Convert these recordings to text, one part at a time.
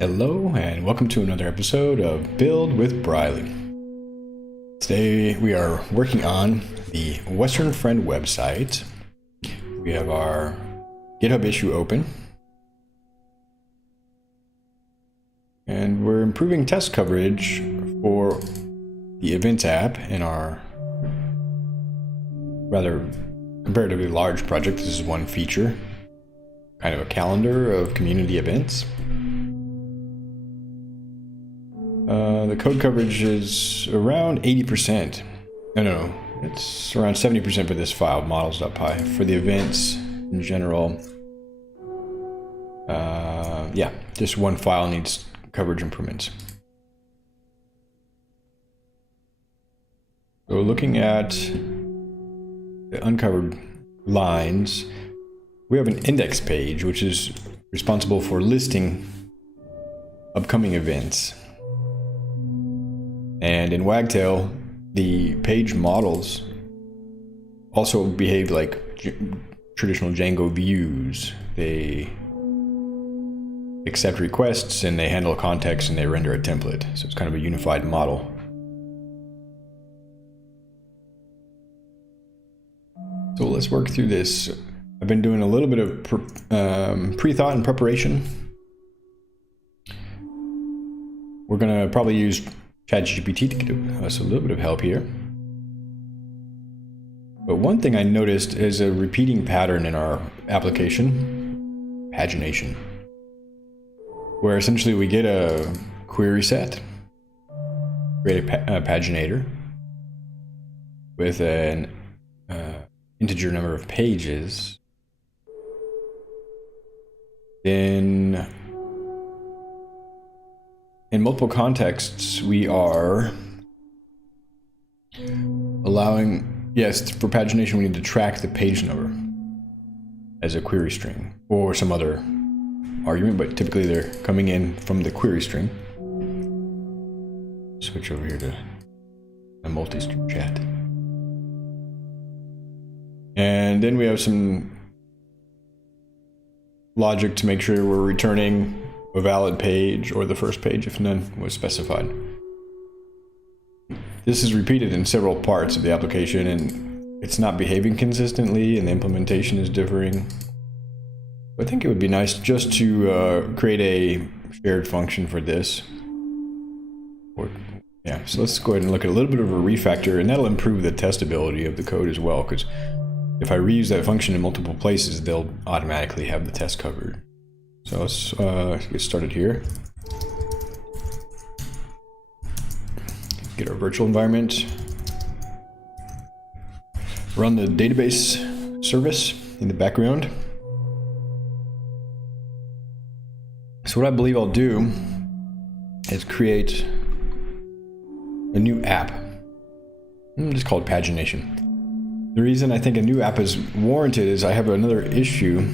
Hello and welcome to another episode of Build with Briley. Today we are working on the Western Friend website. We have our GitHub issue open. And we're improving test coverage for the Events app in our rather comparatively large project. This is one feature, kind of a calendar of community events. The code coverage is around 80%. No, it's around 70% for this file, models.py. For the events in general, yeah, just one file needs coverage improvements. So looking at the uncovered lines, we have an index page, which is responsible for listing upcoming events. And in Wagtail, the page models also behave like traditional Django views. They accept requests and they handle context and they render a template. So it's kind of a unified model. So let's work through this. I've been doing a little bit of pre-thought and preparation. We're going to probably use ChatGPT to give us a little bit of help here. But one thing I noticed is a repeating pattern in our application, pagination, where essentially we get a query set, create a paginator with an integer number of pages. Then in multiple contexts, we are allowing, yes, for pagination, we need to track the page number as a query string or some other argument, but typically they're coming in from the query string. Switch over here to a multi-stream chat. And then we have some logic to make sure we're returning a valid page or the first page if none was specified. This is repeated in several parts of the application and it's not behaving consistently and the implementation is differing. I think it would be nice just to create a shared function for this. Yeah, so let's go ahead and look at a little bit of a refactor, and that'll improve the testability of the code as well, because if I reuse that function in multiple places, they'll automatically have the test covered. So let's get started here. Get our virtual environment. Run the database service in the background. So what I believe I'll do is create a new app. Just call it pagination. The reason I think a new app is warranted is I have another issue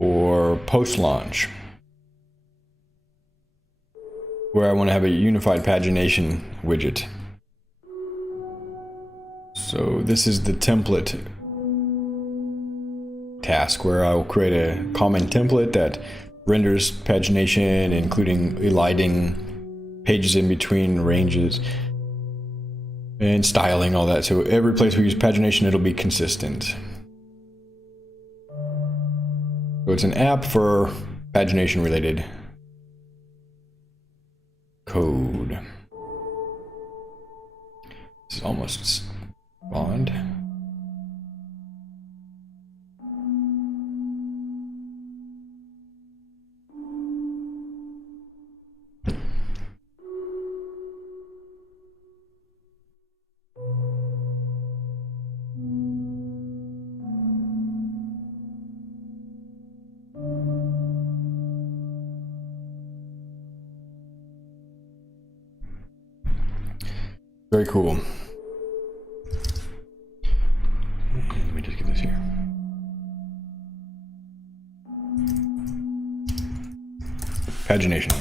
or post-launch where I want to have a unified pagination widget. So this is the template task where I'll create a common template that renders pagination, including eliding pages in between ranges and styling, all that. So every place we use pagination, it'll be consistent. So it's an app for pagination related code. This is almost spawned. Very cool. Let me just get this here. Pagination.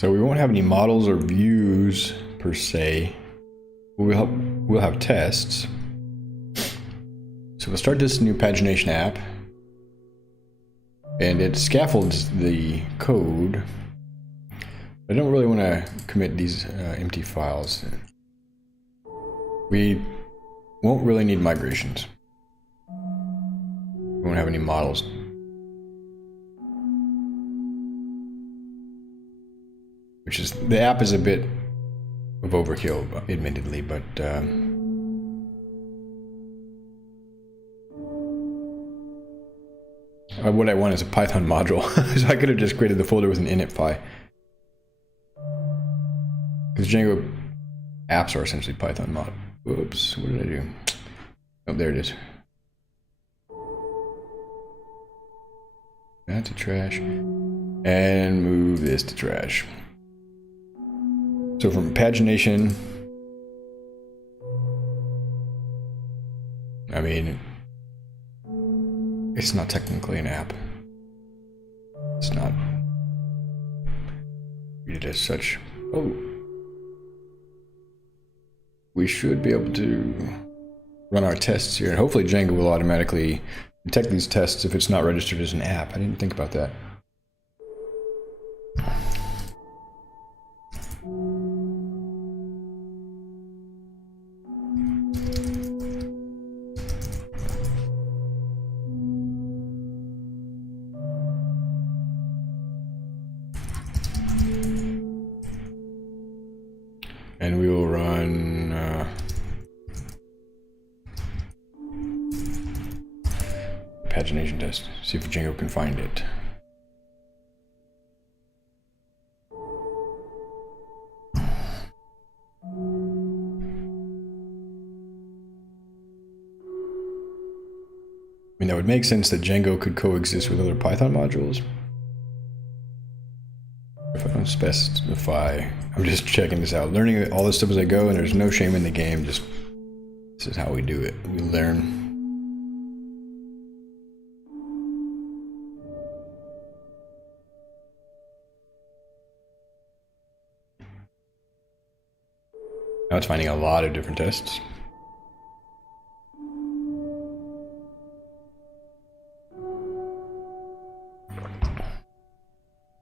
So we won't have any models or views per se. We'll have tests. So we'll start this new pagination app. And it scaffolds the code. I don't really want to commit these empty files. We won't really need migrations. We won't have any models. Which is, the app is a bit of overkill, admittedly, but what I want is a Python module. So I could have just created the folder with an init file. Because Django apps are essentially Python mod. Whoops, what did I do? Oh, there it is. That to trash. And move this to trash. So from pagination, I mean, it's not technically an app. It's not treated as such. Oh. We should be able to run our tests here, and hopefully Django will automatically detect these tests if it's not registered as an app. I didn't think about that. And we will run pagination test, see if Django can find it. I mean, that would make sense that Django could coexist with other Python modules. If I don't specify, I'm just checking this out, learning all this stuff as I go, and there's no shame in the game. Just, this is how we do it. We learn. Now it's finding a lot of different tests.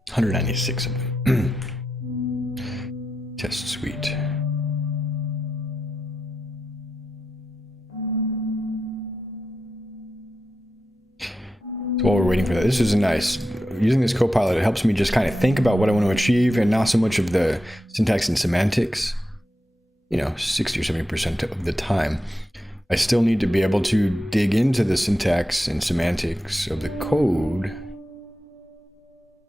$196 of them. Test suite. So while we're waiting for that, this is nice. Using this Copilot, it helps me just kind of think about what I want to achieve and not so much of the syntax and semantics. You know, 60 or 70% of the time. I still need to be able to dig into the syntax and semantics of the code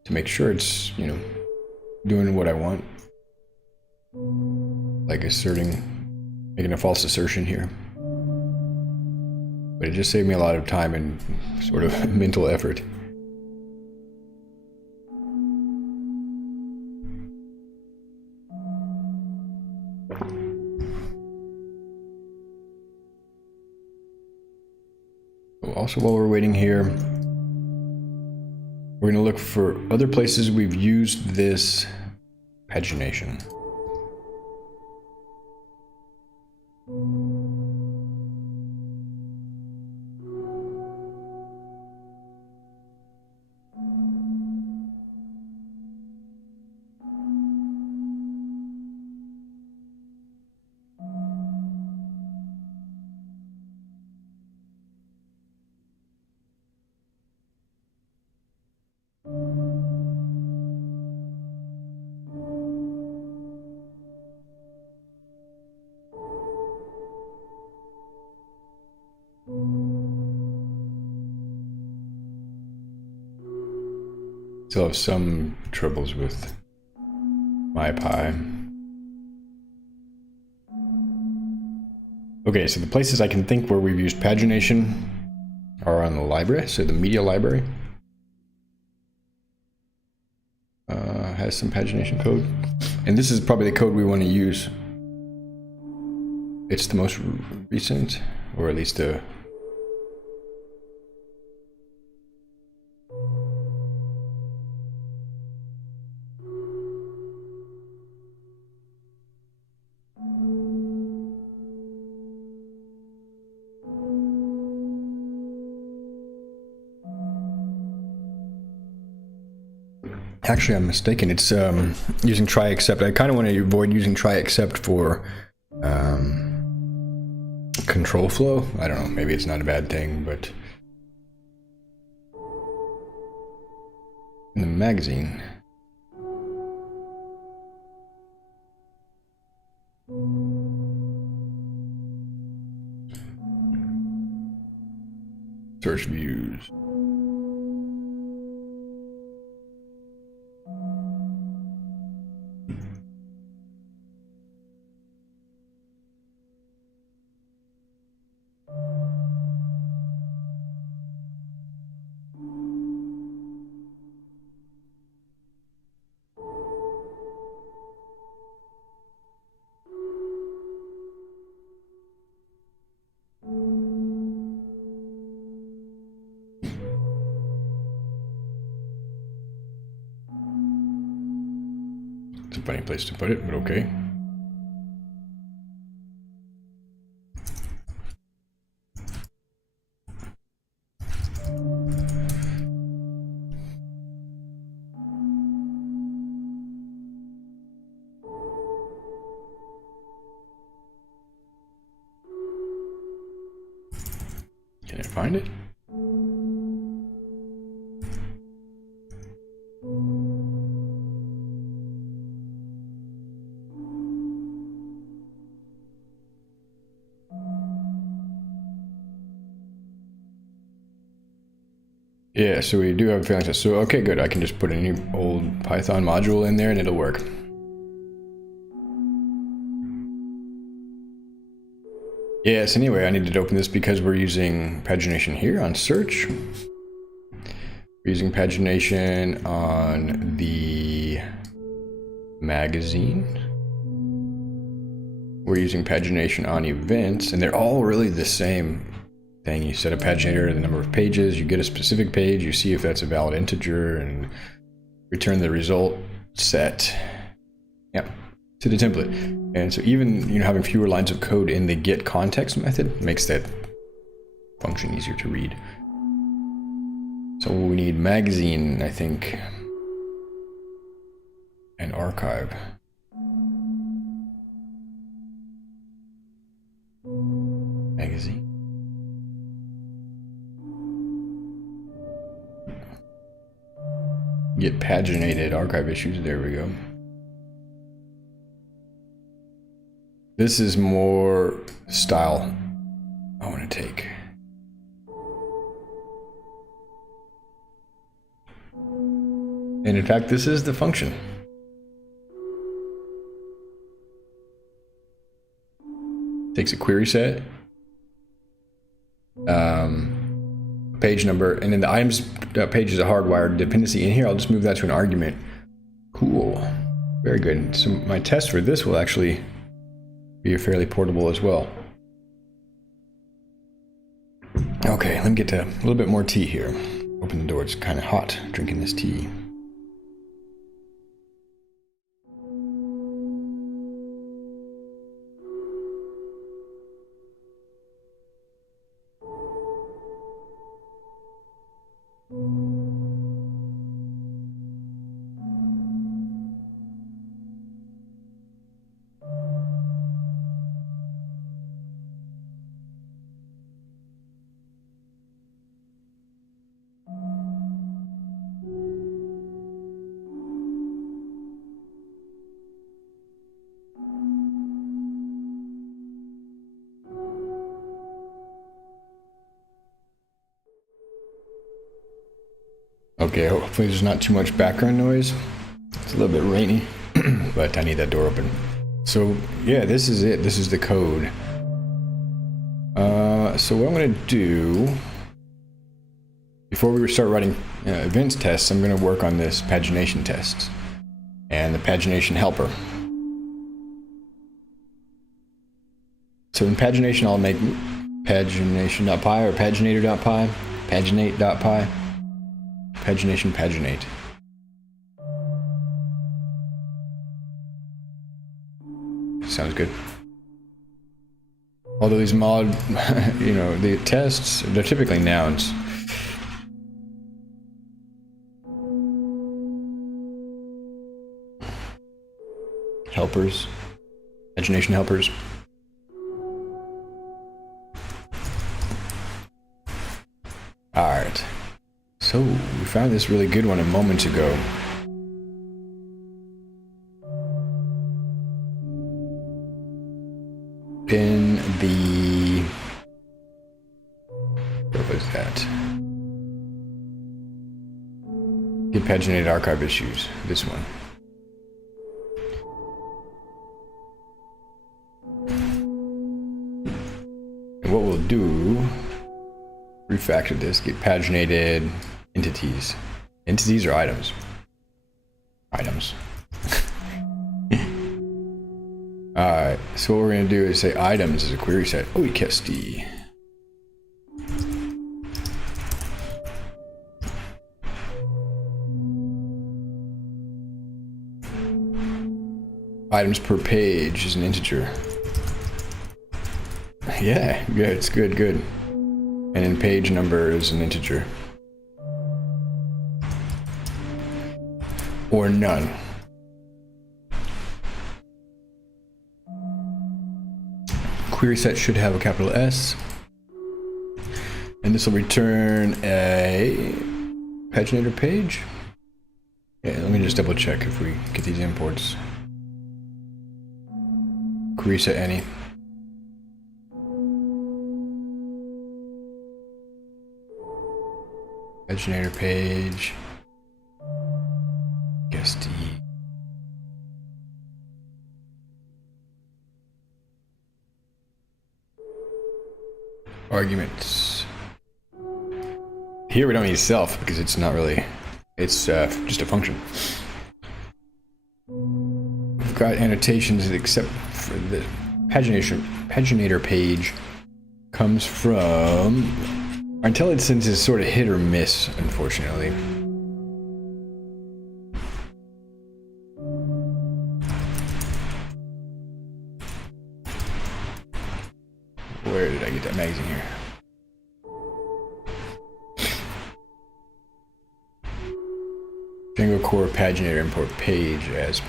to make sure it's, you know, doing what I want. Like making a false assertion here. But it just saved me a lot of time and sort of mental effort. Also, while we're waiting here, we're going to look for other places we've used this pagination. Still have some troubles with MyPy. Okay, so the places I can think where we've used pagination are on the library, so the media library has some pagination code. And this is probably the code we want to use. It's the most recent, or at least the Actually, I'm mistaken. It's using try except. I kind of want to avoid using try except for control flow. I don't know. Maybe it's not a bad thing, but in the magazine. Search views. It's a funny place to put it, but okay. Can I find it? Yeah, so we do have a failing test. So, okay, good. I can just put any old Python module in there and it'll work. Yes, anyway, I needed to open this because we're using pagination here on search. We're using pagination on the magazine. We're using pagination on events, and they're all really the same thing. You set a paginator, the number of pages, you get a specific page, you see if that's a valid integer, and return the result set. Yep, to the template. And so even having fewer lines of code in the get context method makes that function easier to read. So we need magazine, I think, and archive. Magazine. Get paginated archive issues. There we go. This is more style I want to take. And in fact, this is the function. Takes a query set, page number, and then the items page is a hardwired dependency in here. I'll just move that to an argument. Cool. Very good. So my test for this will actually be fairly portable as well. Okay, let me get to a little bit more tea here. Open the door. It's kind of hot drinking this tea. Okay, hopefully there's not too much background noise. It's a little bit rainy, but I need that door open. So yeah, this is it. This is the code. So what I'm going to do, before we start writing events tests, I'm going to work on this pagination test and the pagination helper. So in pagination, I'll make pagination.py or paginator.py, paginate.py. Pagination, paginate. Sounds good. Although these mod, the tests, they're typically nouns. helpers, pagination helpers. All right, so we found this really good one a moment ago. In the, what was that? Get paginated archive issues, this one. And what we'll do, refactor this, get paginated entities. Entities or items? Items. Alright, so what we're going to do is say items as a query set. Oh, we kissed the. Items per page is an integer. Yeah, it's good. And then page number is an integer. Or none. Query set should have a capital S. And this will return a paginator page. Yeah, let me just double check if we get these imports. Query set any. Paginator page. Guess the. Arguments. Here we don't need self because it's not really, it's just a function. We've got annotations except for the paginator page comes from, our intelligence is sort of hit or miss, unfortunately. Where did I get that magazine here? Django core paginator import page as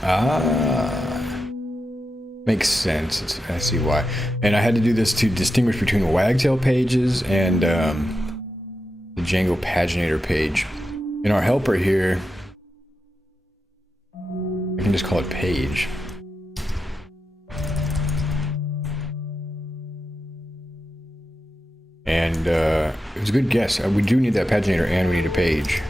makes sense. I see why. And I had to do this to distinguish between wagtail pages and the Django paginator page. In our helper here, I can just call it page. And it was a good guess. We do need that paginator and we need a page.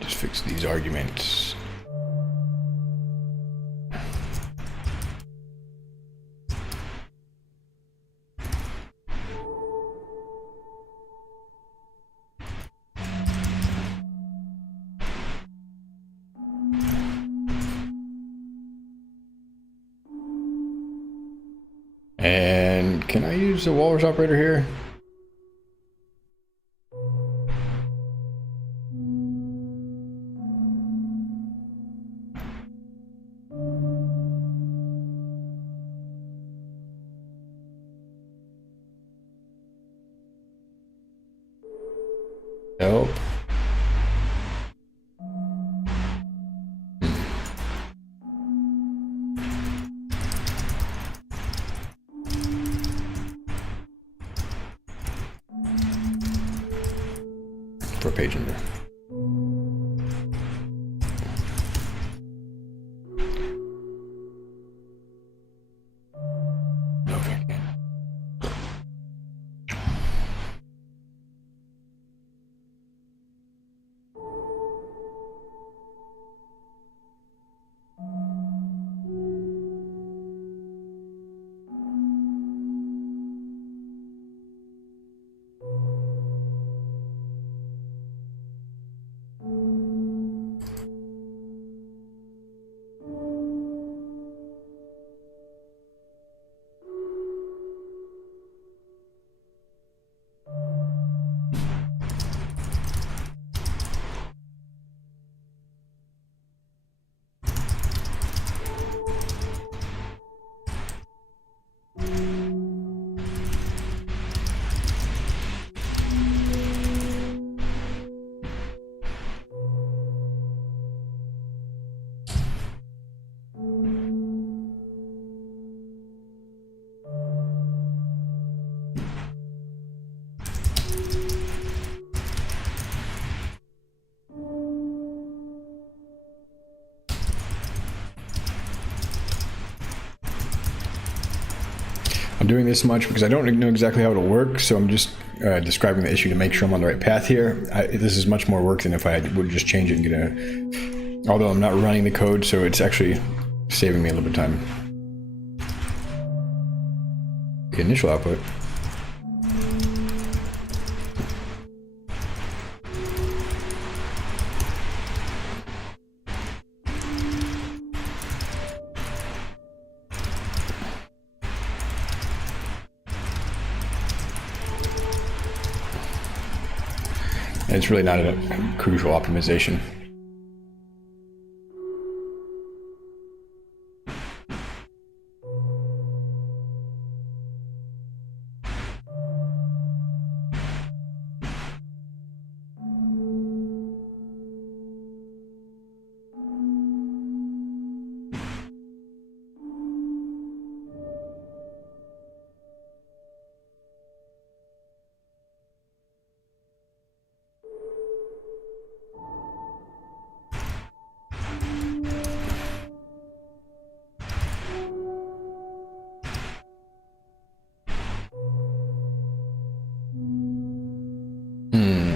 Just fix these arguments. And can I use the walrus operator here? Nope. For page number. Okay. I'm doing this much because I don't know exactly how it'll work, so I'm just describing the issue to make sure I'm on the right path here. This is much more work than if I would just change it and get a... Although I'm not running the code, so it's actually saving me a little bit of time. The initial output. And it's really not a crucial optimization.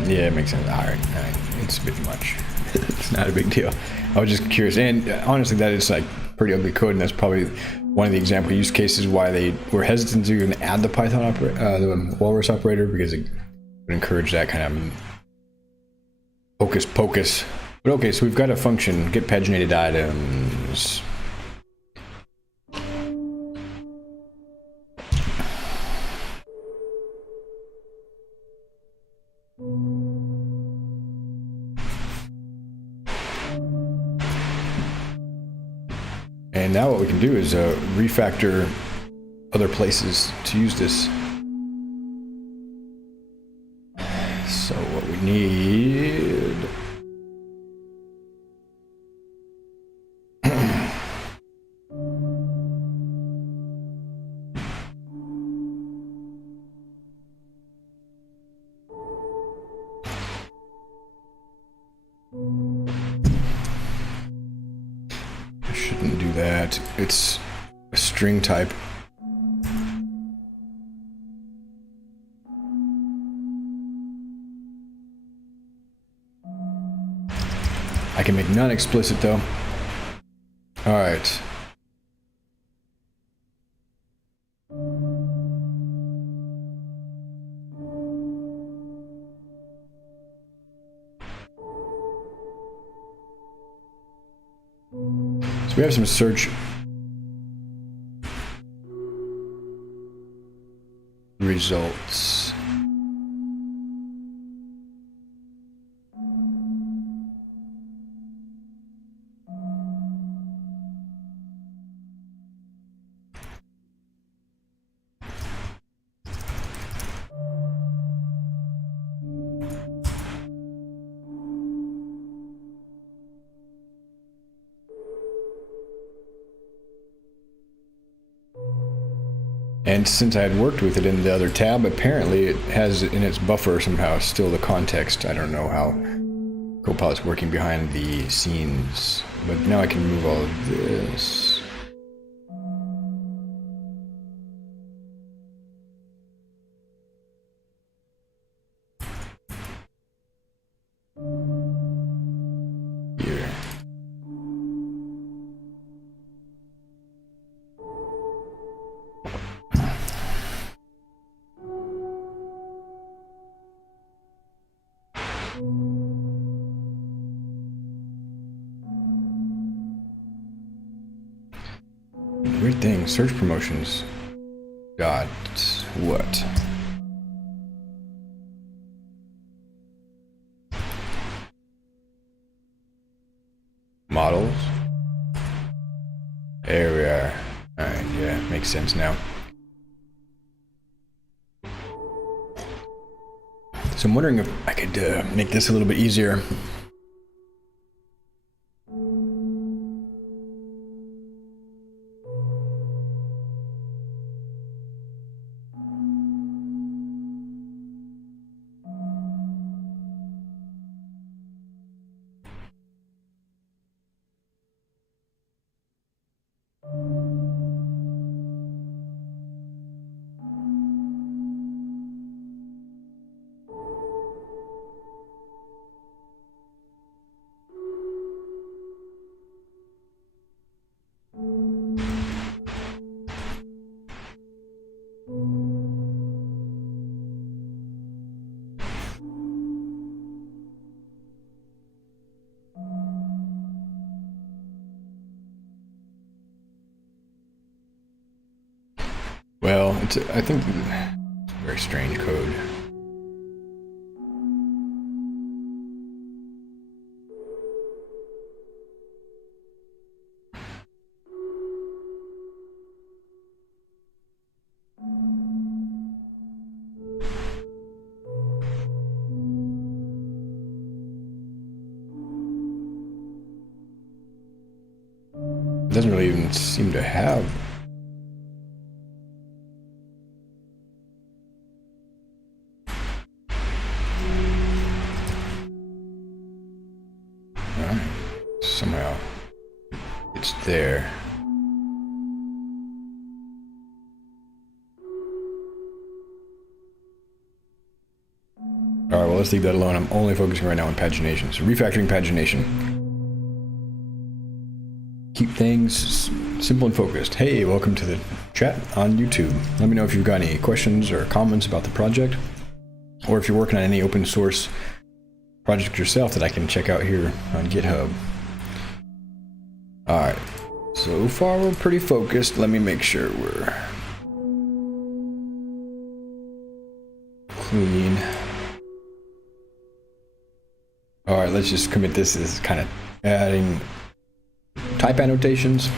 Yeah, it makes sense. All right. It's a bit much. It's not a big deal. I was just curious, and honestly, that is like pretty ugly code, and that's probably one of the example use cases why they were hesitant to even add the Python the walrus operator, because it would encourage that kind of hocus pocus. But okay, so we've got a function, get paginated items. And now what we can do is refactor other places to use this. So what we need... shouldn't do that. It's a string type. I can make none explicit though. All right. So we have some search results. And since I had worked with it in the other tab, apparently it has in its buffer somehow still the context. I don't know how Copilot's working behind the scenes, but now I can remove all of this. Here. Weird thing, search promotions. Got what? Models. There we are. Alright, yeah, makes sense now. So I'm wondering if I could make this a little bit easier. Well, I think it's a very strange code. It doesn't really even seem to have. Alright. Somehow it's there. Alright, well, let's leave that alone. I'm only focusing right now on pagination. So refactoring pagination. Keep things simple and focused. Hey, welcome to the chat on YouTube. Let me know if you've got any questions or comments about the project, or if you're working on any open source project yourself that I can check out here on GitHub. Alright, so far we're pretty focused. Let me make sure we're clean. Alright, let's just commit this as kind of adding type annotations.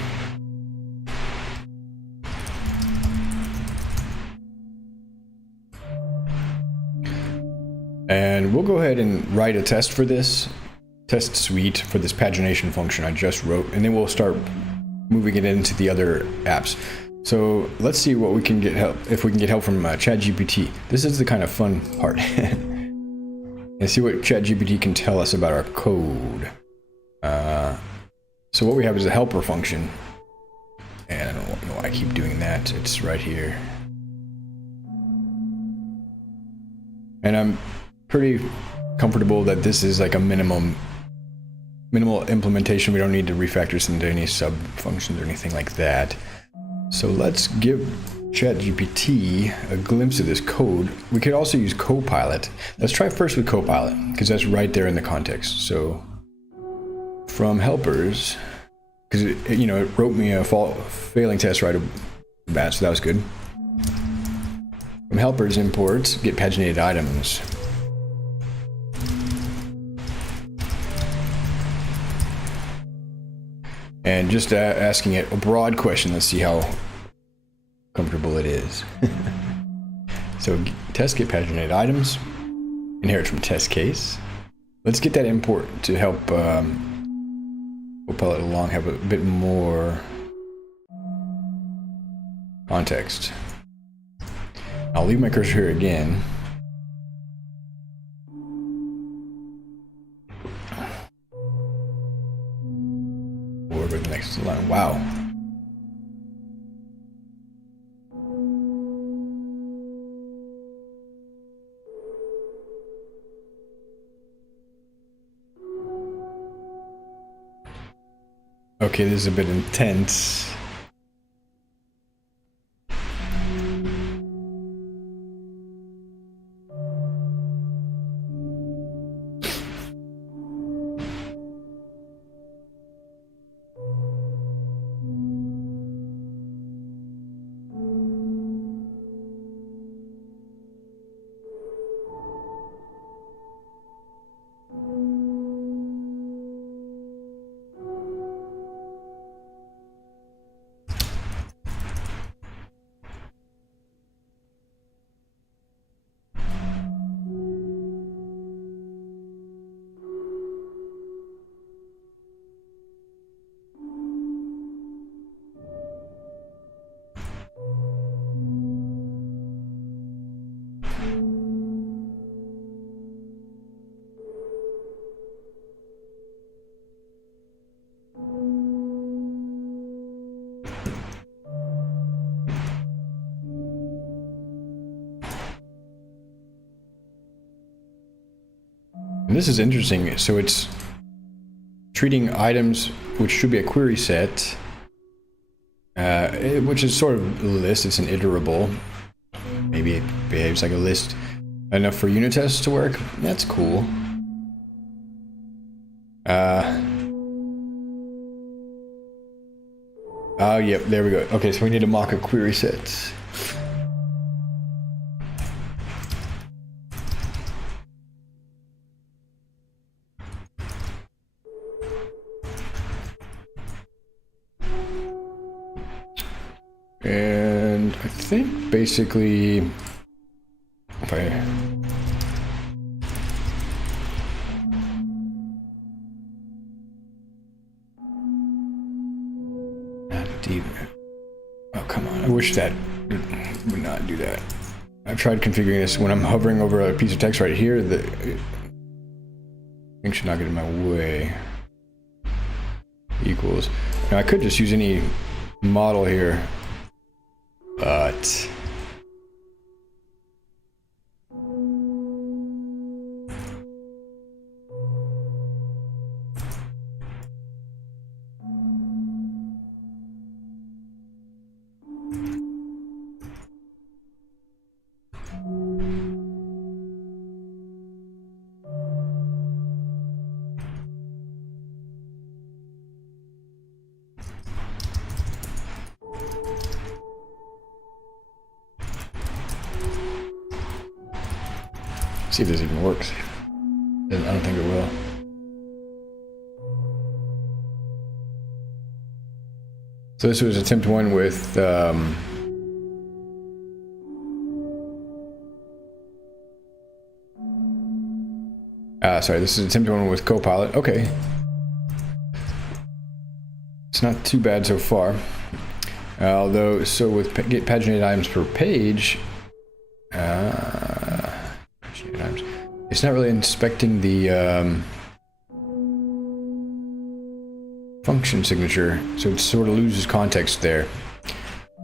And we'll go ahead and write a test for this test suite for this pagination function I just wrote, and then we'll start moving it into the other apps. So let's see what we can get help, if we can get help from ChatGPT. This is the kind of fun part. And see what ChatGPT can tell us about our code. So what we have is a helper function, and I don't know why I keep doing that. It's right here. And I'm pretty comfortable that this is like a minimal implementation. We don't need to refactor this into any sub functions or anything like that. So let's give ChatGPT a glimpse of this code. We could also use Copilot. Let's try first with Copilot, because that's right there in the context. So from helpers, because it wrote me a failing test right off the bat, so that was good. From helpers imports, get paginated items. And just asking it a broad question. Let's see how comfortable it is. So test get paginated items, inherit from test case. Let's get that import to help Copilot along, have a bit more context. I'll leave my cursor here again. Or over the next line. Wow. Okay, this is a bit intense. And this is interesting. So it's treating items which should be a query set, which is sort of a list. It's an iterable. Maybe it behaves like a list enough for unit tests to work. That's cool. Oh, yep, there we go. Okay, so we need to mock a query set. And I think basically, if I oh, come on. I wish that would not do that. I've tried configuring this when I'm hovering over a piece of text right here. The thing should not get in my way. Equals. Now I could just use any model here, but see if this even works. I don't think it will. So this was attempt one with sorry, this is attempt one with Copilot. Okay. It's not too bad so far. Although, so with get paginated items per page, it's not really inspecting the function signature, so it sort of loses context there.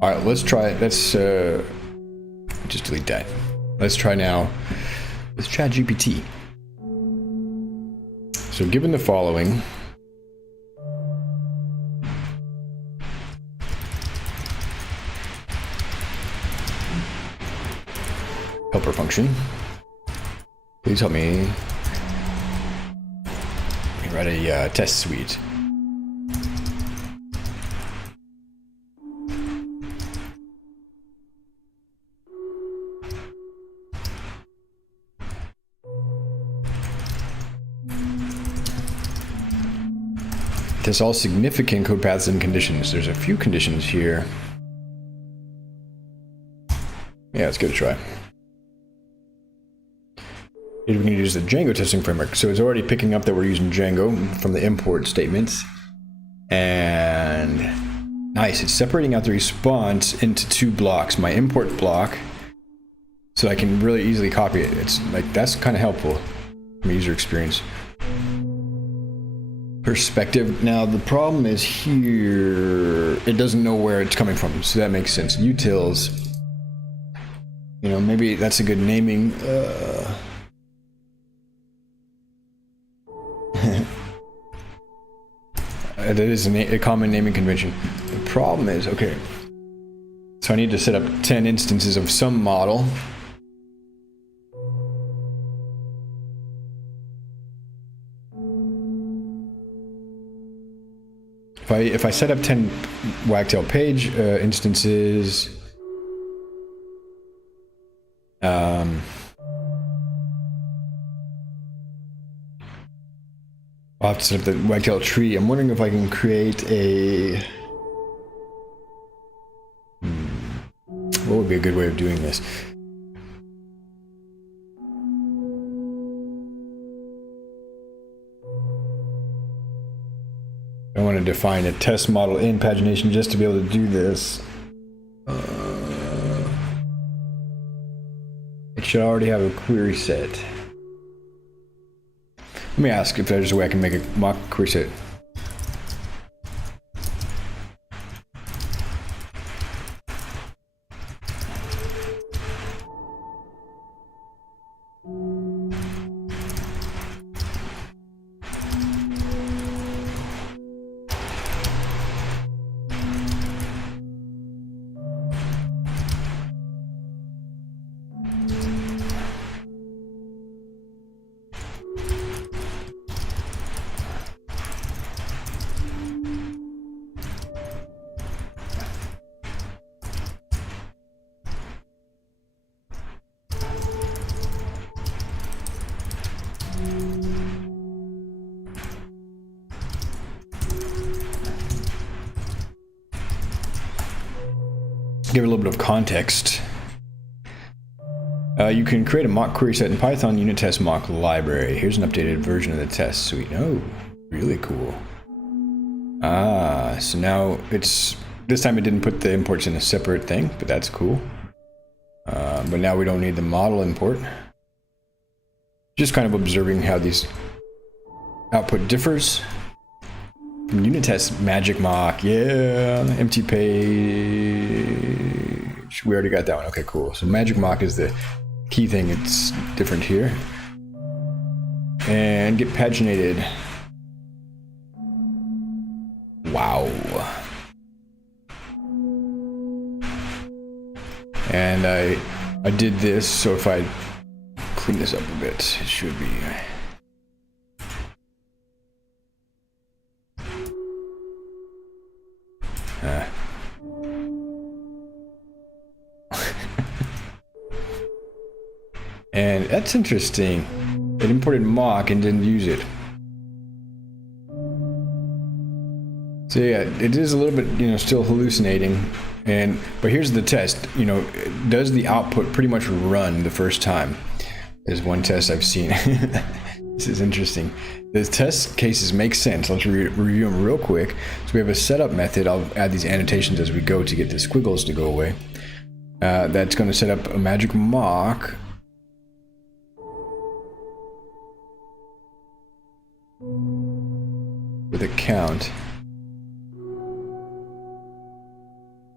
All right, let's try it. Let's just delete that. Let's try now with ChatGPT. So given the following, helper function, please help me write a test suite. Test all significant code paths and conditions. There's a few conditions here. Yeah, let's give it a try. We're going to use the Django testing framework. So it's already picking up that we're using Django from the import statements. And nice, it's separating out the response into two blocks. My import block, so I can really easily copy it. It's like, that's kind of helpful from a user experience perspective. Now the problem is here, it doesn't know where it's coming from, so that makes sense. Utils, you know, maybe that's a good naming. That is a common naming convention. The problem is, okay, so I need to set up 10 instances of some model. If I set up 10 wagtail page instances, I'll have to set up the wagtail tree. I'm wondering if I can create a... what would be a good way of doing this? I want to define a test model in pagination just to be able to do this. It should already have a query set. Let me ask if there's a way I can make a mock query set. give it a little bit of context. You can create a mock query set in Python unit test mock library. Here's an updated version of the test suite. Oh, really cool. So now it's, this time it didn't put the imports in a separate thing, but that's cool. But now we don't need the model import. Just kind of observing how these output differs. From unit test magic mock, yeah, empty page. We already got that one. Okay, cool. So magic mock is the key thing. It's different here. And get paginated. Wow. And I did this, so if I clean this up a bit, it should be. And that's interesting. It imported mock and didn't use it. So yeah, it is a little bit, still hallucinating. But here's the test. Does the output pretty much run the first time? There's one test I've seen. This is interesting. The test cases make sense. Let's review them real quick. So we have a setup method. I'll add these annotations as we go to get the squiggles to go away. That's going to set up a magic mock. With a count.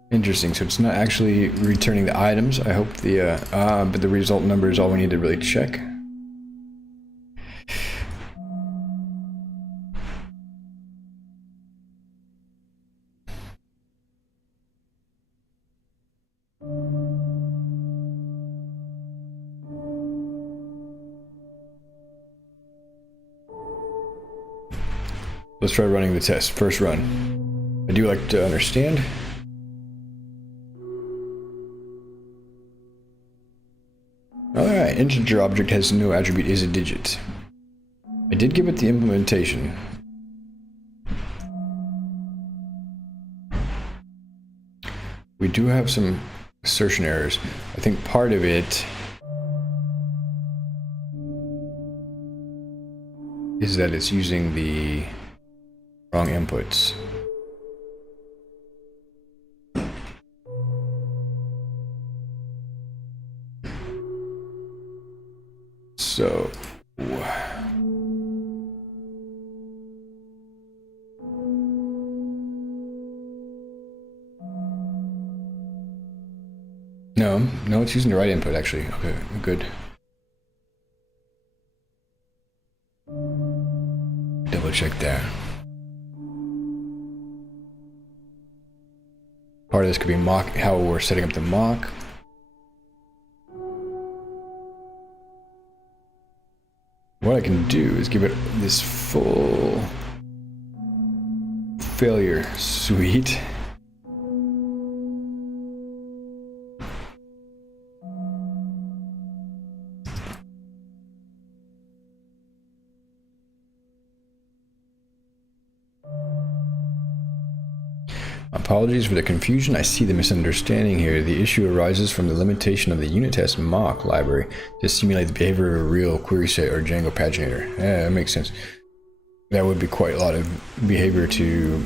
Interesting, so it's not actually returning the items. I hope but the result number is all we need to really check. Let's try running the test. First run. I do like to understand. Alright, integer object has no attribute is a digit. I did give it the implementation. We do have some assertion errors. I think part of it is that it's using the wrong inputs. So no, it's using the right input actually. Okay, good. Double check there. Part of this could be mock, how we're setting up the mock. What I can do is give it this full failure suite. Apologies for the confusion. I see the misunderstanding here. The issue arises from the limitation of the unit test mock library to simulate the behavior of a real query set or Django paginator. Yeah, that makes sense. That would be quite a lot of behavior to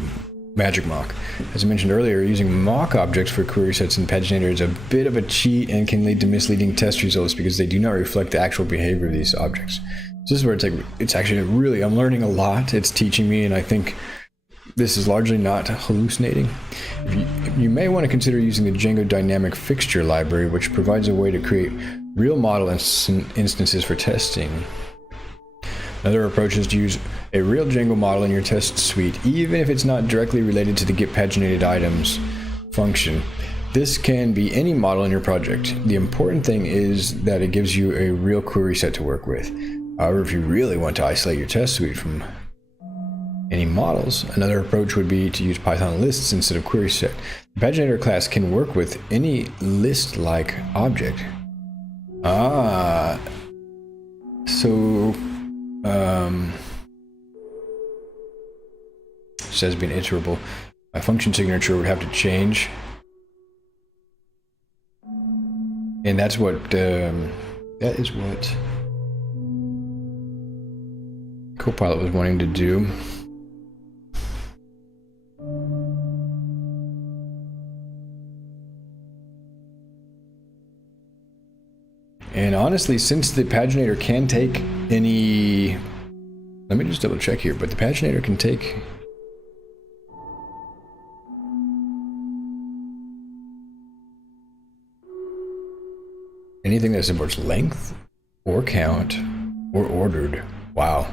magic mock. As I mentioned earlier, using mock objects for query sets in paginator is a bit of a cheat and can lead to misleading test results because they do not reflect the actual behavior of these objects. So this is where it's actually really, I'm learning a lot. It's teaching me, and I think this is largely not hallucinating. You may want to consider using the Django dynamic fixture library, which provides a way to create real model instances for testing. Another approach is to use a real Django model in your test suite, even if it's not directly related to the get paginated items function. This can be any model in your project. The important thing is that it gives you a real query set to work with. However, if you really want to isolate your test suite from any models, another approach would be to use Python lists instead of query set. The paginator class can work with any list-like object. So says being iterable. My function signature would have to change. And that's what, that is what Copilot was wanting to do. And honestly, since the paginator can take any, let me just double check here, but the paginator can take anything that supports length or count or ordered. Wow.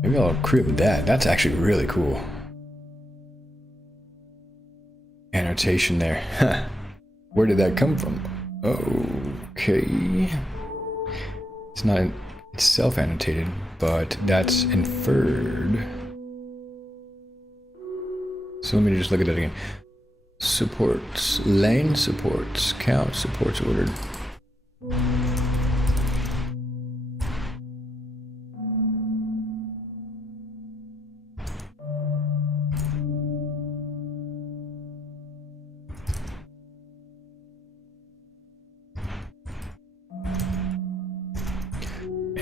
Maybe I'll crib that. That's actually really cool. Annotation there. Where did that come from? Okay. It's not self-annotated, but that's inferred. So let me just look at that again. Supports lane, supports count, supports ordered.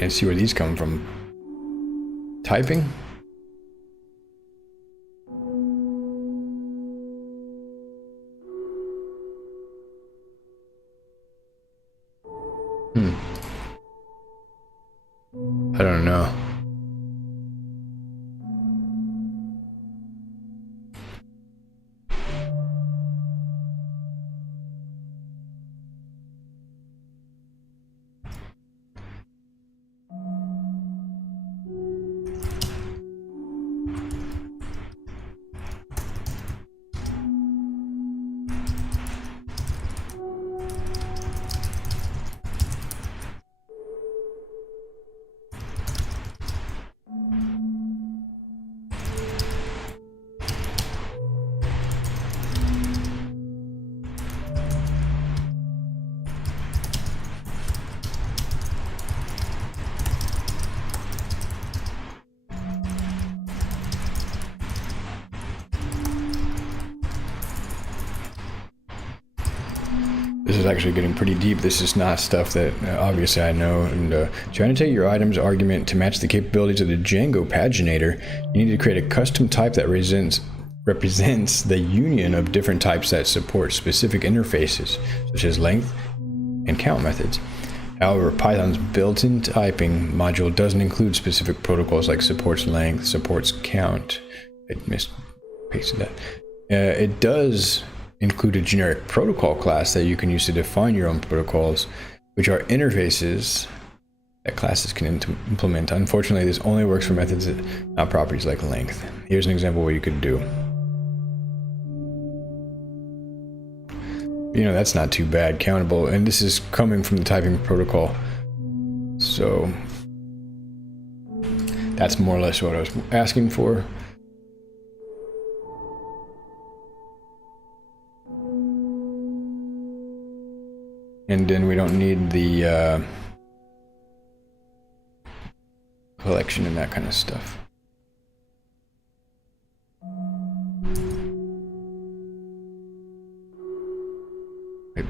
And see where these come from. Typing. I don't know. This is actually getting pretty deep. This is not stuff that obviously I know. And to annotate your item's argument to match the capabilities of the Django paginator, you need to create a custom type that represents the union of different types that support specific interfaces, such as length and count methods. However, Python's built-in typing module doesn't include specific protocols like supports length, supports count. I mispasted that. It does include a generic protocol class that you can use to define your own protocols, which are interfaces that classes can implement. Unfortunately, this only works for methods, not properties like length. Here's an example of what you could do. You know, that's not too bad, countable, and this is coming from the typing protocol. So that's more or less what I was asking for. And then we don't need the collection and that kind of stuff.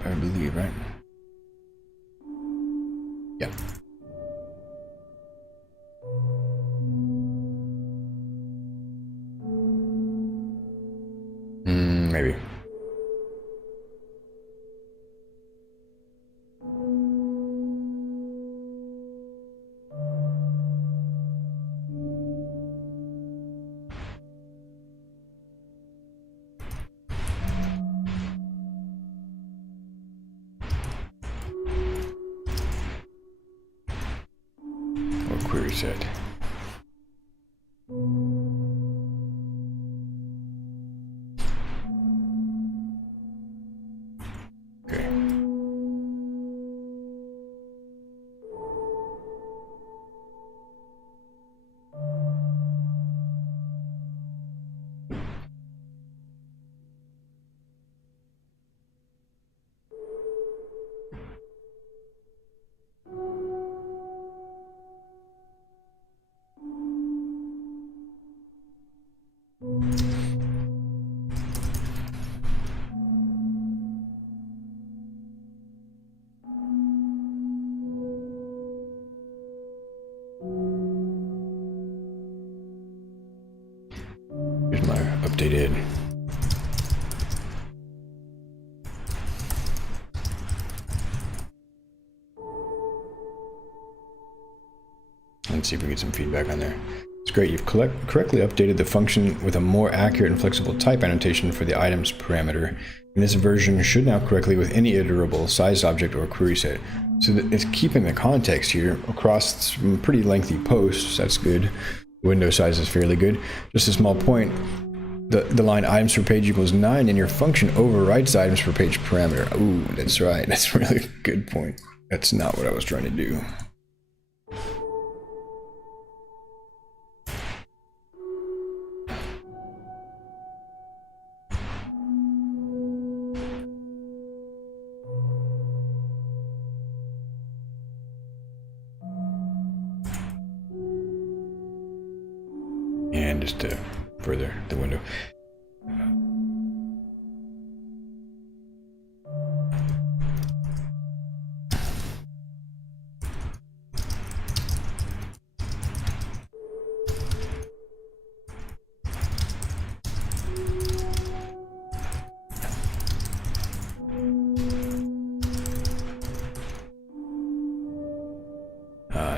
I believe, right? Yeah. Maybe. Query set. Okay. updated. Let's see if we get some feedback on there. It's great. You've correctly updated the function with a more accurate and flexible type annotation for the items parameter. And this version should now correctly with any iterable sized object or query set. So it's keeping the context here across some pretty lengthy posts. That's good. The window size is fairly good. Just a small point. The line items per page equals 9 and your function overwrites items per page parameter. Ooh, that's right. That's a really good point. That's not what I was trying to do. And just to further the window.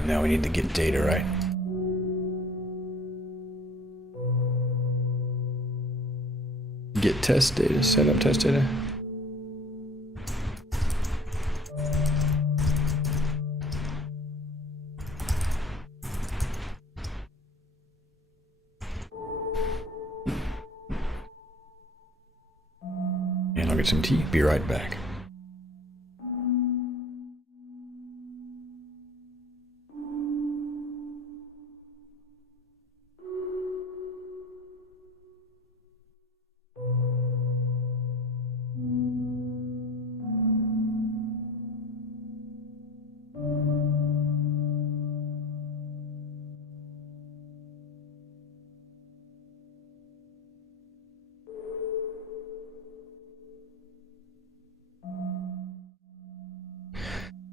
Now we need to get data right. Get test data, set up test data. And I'll get some tea, be right back.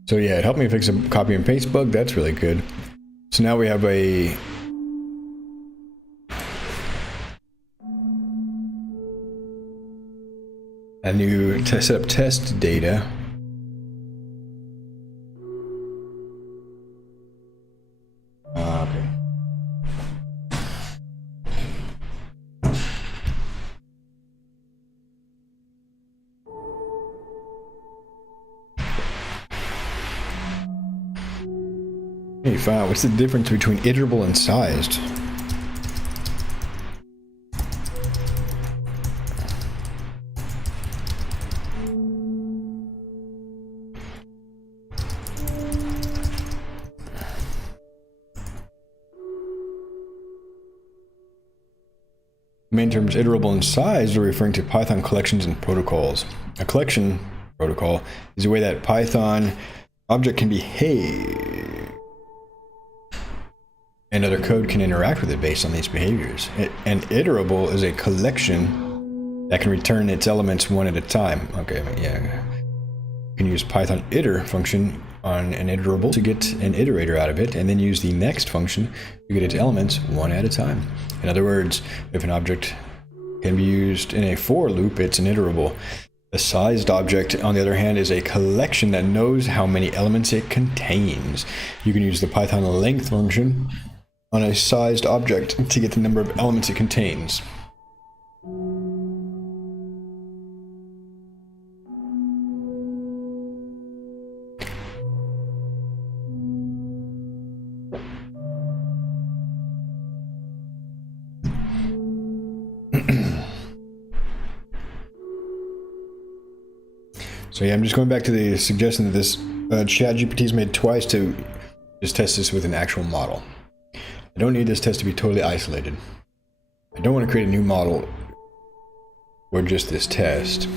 So yeah, it helped me fix a copy and paste bug. That's really good. So now we have a new set up test data. Okay. Hey, fine. What's the difference between iterable and sized? The main terms iterable and sized are referring to Python collections and protocols. A collection protocol is a way that Python object can behave and other code can interact with it based on these behaviors. An iterable is a collection that can return its elements one at a time. Okay, yeah. You can use Python iter function on an iterable to get an iterator out of it, and then use the next function to get its elements one at a time. In other words, if an object can be used in a for loop, it's an iterable. A sized object, on the other hand, is a collection that knows how many elements it contains. You can use the Python length function on a sized object to get the number of elements it contains. So yeah, I'm just going back to the suggestion that this ChatGPT's made twice to just test this with an actual model. I don't need this test to be totally isolated. I don't want to create a new model or just this test.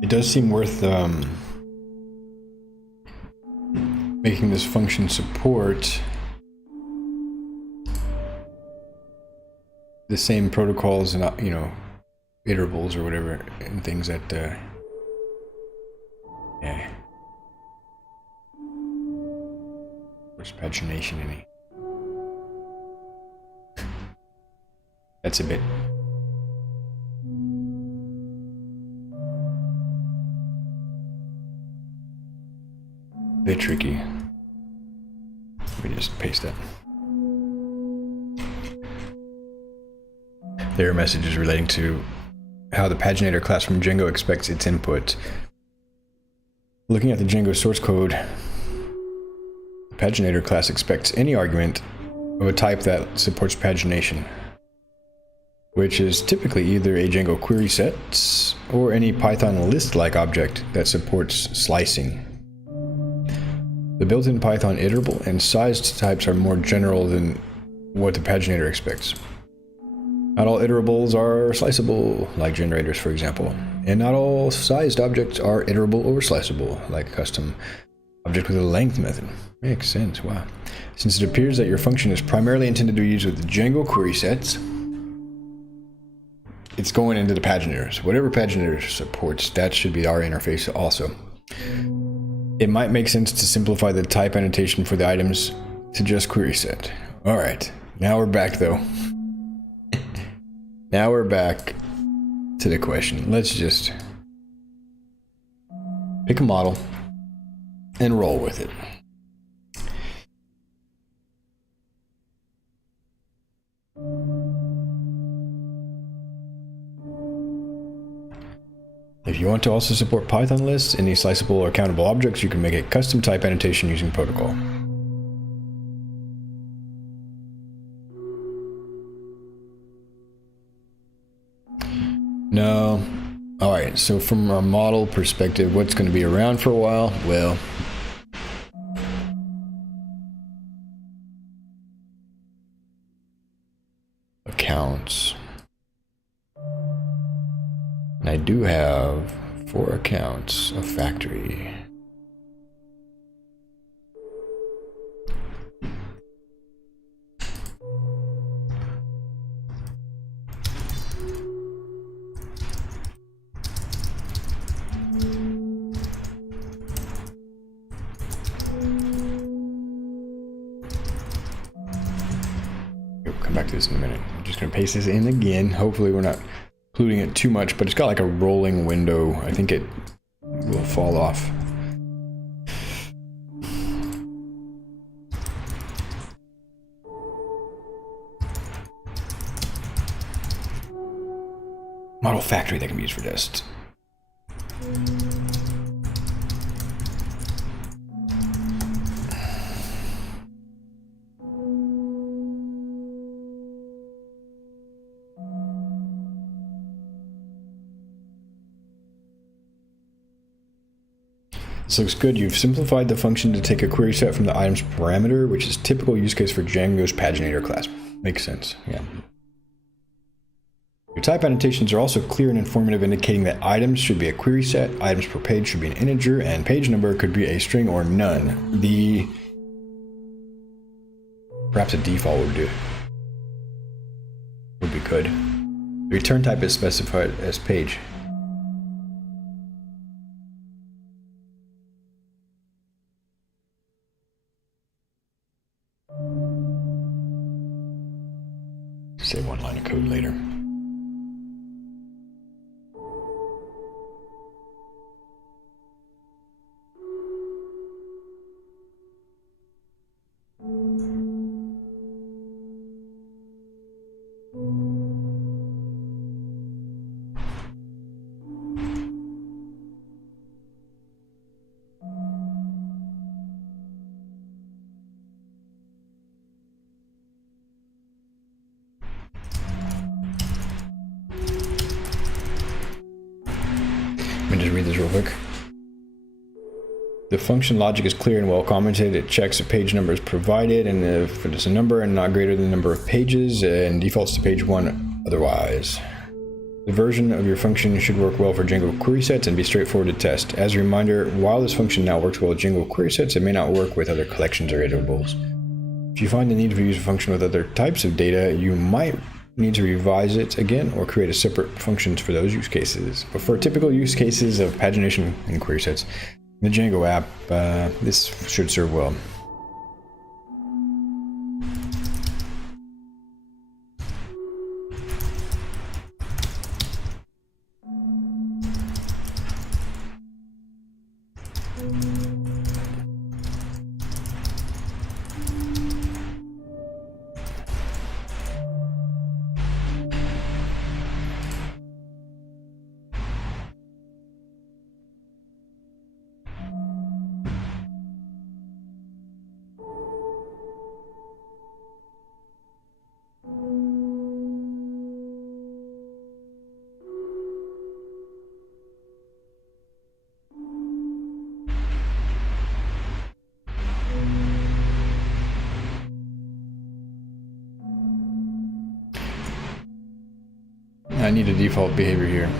It does seem worth making this function support the same protocols and, you know, iterables or whatever, and things that, yeah. Where's pagination in it? That's a bit tricky. Let me just paste that. There are messages relating to how the paginator class from Django expects its input. Looking at the Django source code, the paginator class expects any argument of a type that supports pagination, which is typically either a Django query set or any Python list-like object that supports slicing. The built-in Python iterable and sized types are more general than what the paginator expects. Not all iterables are sliceable, like generators, for example, and not all sized objects are iterable or sliceable, like a custom object with a length method. Makes sense, wow. Since it appears that your function is primarily intended to be used with the Django query sets, it's going into the paginators. Whatever paginator supports, that should be our interface also. It might make sense to simplify the type annotation for the items to just query set. All right, now we're back though. Now we're back to the question. Let's just pick a model and roll with it. If you want to also support Python lists, any sliceable or countable objects, you can make a custom type annotation using protocol. No. All right, so from our model perspective, what's going to be around for a while? Well, accounts. And I do have 4 accounts of factory. Come back to this in a minute. I'm just going to paste this in again. Hopefully we're not including it too much, but it's got like a rolling window. I think it will fall off. Model factory that can be used for tests. This looks good. You've simplified the function to take a query set from the items parameter, which is typical use case for Django's paginator class. Makes sense, yeah. Your type annotations are also clear and informative, indicating that items should be a query set, items per page should be an integer, and page number could be a string or none. Perhaps a default would be good. The return type is specified as page. Say one line of code later. Let me just read this real quick. The function logic is clear and well commented. It checks if page number is provided, and if it is a number and not greater than the number of pages, and defaults to page 1 otherwise. The version of your function should work well for Django query sets and be straightforward to test. As a reminder, while this function now works well with Django query sets, it may not work with other collections or iterables. If you find the need to use a function with other types of data, you might need to revise it again or create a separate functions for those use cases. But for typical use cases of pagination and query sets, in the Django app, this should serve well. I need a default behavior here.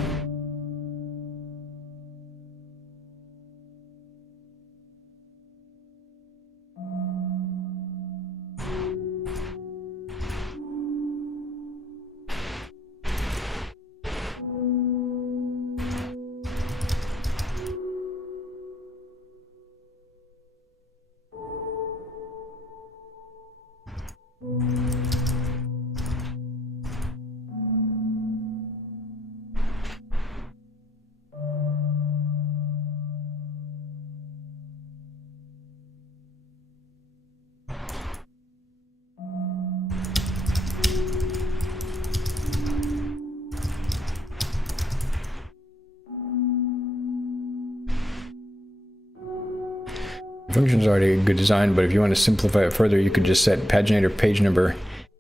The function's already a good design, but if you want to simplify it further, you could just set paginator page number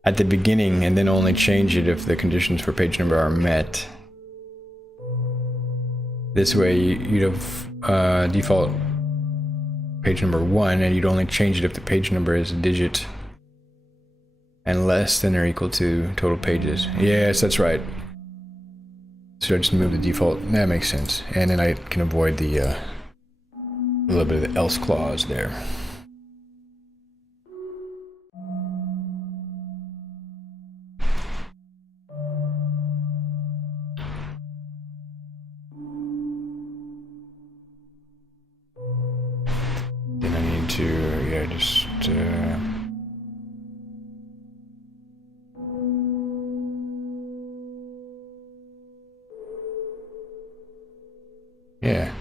at the beginning and then only change it if the conditions for page number are met. This way you'd have default page number 1 and you'd only change it if the page number is a digit and less than or equal to total pages. Yes, that's right. So I just move the default. That makes sense. And then I can avoid the a little bit of the else clause there. Then I need to, yeah, just yeah. Yeah.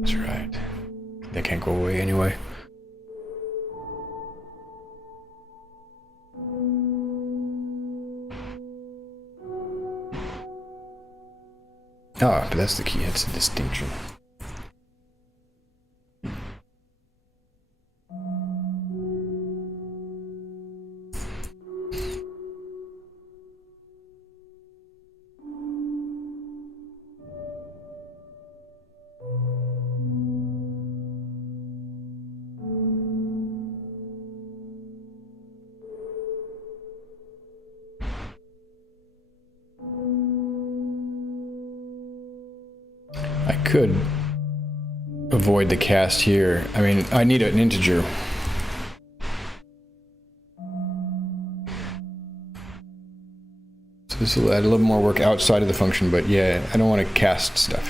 That's right. They can't go away anyway. Ah, but that's the key. It's a distinction. I could avoid the cast here. I mean, I need an integer. So this will add a little more work outside of the function, but yeah, I don't want to cast stuff.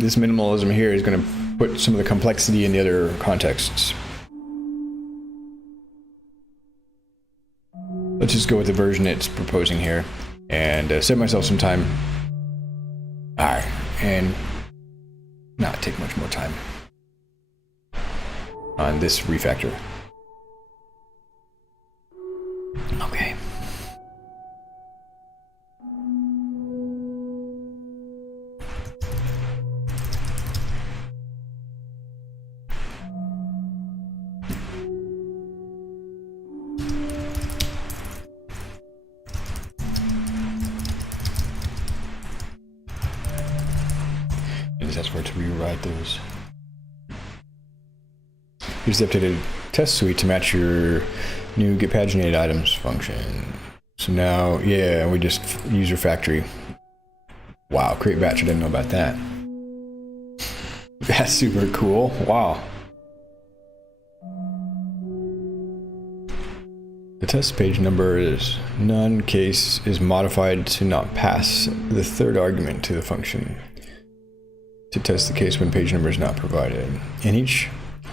this minimalism here is going to put some of the complexity in the other contexts. Let's just go with the version it's proposing here and set myself some time. Alright, and not take much more time on this refactor. Okay. That's where to rewrite those. Use the updated test suite to match your new get paginated items function. So now, yeah, we just use refactoring. Wow, create batch, I didn't know about that. That's super cool, wow. The test page number is none, case is modified to not pass the third argument to the function to test the case when page number is not provided. In each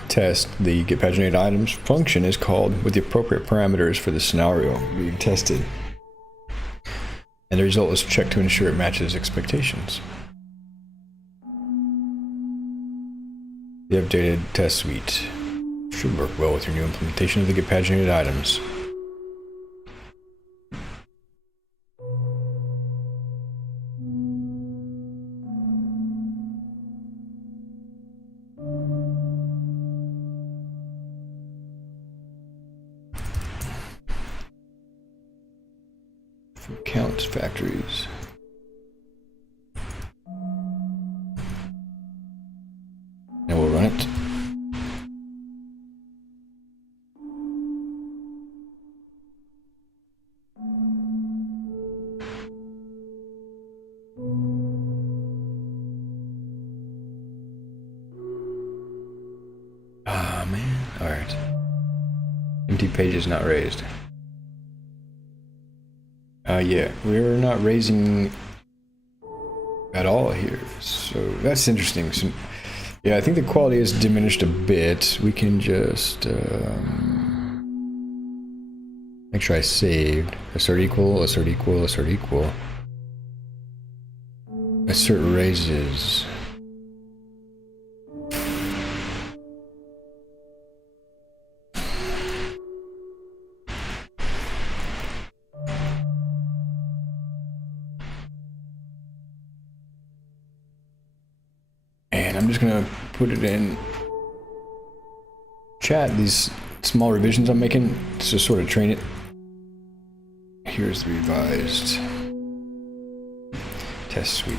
test, the get paginated items function is called with the appropriate parameters for the scenario being tested, and the result is checked to ensure it matches expectations. The updated test suite should work well with your new implementation of the get paginated items. Counts factories. And we'll run it. Ah, man. All right. Empty pages not raised. Yeah, we're not raising at all here, so that's interesting. So, yeah, I think the quality is diminished a bit. We can just make sure I saved. Assert equal, assert equal, assert equal. Assert raises. I'm just gonna put it in chat, these small revisions I'm making to sort of train it. Here's the revised test suite.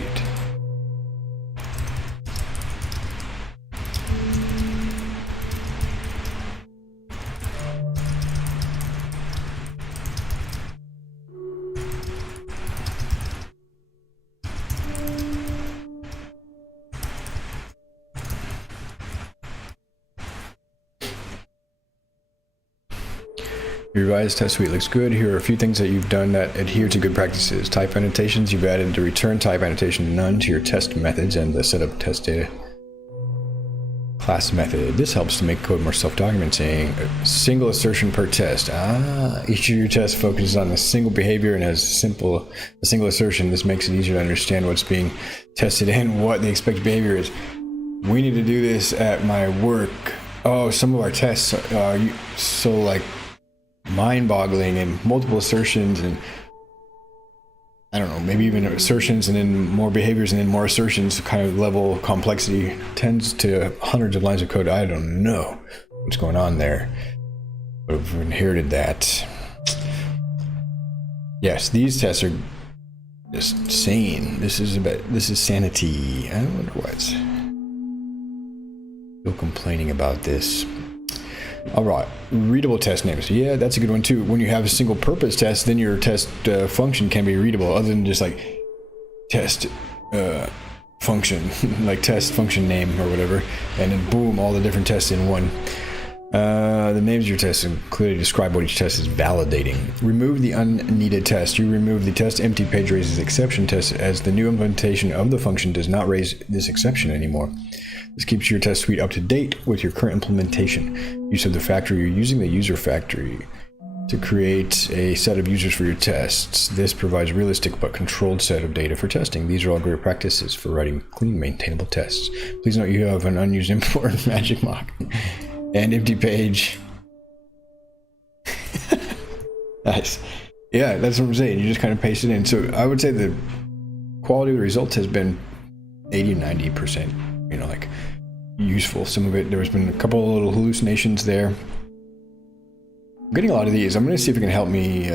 Your revised test suite looks good. Here are a few things that you've done that adhere to good practices. Type annotations, you've added the return type annotation none to your test methods and the setup test data class method. This helps to make code more self-documenting. A single assertion per test. Each of your tests focuses on a single behavior and has a single assertion. This makes it easier to understand what's being tested and what the expected behavior is. We need to do this at my work. Oh, some of our tests are so like mind-boggling and multiple assertions and I don't know, maybe even assertions and then more behaviors and then more assertions, kind of level of complexity tends to hundreds of lines of code. I don't know what's going on there, but I've inherited that. Yes, these tests are just sane. This is sanity. I wonder what's still complaining about this. All right, readable test names. Yeah, that's a good one too. When you have a single purpose test, then your test function can be readable, other than just like test function, like test function name or whatever, and then boom, all the different tests in one. The names of your tests clearly describe what each test is validating. Remove the unneeded test. You remove the test empty page raises exception test, as the new implementation of the function does not raise this exception anymore. This keeps your test suite up to date with your current implementation. Use of the factory. You're using the user factory to create a set of users for your tests. This provides a realistic but controlled set of data for testing. These are all great practices for writing clean, maintainable tests. Please note you have an unused import magic mock and empty page. Nice. Yeah, that's what I'm saying. You just kind of paste it in. So I would say the quality of the results has been 80-90%, you know, like useful. Some of it, there's been a couple of little hallucinations there. I'm getting a lot of these. I'm going to see if it can help me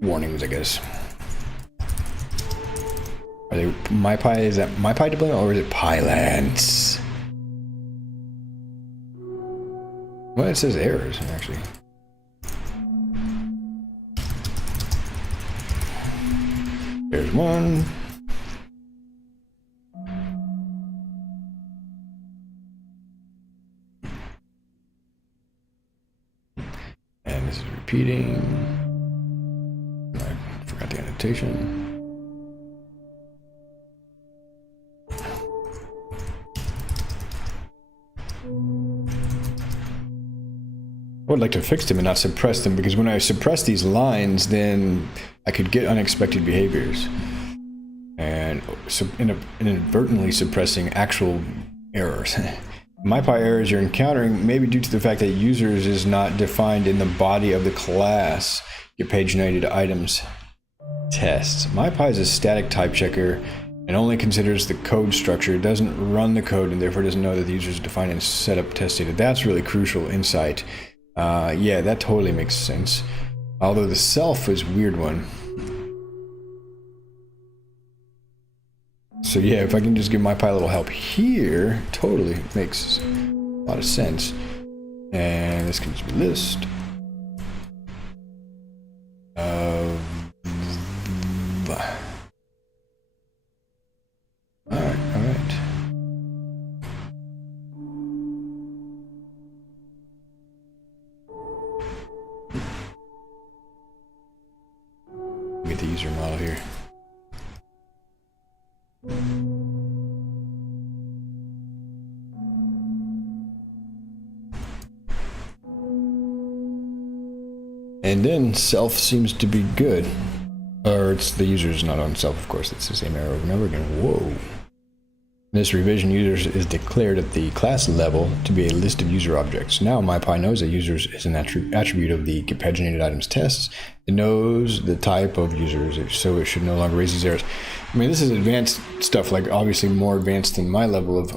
warnings, I guess. Are they MyPy? Is that MyPy deployment or is it Pylance? Well, it says errors, actually. There's one. And this is repeating. I forgot the annotation. I would like to fix them and not suppress them, because when I suppress these lines, then I could get unexpected behaviors. And so inadvertently suppressing actual errors. MyPy errors you're encountering may be due to the fact that users is not defined in the body of the class your paginated items tests. MyPy is a static type checker and only considers the code structure. It doesn't run the code and therefore doesn't know that the user is defined and set up test data. That's really crucial insight. Yeah, that totally makes sense. Although the self is a weird one. So yeah, if I can just give MyPy a little help here, totally makes a lot of sense. And this can just be list of... Alright. Get the user model here. And then self seems to be good. Or it's the user's not on self, of course. It's the same error over and over again. Whoa. In this revision, users is declared at the class level to be a list of user objects. Now MyPy knows that users is an attribute of the paginated items tests. It knows the type of users, so it should no longer raise these errors. I mean, this is advanced stuff, like obviously more advanced than my level of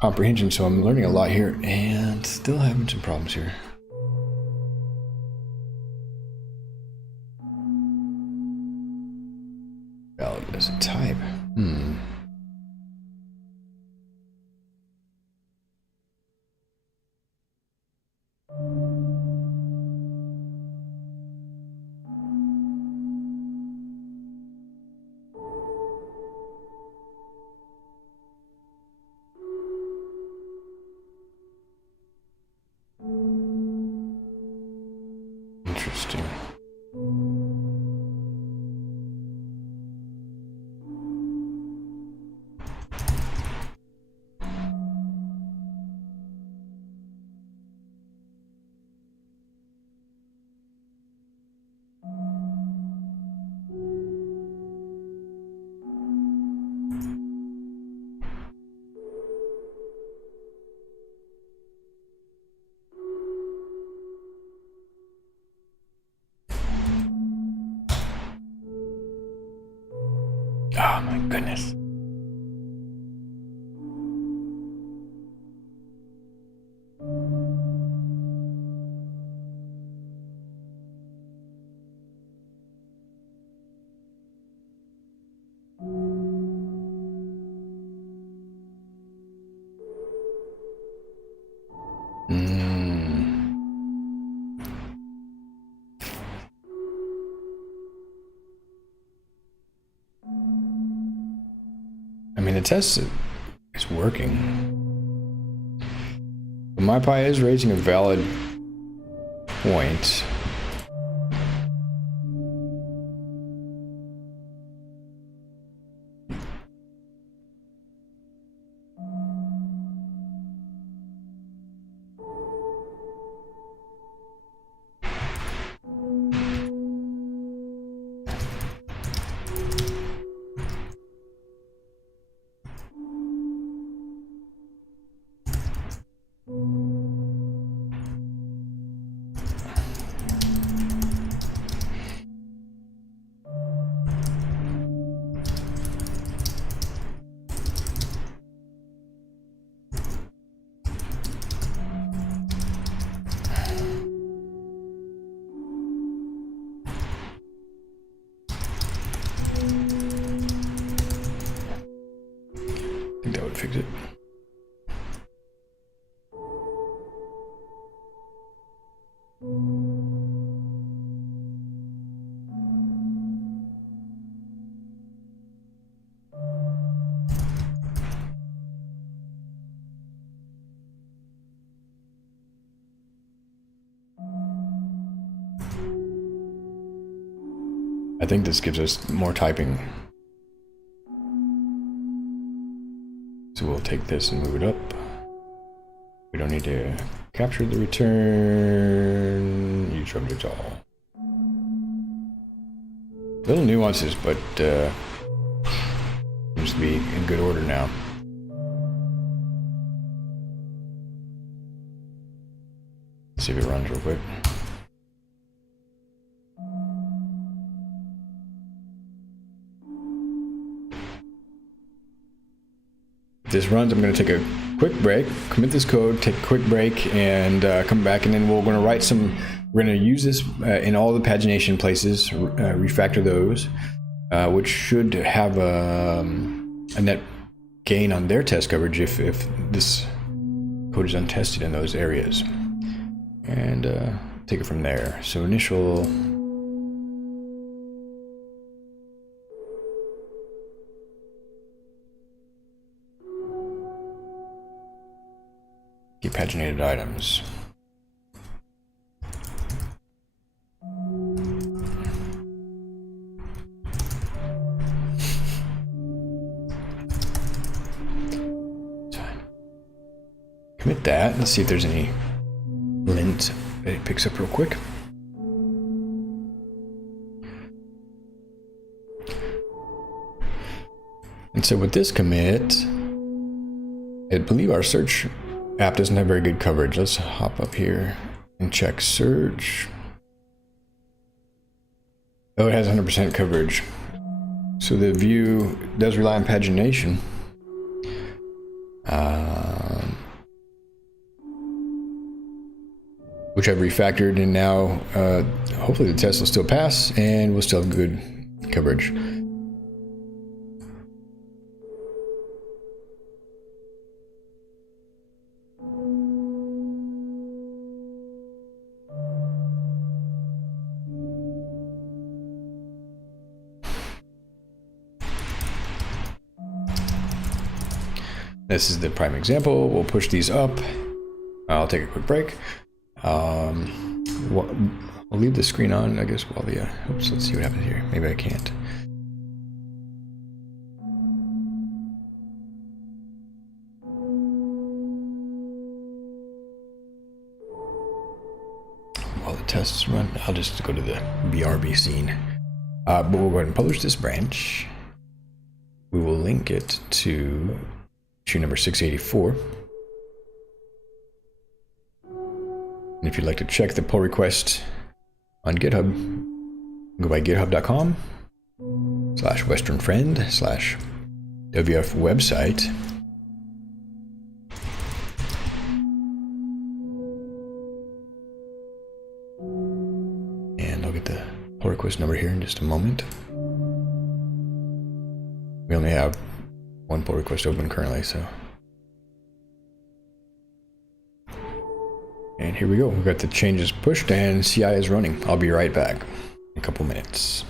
comprehension, so I'm learning a lot here and still having some problems here. Valid as a type. Interesting. Oh my goodness. the test is working. My pi is raising a valid point. I think that would fix it. I think this gives us more typing. So we'll take this and move it up. We don't need to capture the return. Use rubbed all. Little nuances, but seems to be in good order now. Let's see if it runs real quick. This runs, I'm going to take a quick break, commit this code, take a quick break, and come back, and then we're going to write some. We're going to use this in all the pagination places, refactor those, which should have a net gain on their test coverage if this code is untested in those areas, and take it from there. So initial. Paginated items. Commit that. Let's see if there's any lint that it picks up real quick. And so with this commit, I believe our search app doesn't have very good coverage. Let's hop up here and check search. Oh, it has 100% coverage. So the view does rely on pagination. Which I've refactored, and now hopefully the test will still pass and we'll still have good coverage. This is the prime example. We'll push these up. I'll take a quick break. I'll leave the screen on, I guess, while the, oops, let's see what happens here. Maybe I can't. While the tests run, I'll just go to the BRB scene. But we'll go ahead and publish this branch. We will link it to issue number 684. And if you'd like to check the pull request on GitHub, go by github.com/westernfriend/WF website. And I'll get the pull request number here in just a moment. We only have one pull request open currently, so. And here we go. We've got the changes pushed and CI is running. I'll be right back in a couple minutes.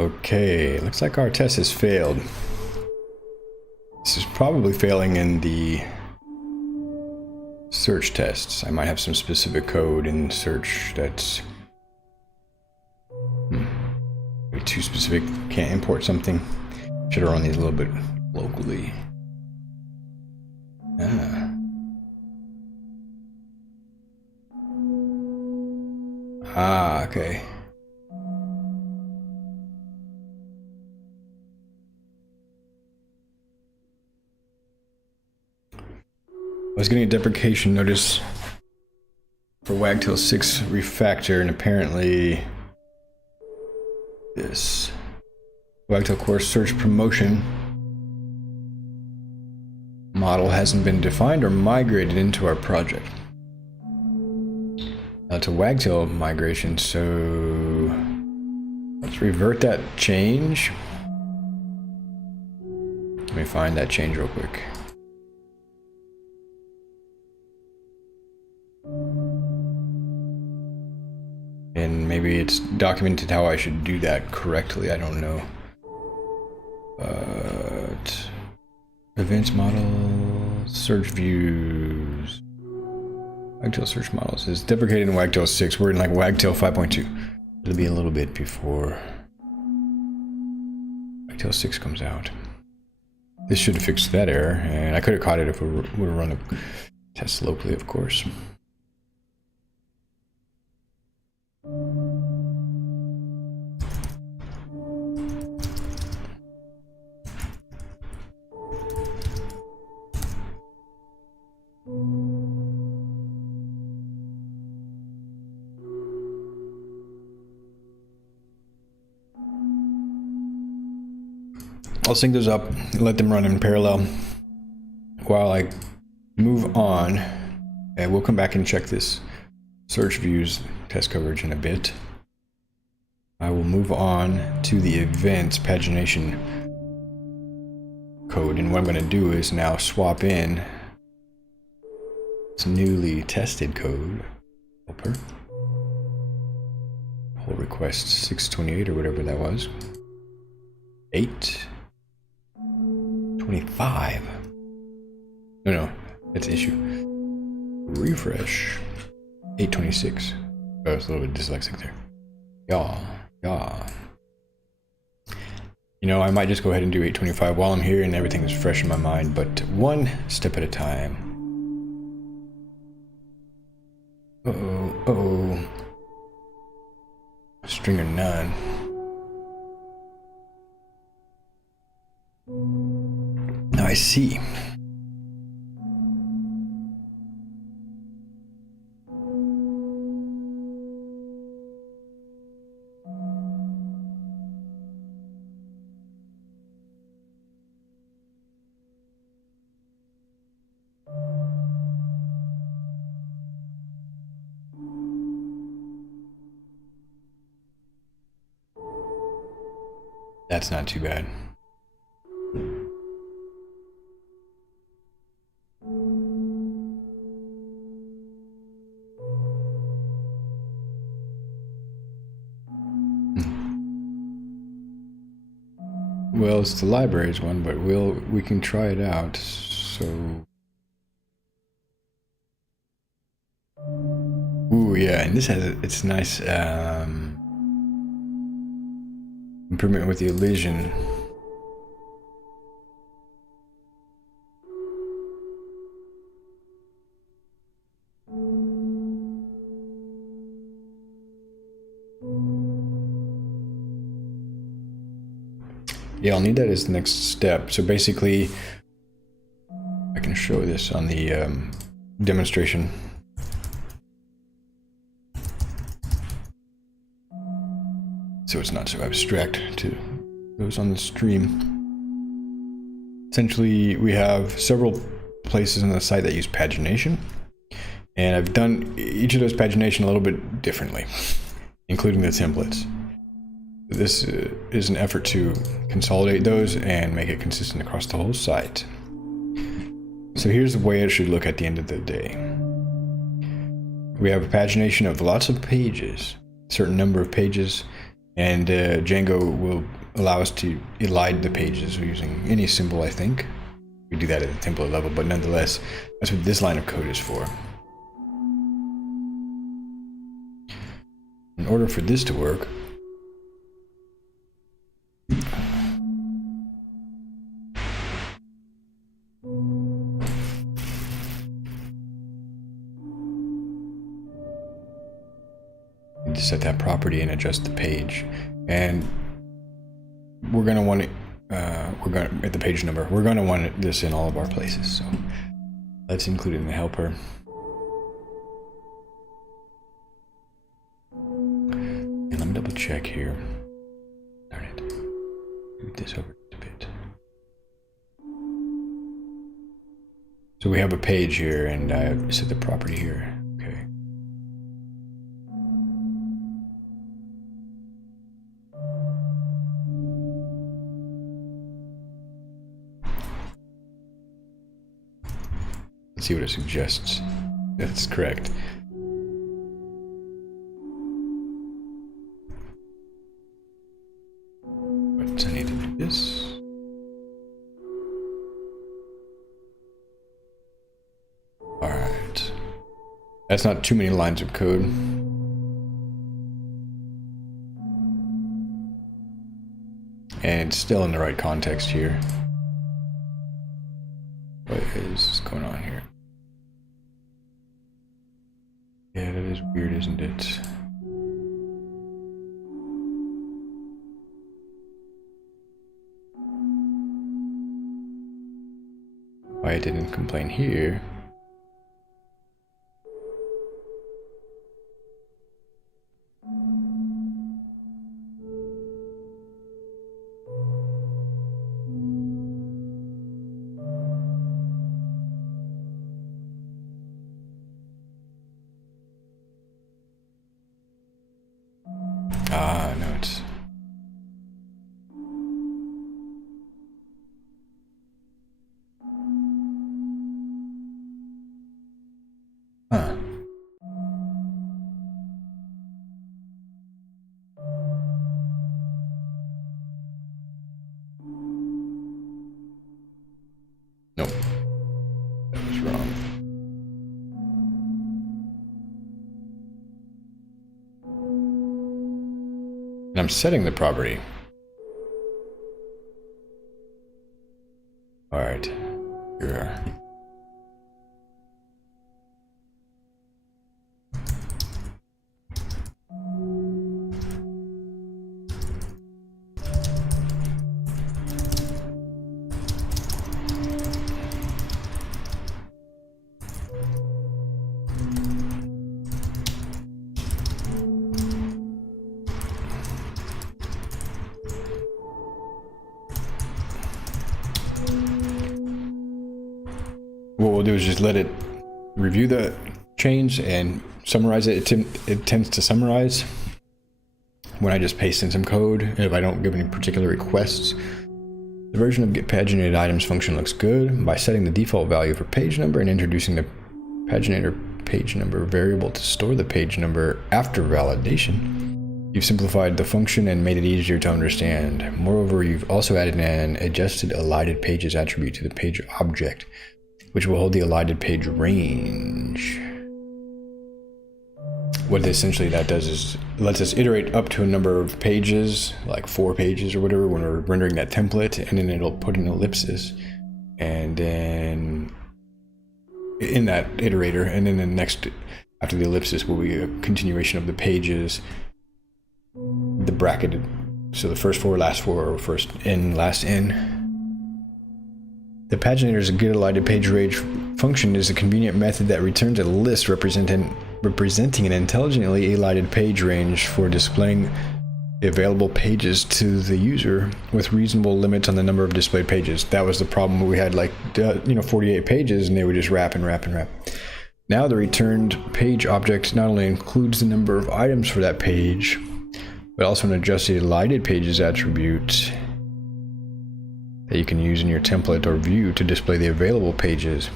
Okay, looks like our test has failed. This is probably failing in the search tests. I might have some specific code in search that's maybe too specific. Can't import something. Should have run these a little bit locally. Okay. I was getting a deprecation notice for Wagtail 6 refactor, and apparently this Wagtail core search promotion model hasn't been defined or migrated into our project. To Wagtail migration, so let's revert that change. Let me find that change real quick. And maybe it's documented how I should do that correctly, I don't know. But events model, search views. Wagtail search models is deprecated in Wagtail 6. We're in like Wagtail 5.2. It'll be a little bit before Wagtail 6 comes out. This should have fixed that error, and I could have caught it if we would have run the test locally, of course. I'll sync those up and let them run in parallel while I move on, and we'll come back and check this search views test coverage in a bit. I will move on to the events pagination code, and what I'm going to do is now swap in this newly tested code. Pull request 628 or whatever that was. 825. No, that's issue. Refresh. 826. I was a little bit dyslexic there. Yeah. You know, I might just go ahead and do 825 while I'm here and everything is fresh in my mind, but one step at a time. Uh-oh. String or none. Now I see. That's not too bad. Well, it's the library's one, but we can try it out. So, ooh, yeah, and this has it's nice improvement with the elision. Yeah, I'll need that as the next step. So basically, I can show this on the demonstration. So it's not so abstract to those on the stream. Essentially, we have several places on the site that use pagination. And I've done each of those pagination a little bit differently, including the templates. This is an effort to consolidate those and make it consistent across the whole site. So here's the way it should look at the end of the day. We have a pagination of lots of pages, a certain number of pages, And Django will allow us to elide the pages using any symbol, I think. We do that at the template level, but nonetheless, that's what this line of code is for. In order for this to work, to set that property and adjust the page, and we're going to want it at the page number. We're going to want this in all of our places, so let's include it in the helper. And let me double check here. Darn it. Move this over a bit. So we have a page here, and I set the property here. Okay. Let's see what it suggests. That's correct. But I need to do this. Alright. That's not too many lines of code. And it's still in the right context here. What is going on here? Yeah, that is weird, isn't it? Why it didn't complain here? Ah, no, it's... Huh. Nope. That was wrong. And I'm setting the property. Alright. Here we are. What we'll do is just let it review the change and summarize it. It tends to summarize when I just paste in some code, and if I don't give any particular requests. The version of getPaginated function looks good. By setting the default value for page number and introducing the paginator page number variable to store the page number after validation, you've simplified the function and made it easier to understand. Moreover, you've also added an adjusted elided pages attribute to the page object, which will hold the elided page range. What essentially that does is lets us iterate up to a number of pages, like 4 pages or whatever, when we're rendering that template, and then it'll put an ellipsis, and then in that iterator, and then the next after the ellipsis will be a continuation of the pages, the bracketed, so the first 4, last 4, or first in, last in. The paginator's getElidedPageRange function is a convenient method that returns a list representing an intelligently elided page range for displaying the available pages to the user with reasonable limits on the number of displayed pages. That was the problem. We had like 48 pages, and they would just wrap and wrap and wrap. Now the returned page object not only includes the number of items for that page, but also an adjusted elided pages attribute that you can use in your template or view to display the available pages.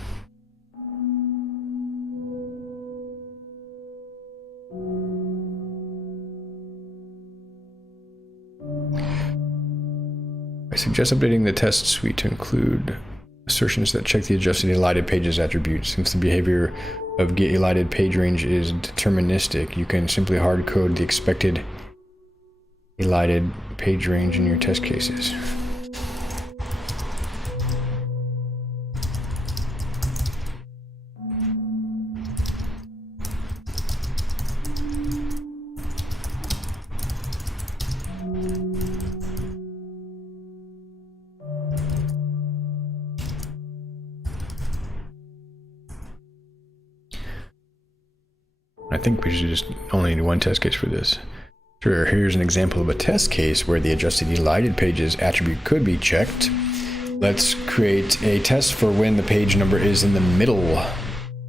I suggest updating the test suite to include assertions that check the adjusted elided pages attribute. Since the behavior of get elided page range is deterministic, you can simply hard code the expected elided page range in your test cases. I think we should just only need one test case for this. Sure, here's an example of a test case where the adjusted elided pages attribute could be checked. Let's create a test for when the page number is in the middle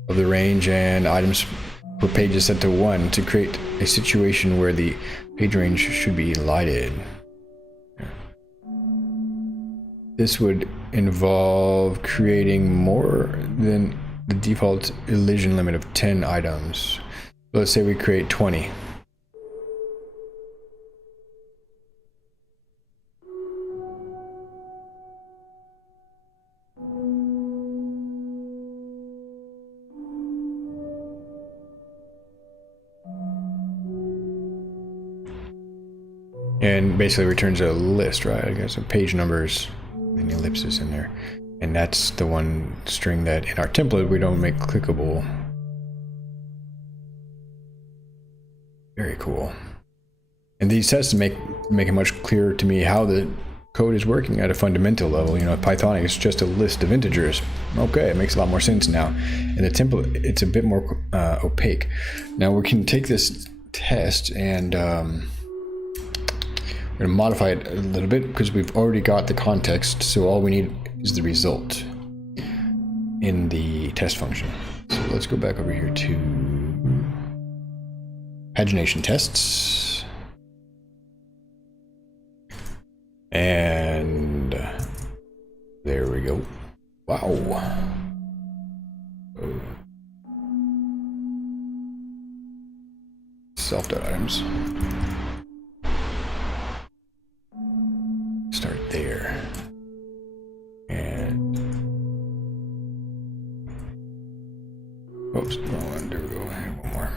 of the range and items per page is set to 1 to create a situation where the page range should be elided. This would involve creating more than the default elision limit of 10 items. Let's say we create 20. And basically returns a list, right? I guess of page numbers and ellipsis in there. And that's the one string that in our template we don't make clickable. Very cool. And these tests make it much clearer to me how the code is working at a fundamental level. You know, Pythonic is just a list of integers. Okay, it makes a lot more sense now. In the template, it's a bit more opaque. Now we can take this test and we're going to modify it a little bit because we've already got the context. So all we need is the result in the test function. So let's go back over here to pagination tests. And there we go. Wow. Self.items. Start there. And oops, wrong one. There we go. And one more.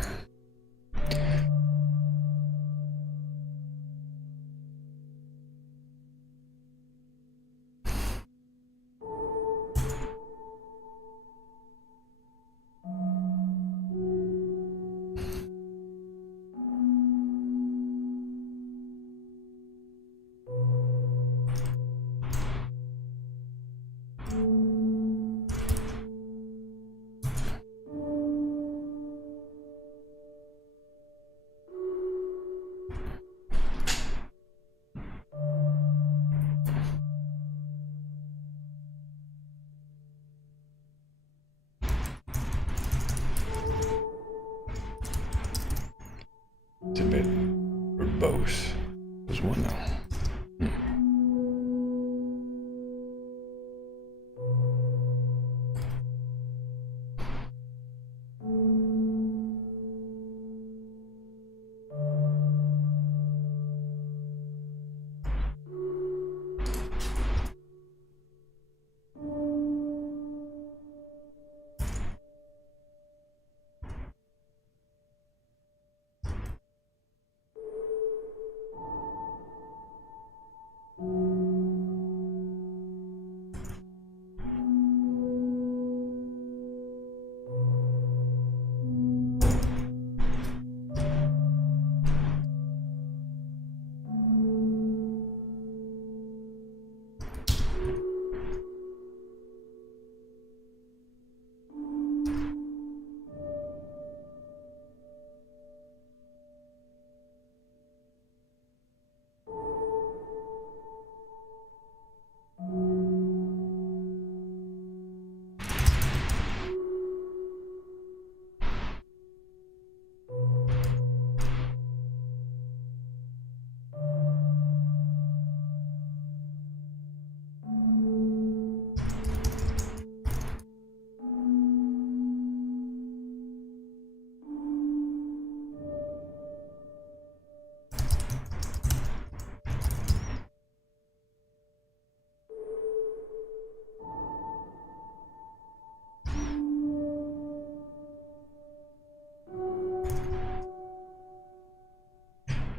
It's a bit verbose. There's one though.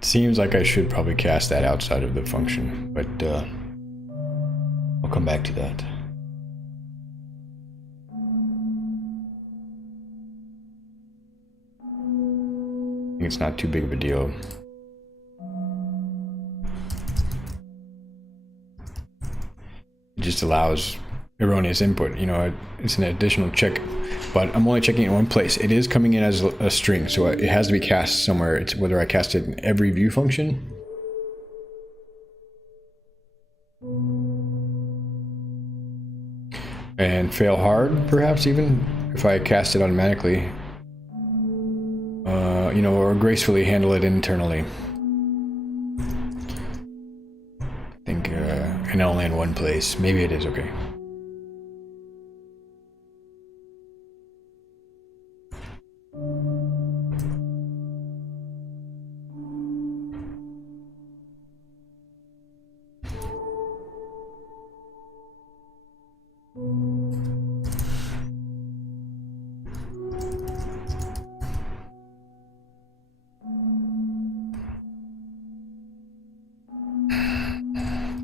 seems like I should probably cast that outside of the function, but I'll come back to that. I think it's not too big of a deal. It just allows erroneous input, you know, it's an additional check, but I'm only checking it in one place. It is coming in as a string, so it has to be cast somewhere. It's whether I cast it in every view function and fail hard, perhaps even if I cast it automatically, you know, or gracefully handle it internally. I think, and only in one place. Maybe it is okay.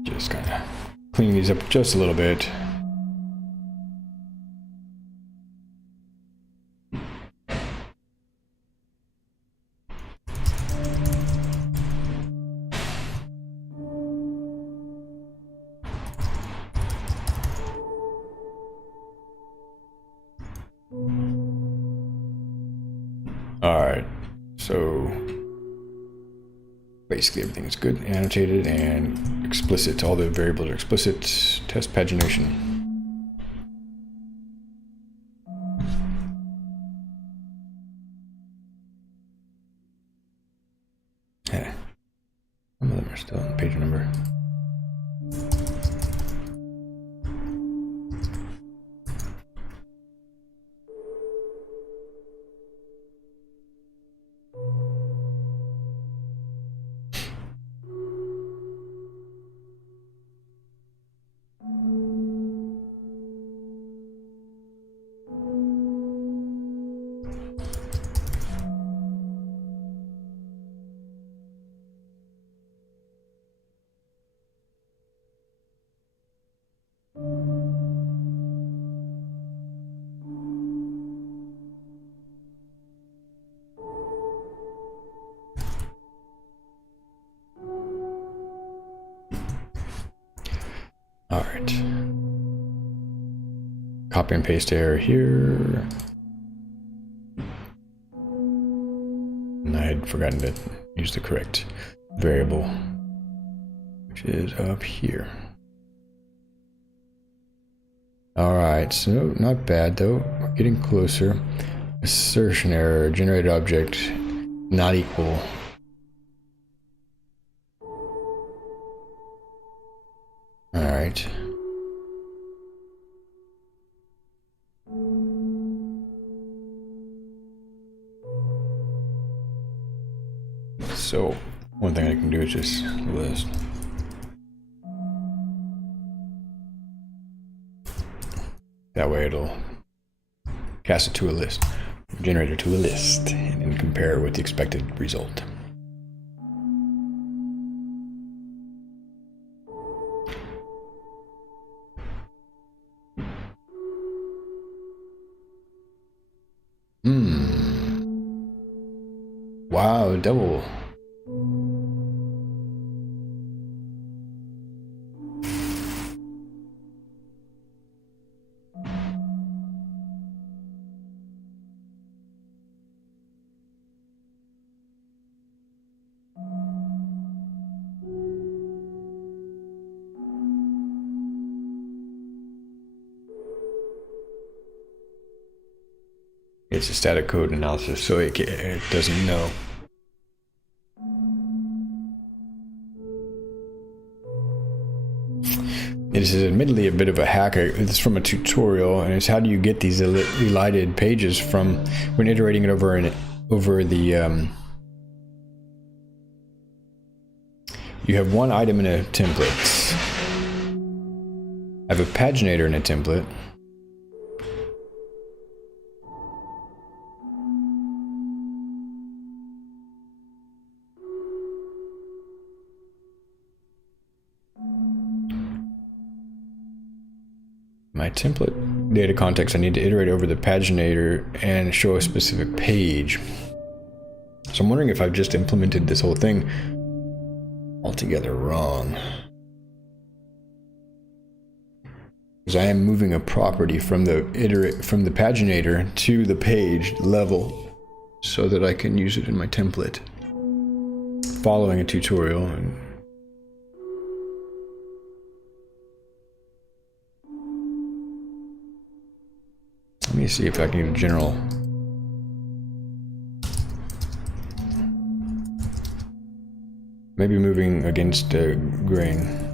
Just kind of cleaning these up just a little bit. Alright, so basically everything is good, annotated and explicit. All the variables are explicit. Test pagination. Yeah. Some of them are still on the page number. All right. Copy and paste error here. And I had forgotten to use the correct variable, which is up here. All right, so not bad though. We're getting closer. Assertion error, generated object, not equal. All right. So one thing I can do is just list. That way it'll cast it to a list, generate it to a list, and then compare with the expected result. Wow, double. It's a static code analysis, so it doesn't know. This is admittedly a bit of a hack. It's from a tutorial, and it's how do you get these elided pages from when iterating it over the. You have one item in a template. I have a paginator in a template. my template data context, I need to iterate over the paginator and show a specific page. So I'm wondering if I've just implemented this whole thing altogether wrong. Because I am moving a property from the paginator to the page level so that I can use it in my template. Following a tutorial. And let me see if I can get a general. Maybe moving against a grain.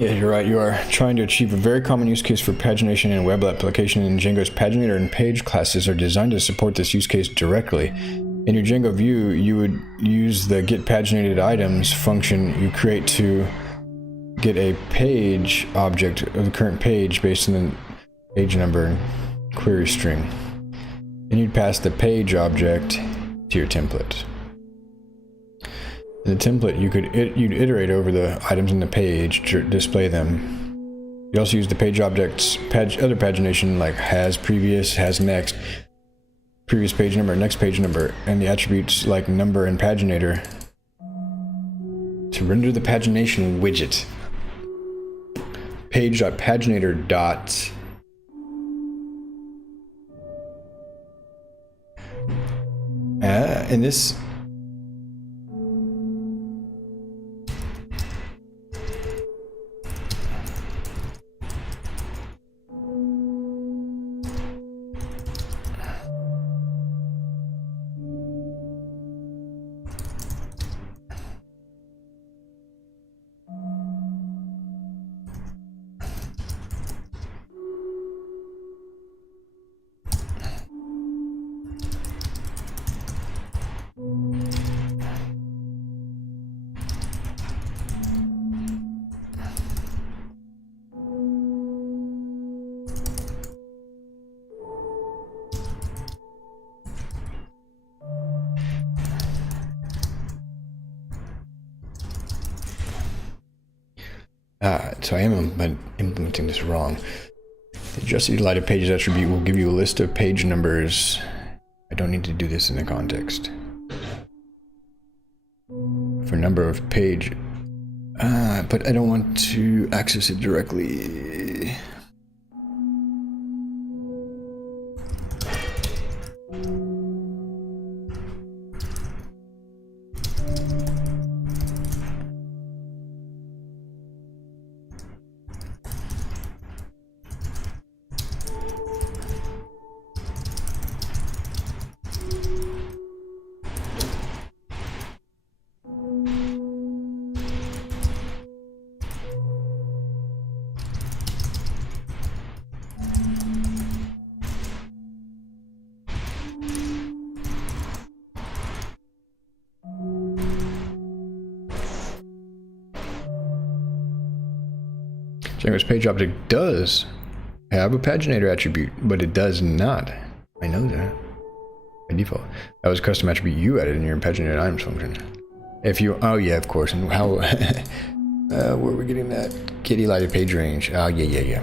Yeah, you're right. You are trying to achieve a very common use case for pagination in a web application, and Django's paginator and page classes are designed to support this use case directly. In your Django view, you would use the getPaginated_items function you create to get a page object of the current page based on the page number and query string. Then you'd pass the page object to your template. In the template, you'd iterate over the items in the page to display them. You also use the page object's other pagination like has previous, has next, previous page number, next page number, and the attributes like number and paginator to render the pagination widget. Page.paginator dot in this so I am implementing this wrong. The adjusted utilized pages attribute will give you a list of page numbers. I don't need to do this in the context. For number of page, but I don't want to access it directly. Django's page object does have a paginator attribute, but it does not. I know that. By default. That was a custom attribute you added in your paginated items function. If you, oh yeah, of course. And how, where are we getting that? Kitty lighted page range. Oh, yeah.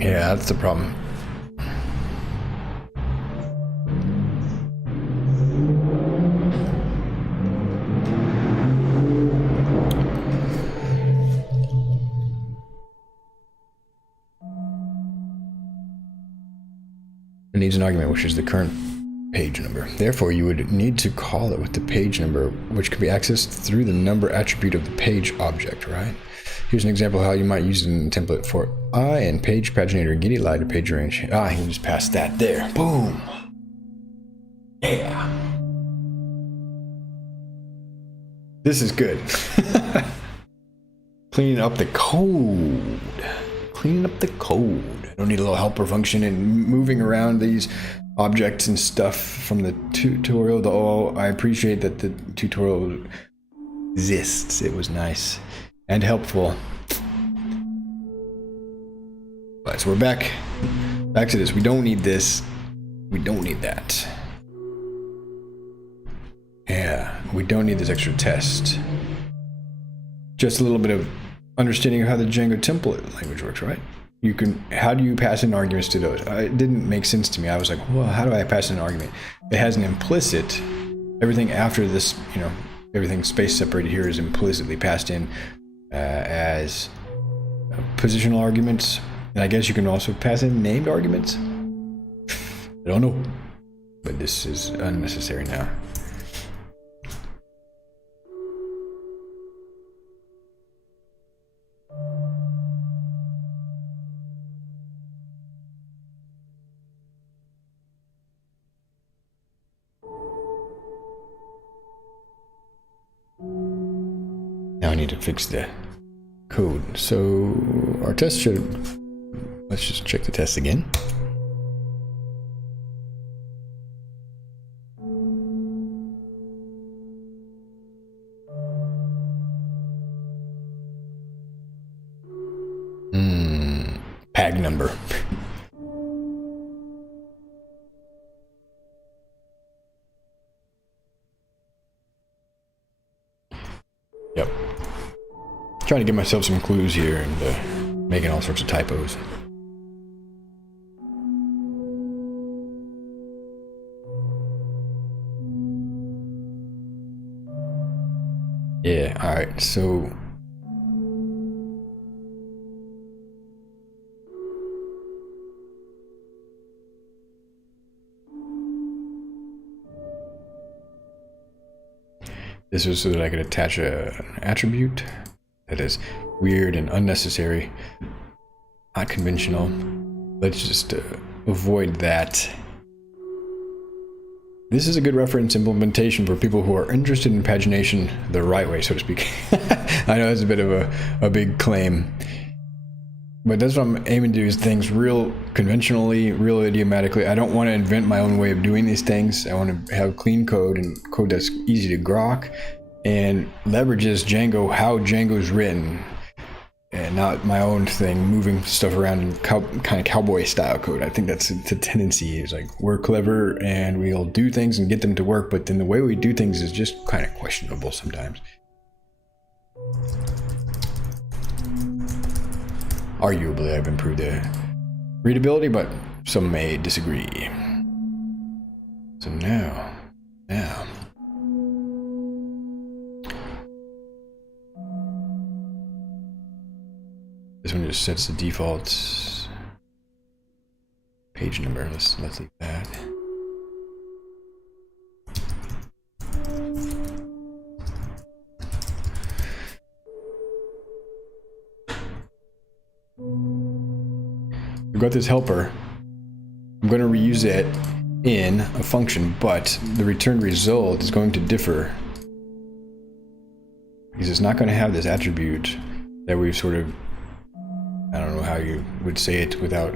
Yeah, that's the problem. It needs an argument, which is the current page number. Therefore, you would need to call it with the page number, which can be accessed through the number attribute of the page object, right? Here's an example of how you might use it in the template for I and page paginator giddy lighted page range. Ah, you can just pass that there. Boom. Yeah. This is good. Cleaning up the code. Cleaning up the code. I don't need a little helper function and moving around these objects and stuff from the tutorial. Though I appreciate that the tutorial exists. It was nice and helpful. Right, so we're back to this. We don't need this. We don't need that. Yeah, we don't need this extra test. Just a little bit of understanding of how the Django template language works, right? You can, how do you pass in arguments to those? It didn't make sense to me. I was like, well, how do I pass in an argument? It has an implicit, everything after this, you know, everything space separated here is implicitly passed in as positional arguments. And I guess you can also pass in named arguments. I don't know, but this is unnecessary now. Now I need to fix the code. So our test should, let's just check the test again. Pag number. Yep. Trying to give myself some clues here and making all sorts of typos. Yeah, alright, so this was so that I could attach an attribute that is weird and unnecessary, not conventional. Let's just avoid that. This is a good reference implementation for people who are interested in pagination the right way, so to speak. I know that's a bit of a big claim, but that's what I'm aiming to do, is things real conventionally, real idiomatically. I don't want to invent my own way of doing these things. I want to have clean code and code that's easy to grok and leverages Django, how Django's written, and not my own thing, moving stuff around in kind of cowboy style code. I think that's the tendency, is like, we're clever and we'll do things and get them to work, but then the way we do things is just kind of questionable sometimes. Arguably, I've improved the readability, but some may disagree. So now. This one just sets the default page number. Let's leave that. We've got this helper. I'm going to reuse it in a function, but the returned result is going to differ because it's not going to have this attribute that we've sort of, I don't know how you would say it without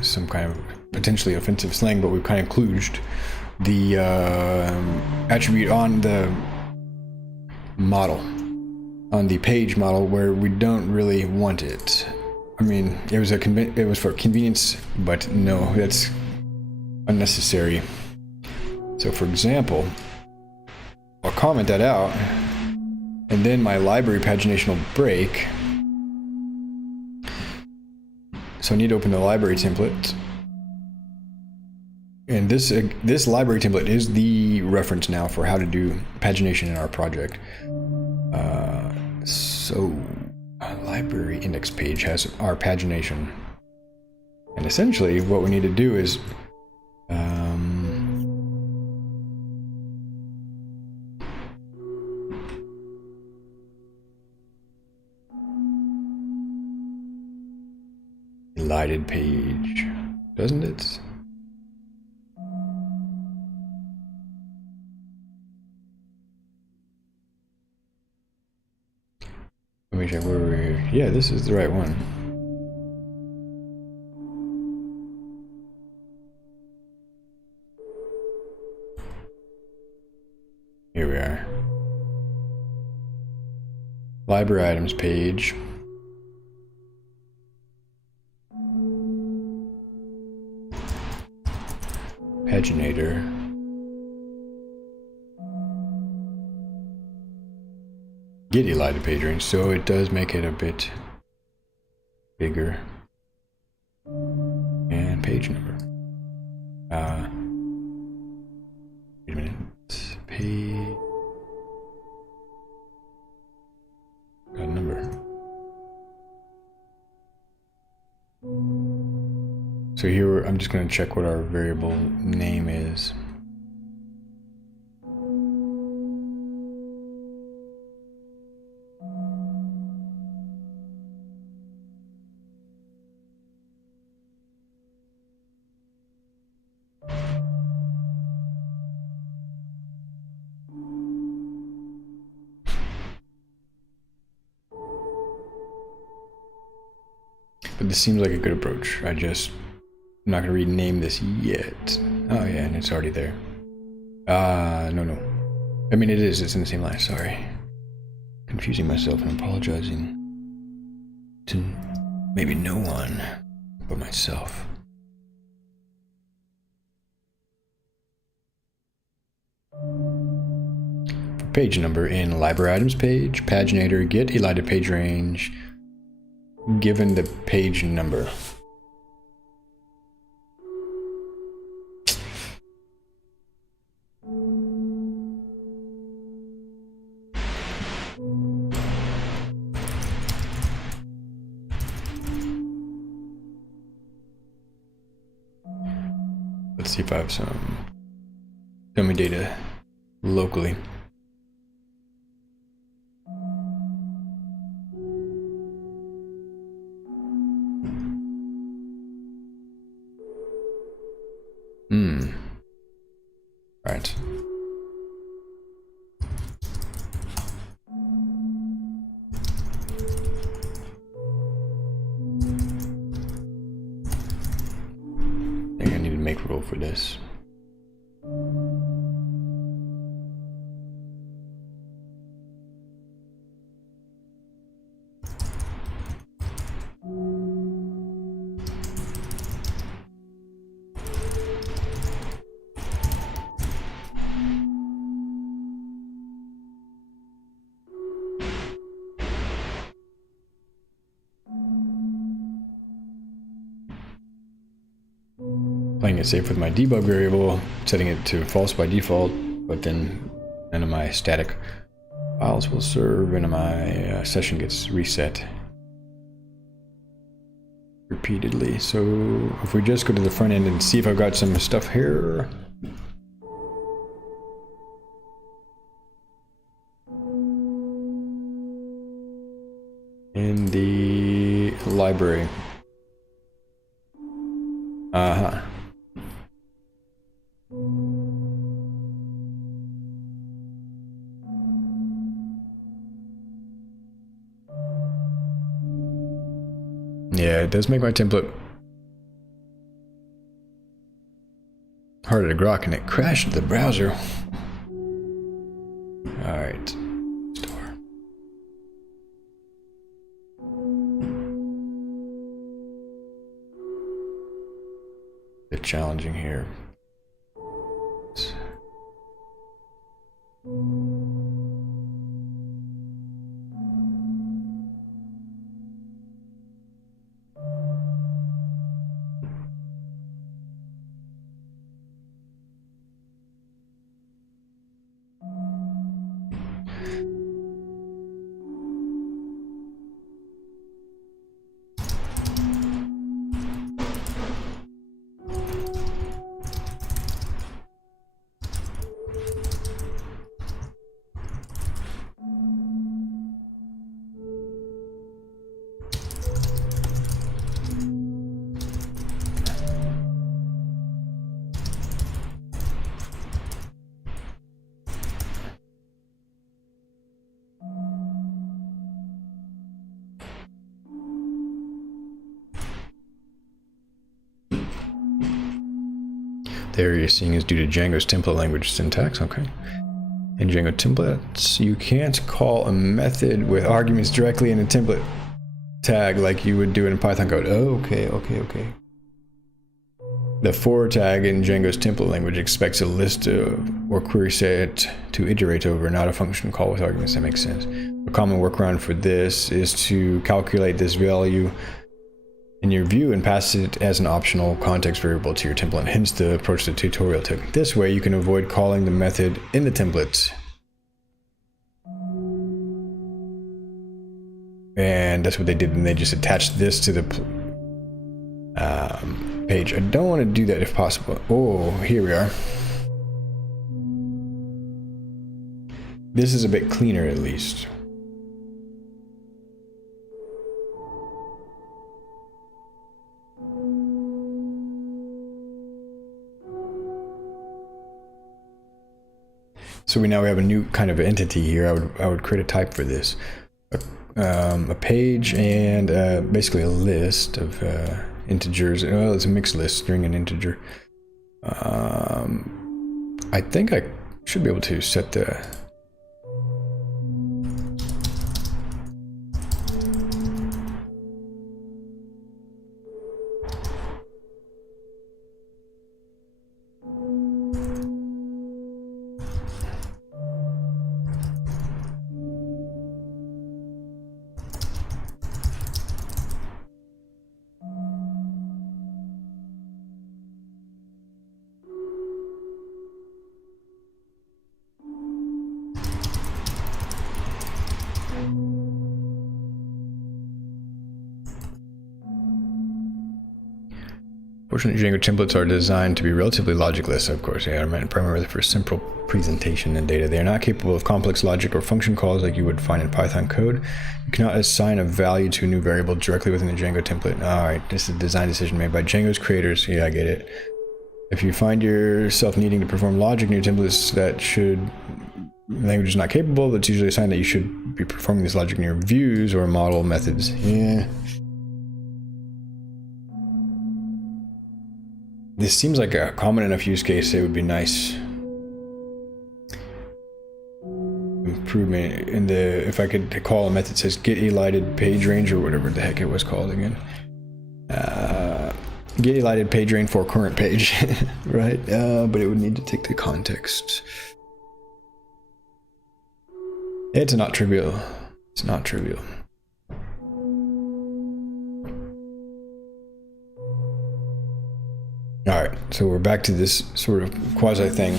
some kind of potentially offensive slang, but we've kind of kludged the attribute on the model, on the page model, where we don't really want it. I mean, it was for convenience, but no, that's unnecessary. So for example, I'll comment that out, and then my library pagination will break. So I need to open the library template. And this library template is the reference now for how to do pagination in our project. So our library index page has our pagination. And essentially what we need to do is lighted page, doesn't it? Let me check where we're here. Yeah, this is the right one. Here we are. Library items page. Paginator. Get elided page range, so it does make it a bit bigger. And page number. Wait a minute. Page. Got a number. So here I'm just going to check what our variable name is. But this seems like a good approach. I'm not going to rename this yet. Oh yeah, and it's already there. No. I mean, it's in the same line, sorry. Confusing myself and apologizing to maybe no one but myself. For page number in library items page, paginator, get elided page range, given the page number. Let's see if I have some dummy data locally. Right. I think I need to make roll for this. Playing it safe with my debug variable, setting it to false by default, but then none of my static files will serve and my session gets reset repeatedly. So if we just go to the front end and see if I've got some stuff here. In the library. Yeah, it does make my template harder to grok, and it crashed the browser. Alright. Store. A bit challenging here. There you're seeing is due to Django's template language syntax, okay. In Django templates, you can't call a method with arguments directly in a template tag like you would do in Python code. Oh, okay. The for tag in Django's template language expects a list or query set to iterate over, not a function call with arguments. That makes sense. A common workaround for this is to calculate this value in your view and pass it as an optional context variable to your template, hence the approach the tutorial took. This way you can avoid calling the method in the template. And that's what they did, and they just attached this to the page. I don't want to do that if possible. Oh, here we are. This is a bit cleaner at least. So we now have a new kind of entity here. I would create a type for this, a page and basically a list of integers. Well, it's a mixed list, string and integer. I think I should be able to set the Fortunately, Django templates are designed to be relatively logicless, of course. They are meant primarily for simple presentation and data. They are not capable of complex logic or function calls like you would find in Python code. You cannot assign a value to a new variable directly within the Django template. Alright, this is a design decision made by Django's creators. Yeah, I get it. If you find yourself needing to perform logic in your templates that language is not capable, but it's usually a sign that you should be performing this logic in your views or model methods. Yeah. This seems like a common enough use case. It would be nice improvement in the, if I could call a method that says get elided page range or whatever the heck it was called again. Get elided page range for current page, right? But it would need to take the context. It's not trivial. It's not trivial. Alright, so we're back to this sort of quasi thing.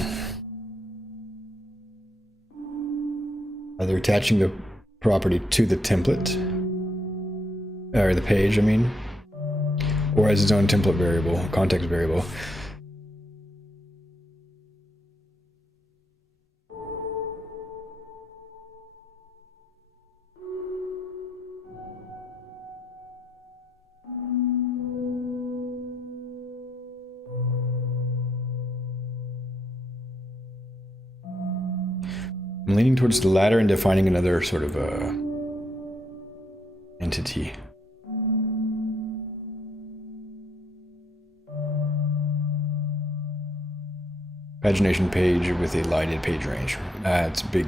Either attaching the property to the template, or the page, I mean, or as its own template variable, context variable. I'm leaning towards the latter and defining another sort of entity. Pagination page with a lighted page range. It's a big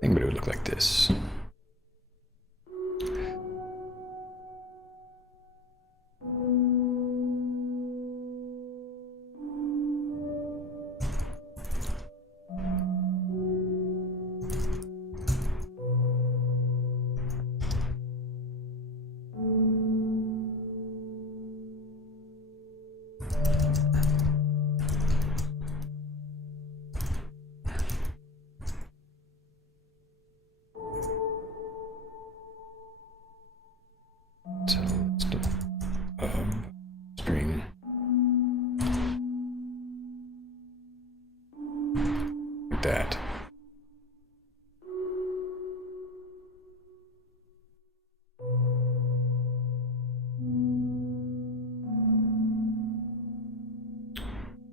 thing, but it would look like this. So let's do string like that.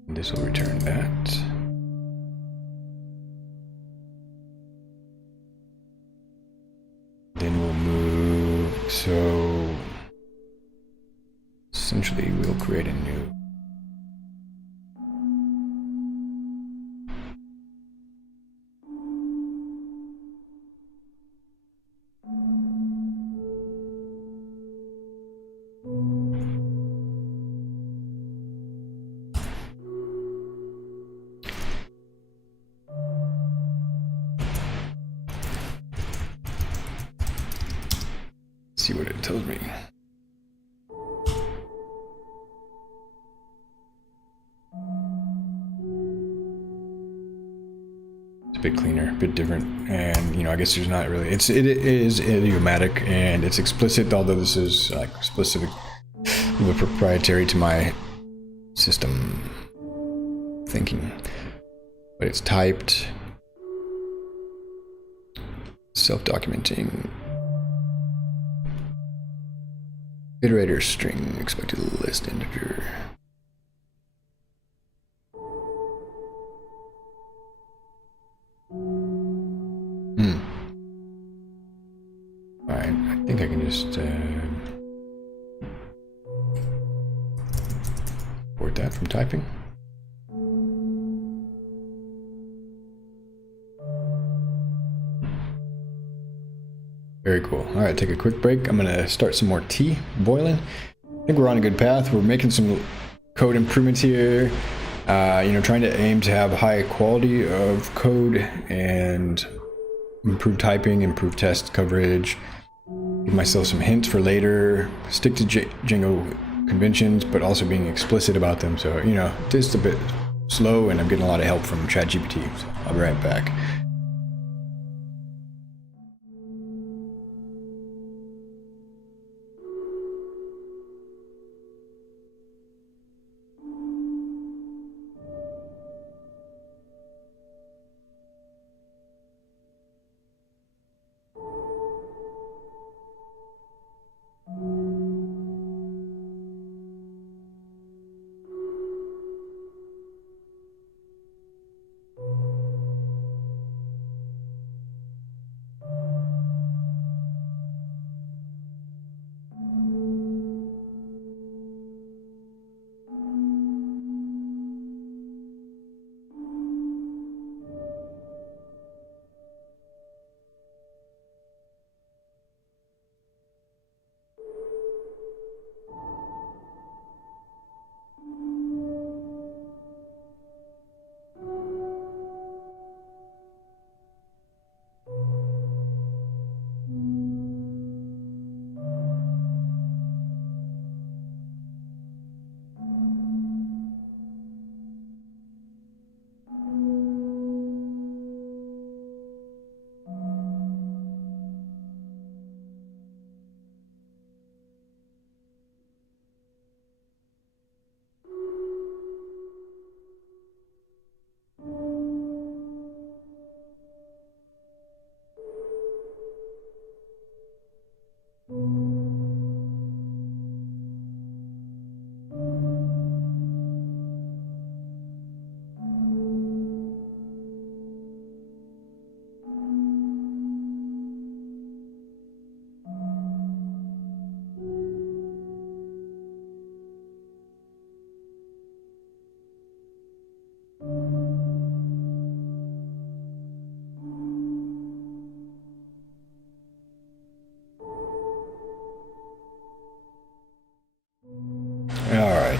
And this will return that. Then we'll move, so essentially we'll create a new see what it tells me. It's a bit cleaner, a bit different, and you know, I guess there's not really. It is idiomatic and it's explicit, although this is like specific, proprietary to my system thinking. But it's typed, self-documenting. Iterator string expected list integer. Alright, I think I can just import that from typing. Very cool. All right, take a quick break. I'm gonna start some more tea boiling. I think we're on a good path. We're making some code improvements here. You know, trying to aim to have high quality of code and improve typing, improve test coverage. Give myself some hints for later. Stick to Django conventions, but also being explicit about them. So, you know, just a bit slow, and I'm getting a lot of help from ChatGPT. So I'll be right back.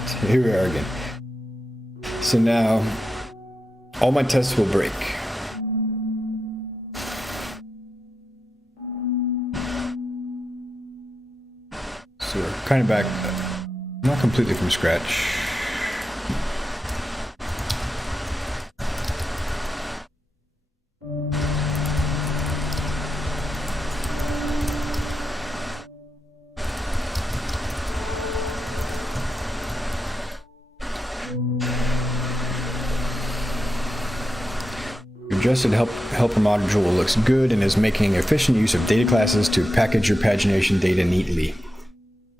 Alright, here we are again. So now, all my tests will break. So we're kind of back, not completely from scratch. Adjusted helper module looks good and is making efficient use of data classes to package your pagination data neatly.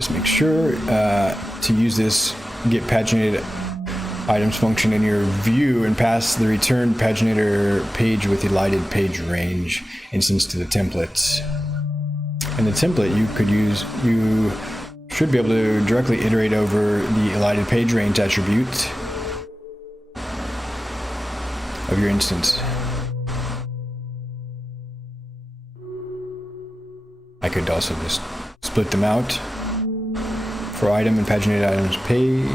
Just make sure to use this get paginated items function in your view and pass the return paginator page with elided page range instance to the templates. And the template you should be able to directly iterate over the elided page range attribute of your instance. I could also just split them out for item and paginated items page.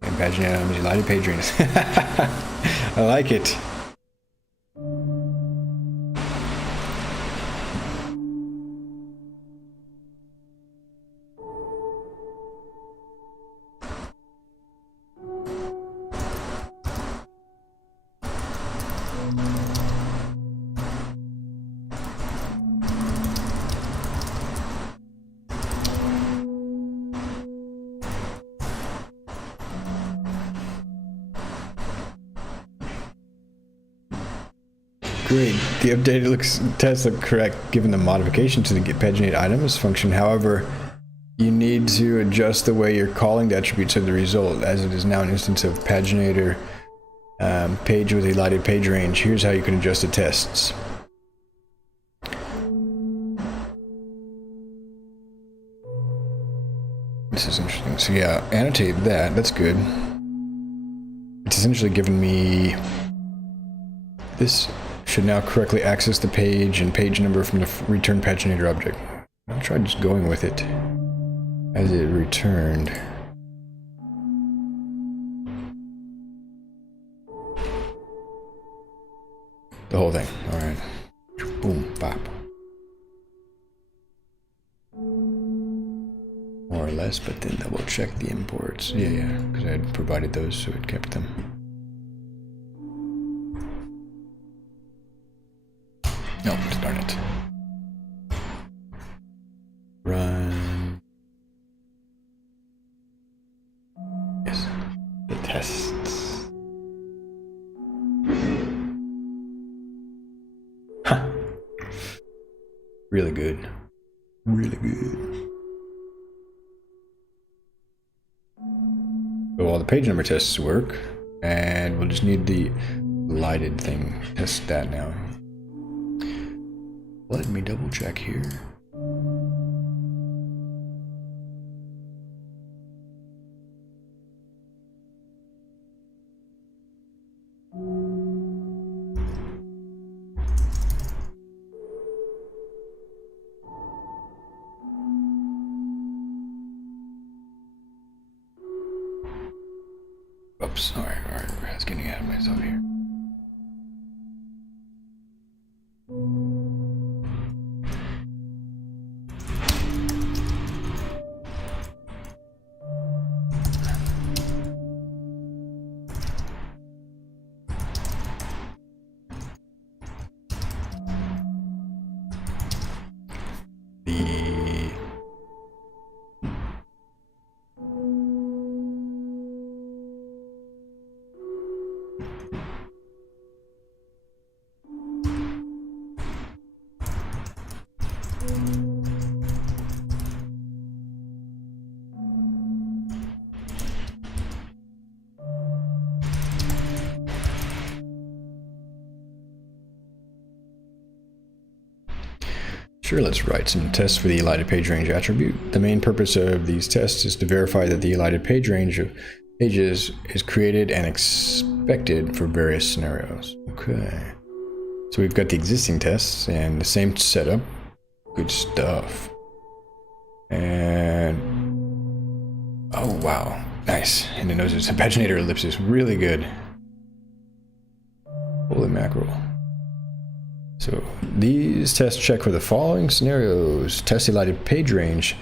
And paginated items elided page range. I like it. Great. The updated tests look correct given the modification to the get paginated items function. However, you need to adjust the way you're calling the attributes of the result, as it is now an instance of paginator page with elided page range. Here's how you can adjust the tests. This is interesting. So yeah, annotate that. That's good. It's essentially given me this. Should now correctly access the page and page number from the return paginator object. I'll try just going with it as it returned. The whole thing. Alright. Boom, bop. More or less, but then double check the imports. Yeah, because I had provided those, so it kept them. No, start it. Run. Yes. The tests. Huh. Really good. Really good. So all the page number tests work, and we'll just need the elided thing. Test that now. Let me double check here. Oops, all right, I was getting ahead of myself here. Sure, let's write some tests for the elided page range attribute. The main purpose of these tests is to verify that the elided page range of pages is created and expected for various scenarios. Okay. So we've got the existing tests and the same setup. Good stuff. And oh wow, nice. And it knows it's a paginator ellipsis, really good. Holy mackerel. So these tests check for the following scenarios. Test elided page range.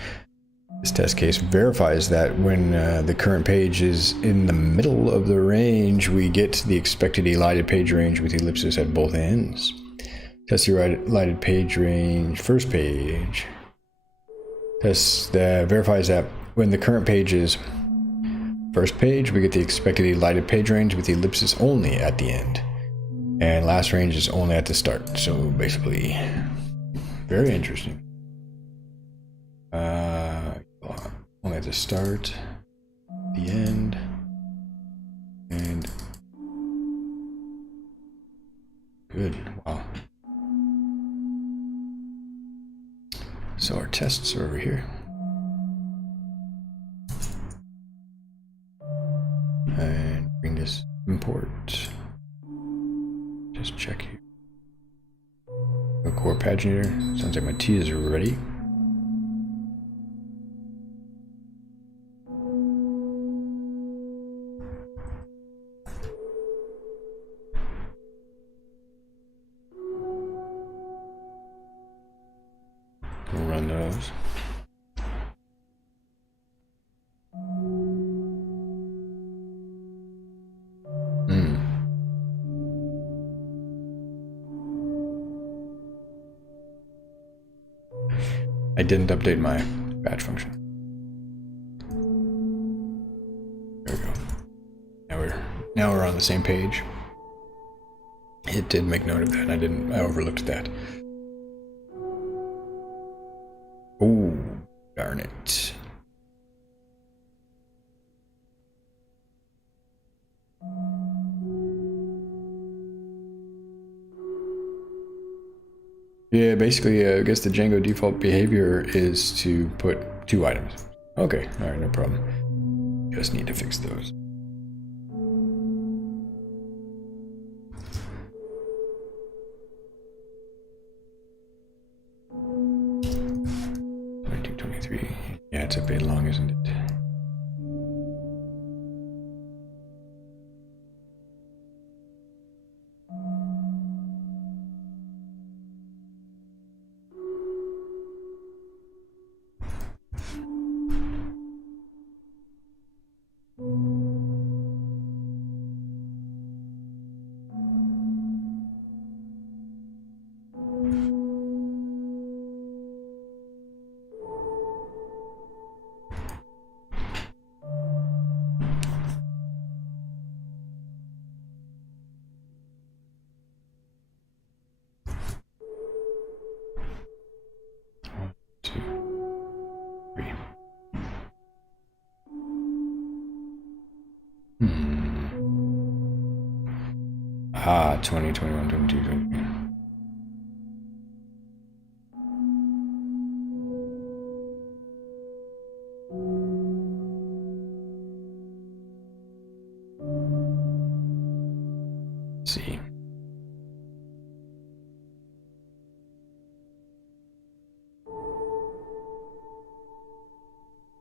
This test case verifies that when the current page is in the middle of the range, we get the expected elided page range with ellipsis at both ends. Test elided page range, first page. Test that verifies that when the current page is first page, we get the expected elided page range with ellipsis only at the end. And last range is only at the start. So basically, very interesting. Only at the start, the end, and good. Wow. So our tests are over here. And bring this import. Just check here. A core paginator. Sounds like my tea is ready. We'll run those. I didn't update my batch function. There we go. Now we're on the same page. It did make note of that. I overlooked that. Oh, darn it. Yeah, basically, I guess the Django default behavior is to put 2 items. Okay, alright, no problem. Just need to fix those. Yeah, it's a bit long, isn't it? Ah, 20, 21, 22, 23. Let's see.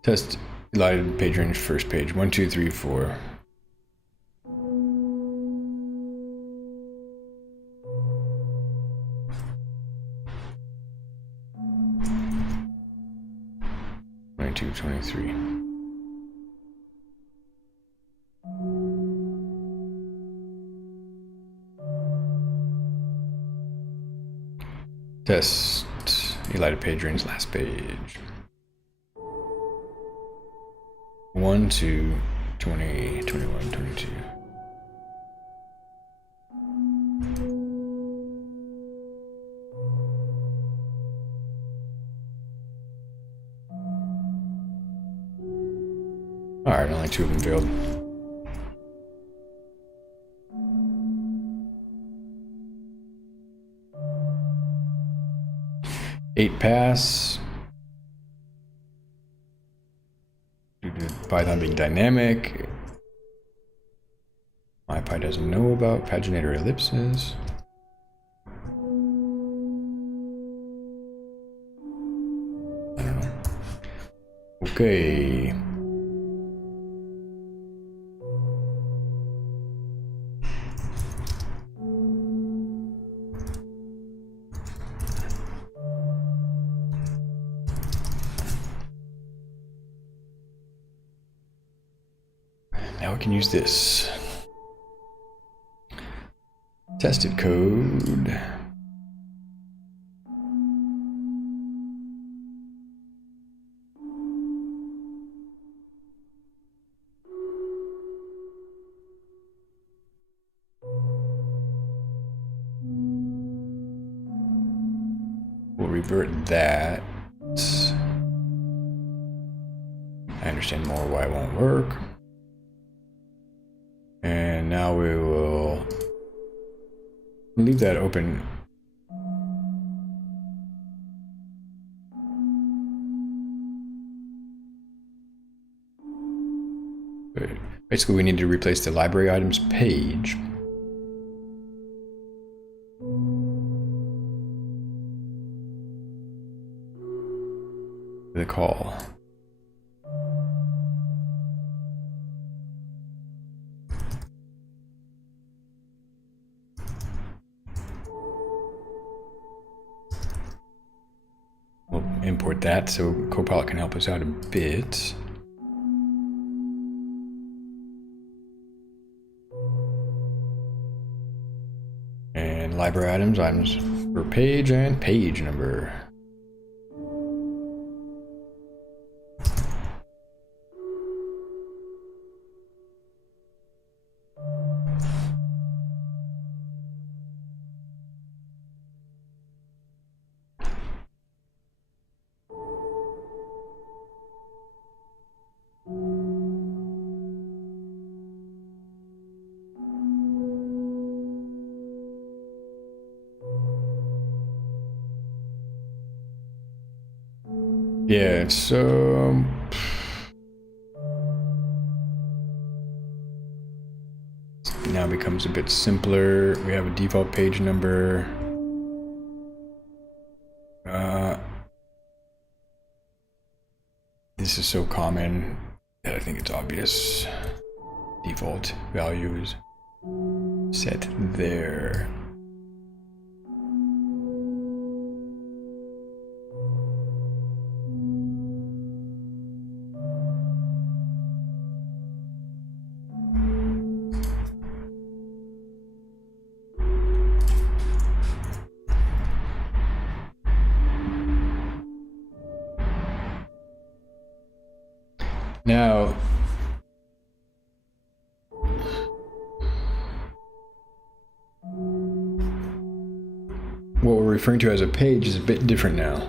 Test elided page range, first page. 1, 2, 3, 4. Two, 23. Test elided page range, last page. 1, 2, 20, 21, 22. Alright, only 2 of them failed. Eight pass. Due to Python being dynamic. MyPy doesn't know about paginator ellipses. Okay. Now we can use this. Tested code. We'll revert that. I understand more why it won't work. And now we will leave that open. Basically, we need to replace the library items page with a call. We'll import that so Copilot can help us out a bit. And library items for page and page number. Yeah, so now becomes a bit simpler. We have a default page number. This is so common that I think it's obvious. Default values set there. Now, what we're referring to as a page is a bit different now.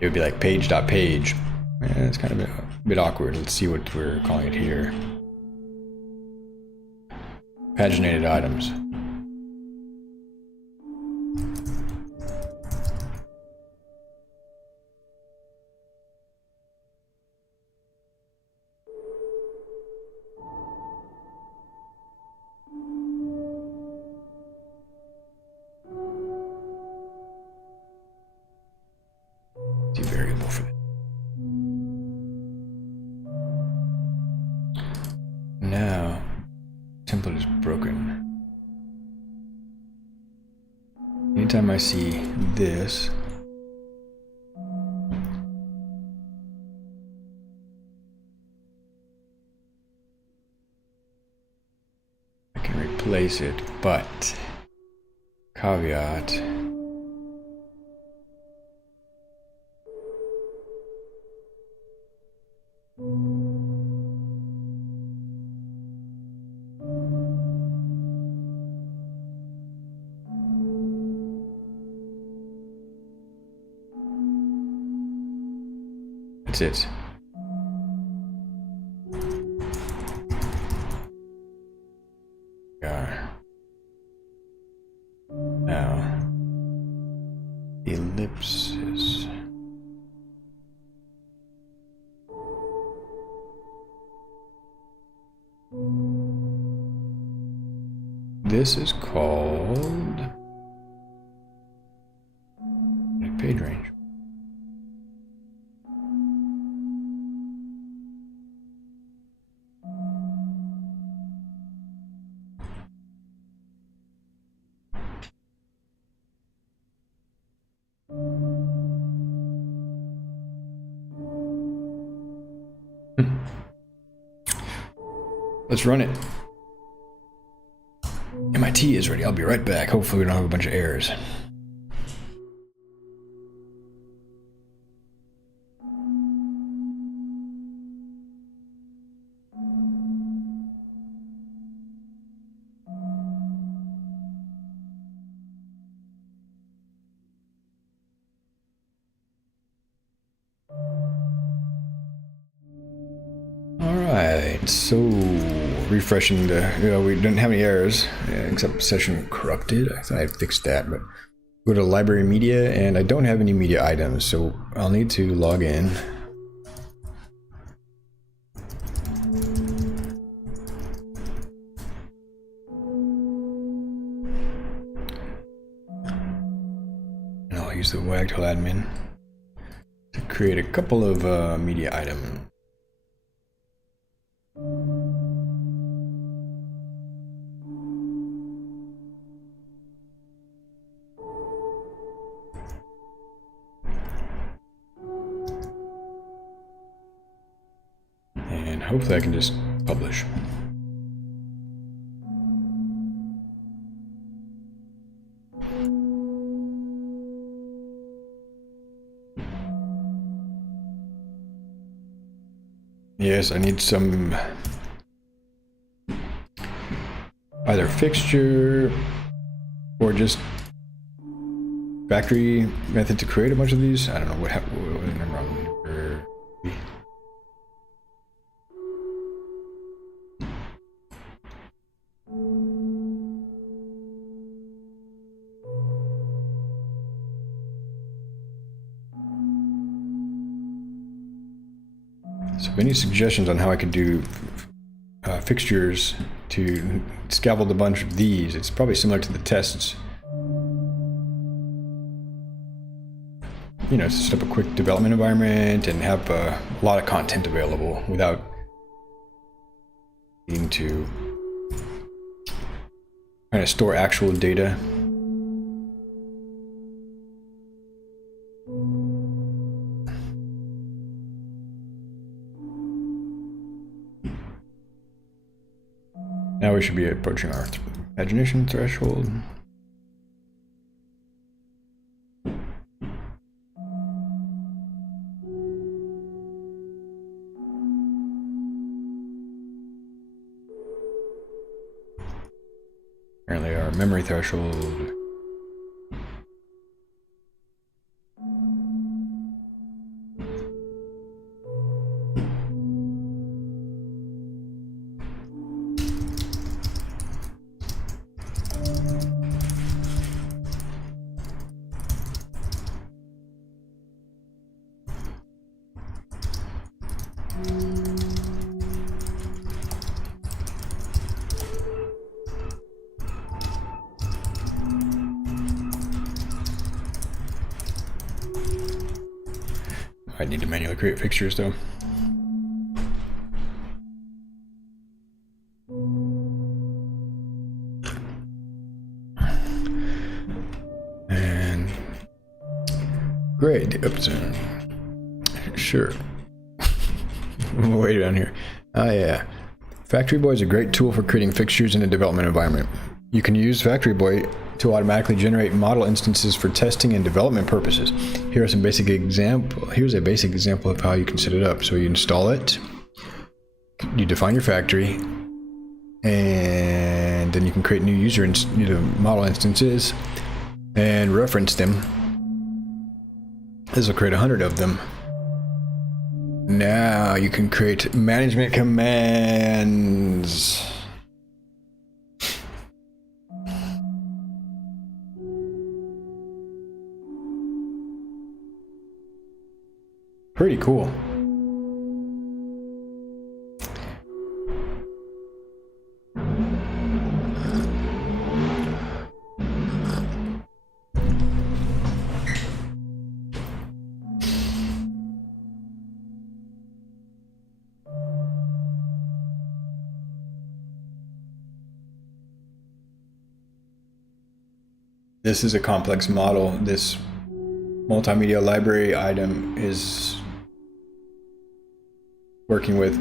It would be like page.page. It's kind of a bit awkward. Let's see what we're calling it here. Paginated items. Variable for that. Now, template is broken. Anytime I see this, I can replace it, but caveat. That's it. Now, ellipsis. This is called Let's run it. And my tea is ready. I'll be right back. Hopefully we don't have a bunch of errors. Alright, so refreshing the, we didn't have any errors, except session corrupted. I thought I fixed that, but go to library media, and I don't have any media items, so I'll need to log in. And I'll use the Wagtail admin to create a couple of media items. And hopefully I can just publish. Yes, I need some either fixture or just factory method to create a bunch of these. I don't know what number I'm number. So if any suggestions on how I could do fixtures to scaffold a bunch of these, it's probably similar to the tests. You know, set up a quick development environment and have a lot of content available without needing to kind of store actual data. Now we should be approaching our pagination threshold. Apparently our memory threshold. I need to manually create fixtures though. And great. Oops. Sure. Way down here. Oh yeah. Factory Boy is a great tool for creating fixtures in a development environment. You can use Factory Boy to automatically generate model instances for testing and development purposes. Here's a basic example of how you can set it up. So you install it, you define your factory, and then you can create new model instances and reference them. This will create 100 of them. Now you can create management commands. Pretty cool. This is a complex model. This multimedia library item is working with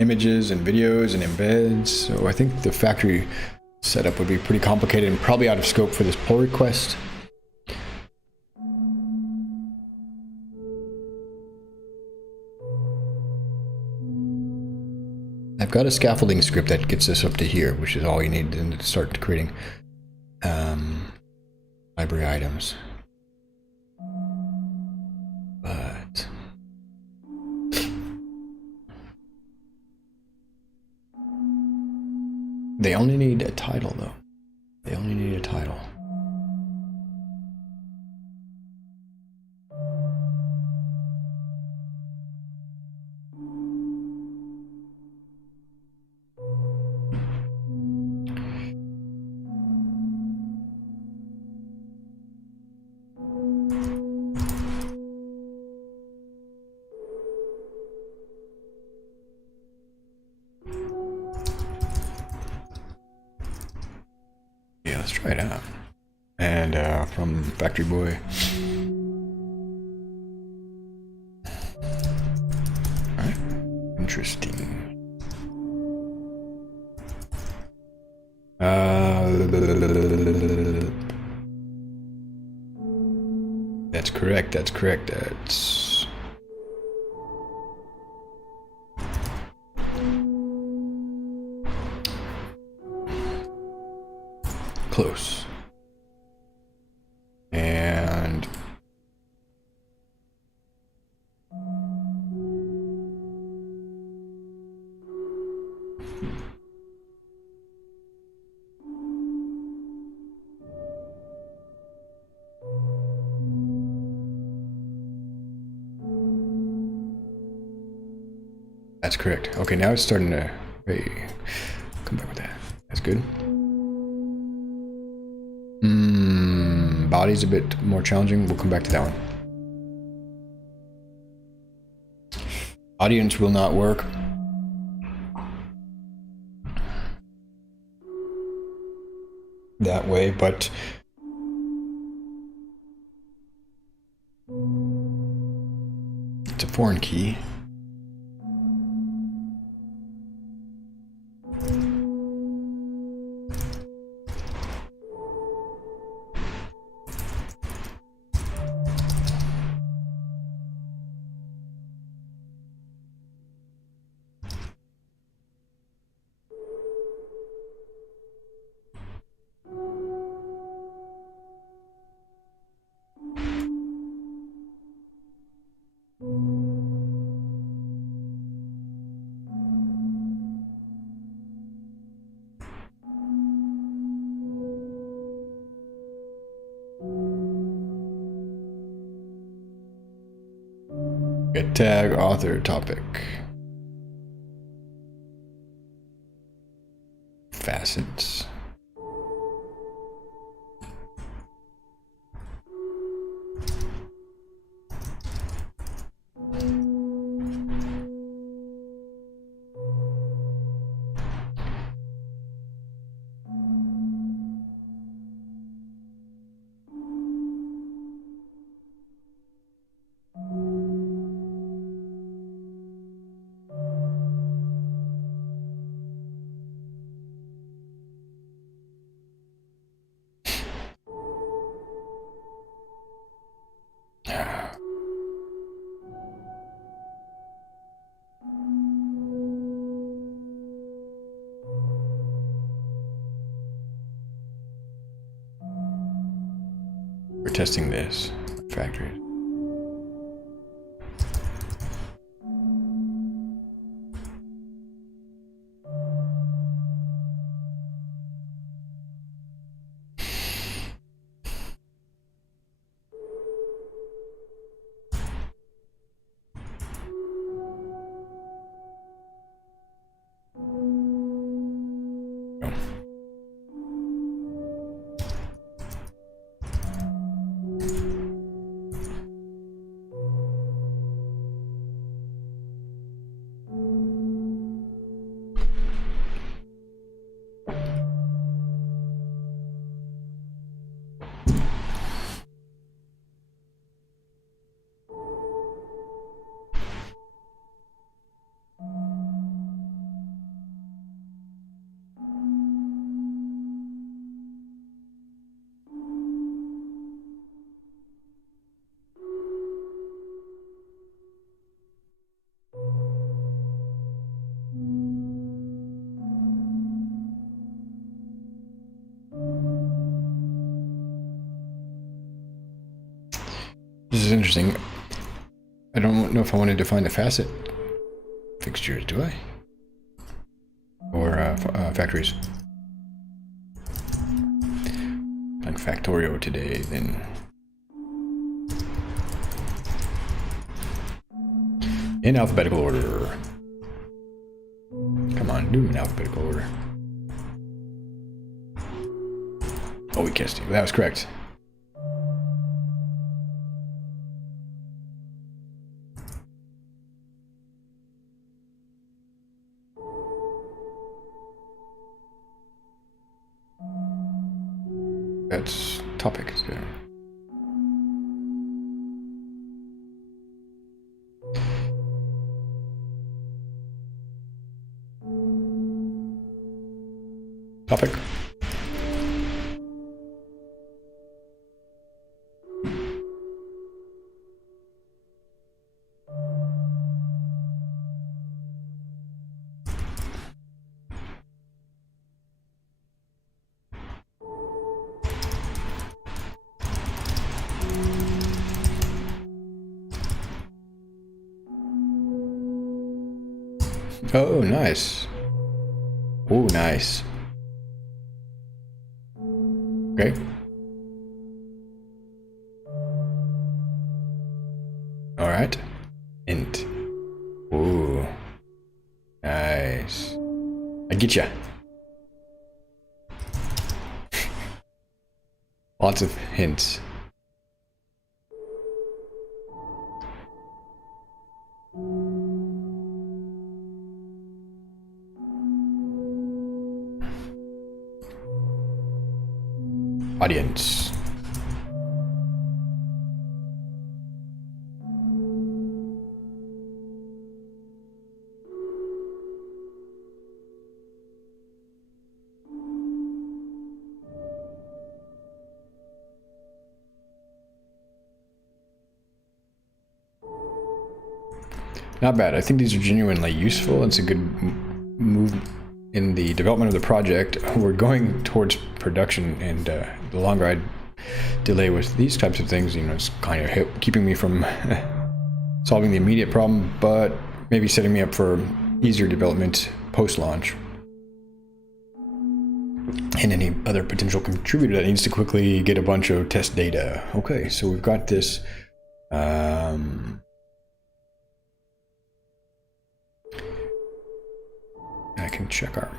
images and videos and embeds. So I think the factory setup would be pretty complicated and probably out of scope for this pull request. I've got a scaffolding script that gets us up to here, which is all you need to start creating library items. But they only need a title, though. They only need a title. Yeah, let's try it out. And from Factory Boy. Alright, interesting. That's correct, that's correct, that's... close. And... that's correct. Okay, now it's starting to... Hey, come back with that. That's good. Body's a bit more challenging. We'll come back to that one. Audience will not work. That way, but... it's a foreign key. Get tag, author, topic. Facets. We're testing this factory. interesting. I don't know if I want to define the facet fixtures, do I? Or factories. Like Factorio today, then. In alphabetical order. Come on, do them in alphabetical order. Oh, we kissed you. That was correct. That's topic. There. Topic. Oh, nice. Oh, nice. Okay. All right. Int. Ooh. Nice. I get ya. Lots of hints. Audience. Not bad. I think these are genuinely useful. It's a good move in the development of the project. We're going towards production, and the longer I delay with these types of things, you know, it's kind of keeping me from solving the immediate problem, but maybe setting me up for easier development post-launch. And any other potential contributor that needs to quickly get a bunch of test data. Okay, so we've got this. I can check our.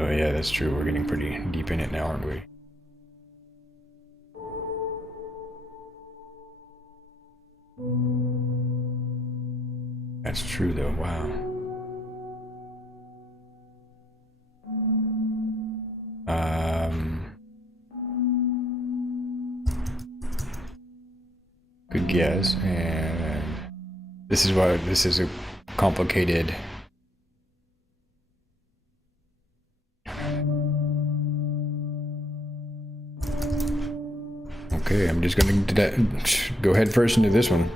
Oh yeah, that's true. We're getting pretty deep in it now, aren't we? That's true though, wow. Good guess, and this is why this is a complicated. Okay, I'm just going to go head first into this one.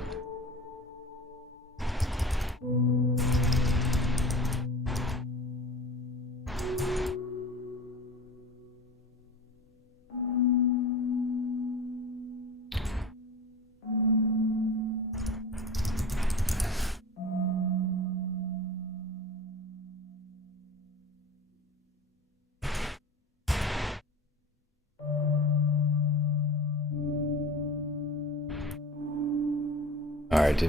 Alright,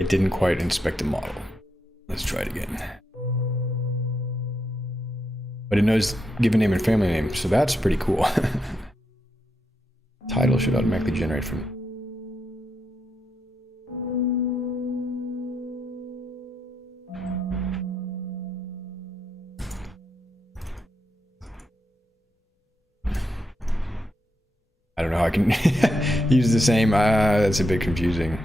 it didn't quite inspect the model. Let's try it again. But it knows given name and family name, so that's pretty cool. Title should automatically generate from... I don't know how I can use the same. That's a bit confusing.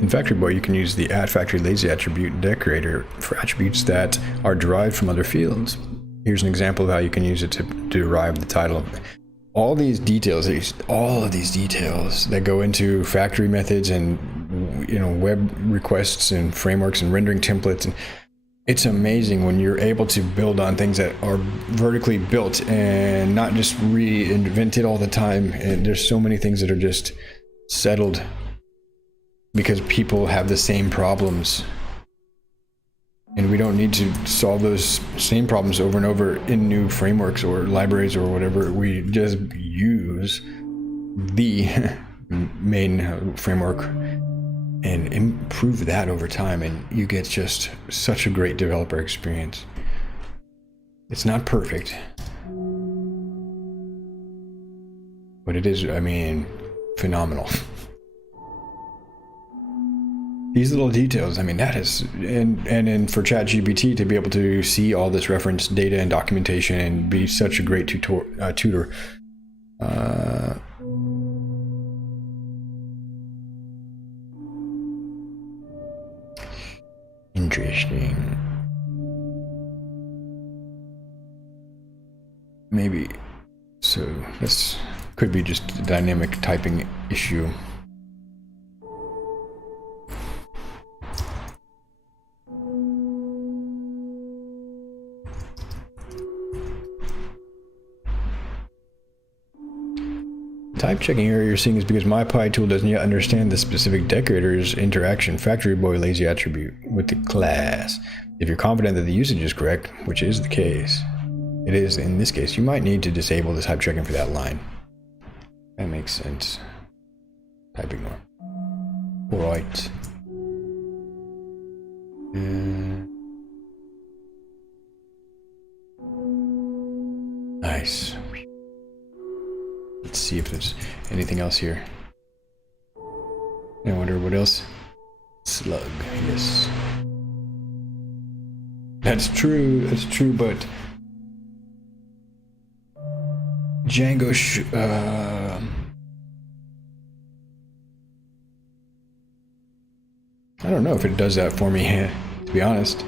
In Factory Boy, you can use the add factory lazy attribute decorator for attributes that are derived from other fields. Here's an example of how you can use it to derive the title of all these details. All of these details that go into factory methods and web requests and frameworks and rendering templates. And it's amazing when you're able to build on things that are vertically built and not just reinvented all the time. And there's so many things that are just settled because people have the same problems, and we don't need to solve those same problems over and over in new frameworks or libraries or whatever. We just use the main framework and improve that over time, and you get just such a great developer experience. It's not perfect, but it is, I mean, phenomenal. These little details, I mean, that is, and for ChatGPT to be able to see all this reference data and documentation and be such a great tutor. Interesting. Maybe, so this could be just a dynamic typing issue. Type checking error you're seeing is because my tool doesn't yet understand the specific decorator's interaction Factory Boy lazy attribute with the class. If you're confident that the usage is correct, which is the case, it is in this case, you might need to disable the type checking for that line. That makes sense. Type ignore. Alright. Nice. Let's see if there's anything else here. I wonder what else. Slug, yes. That's true, but Django I don't know if it does that for me, to be honest.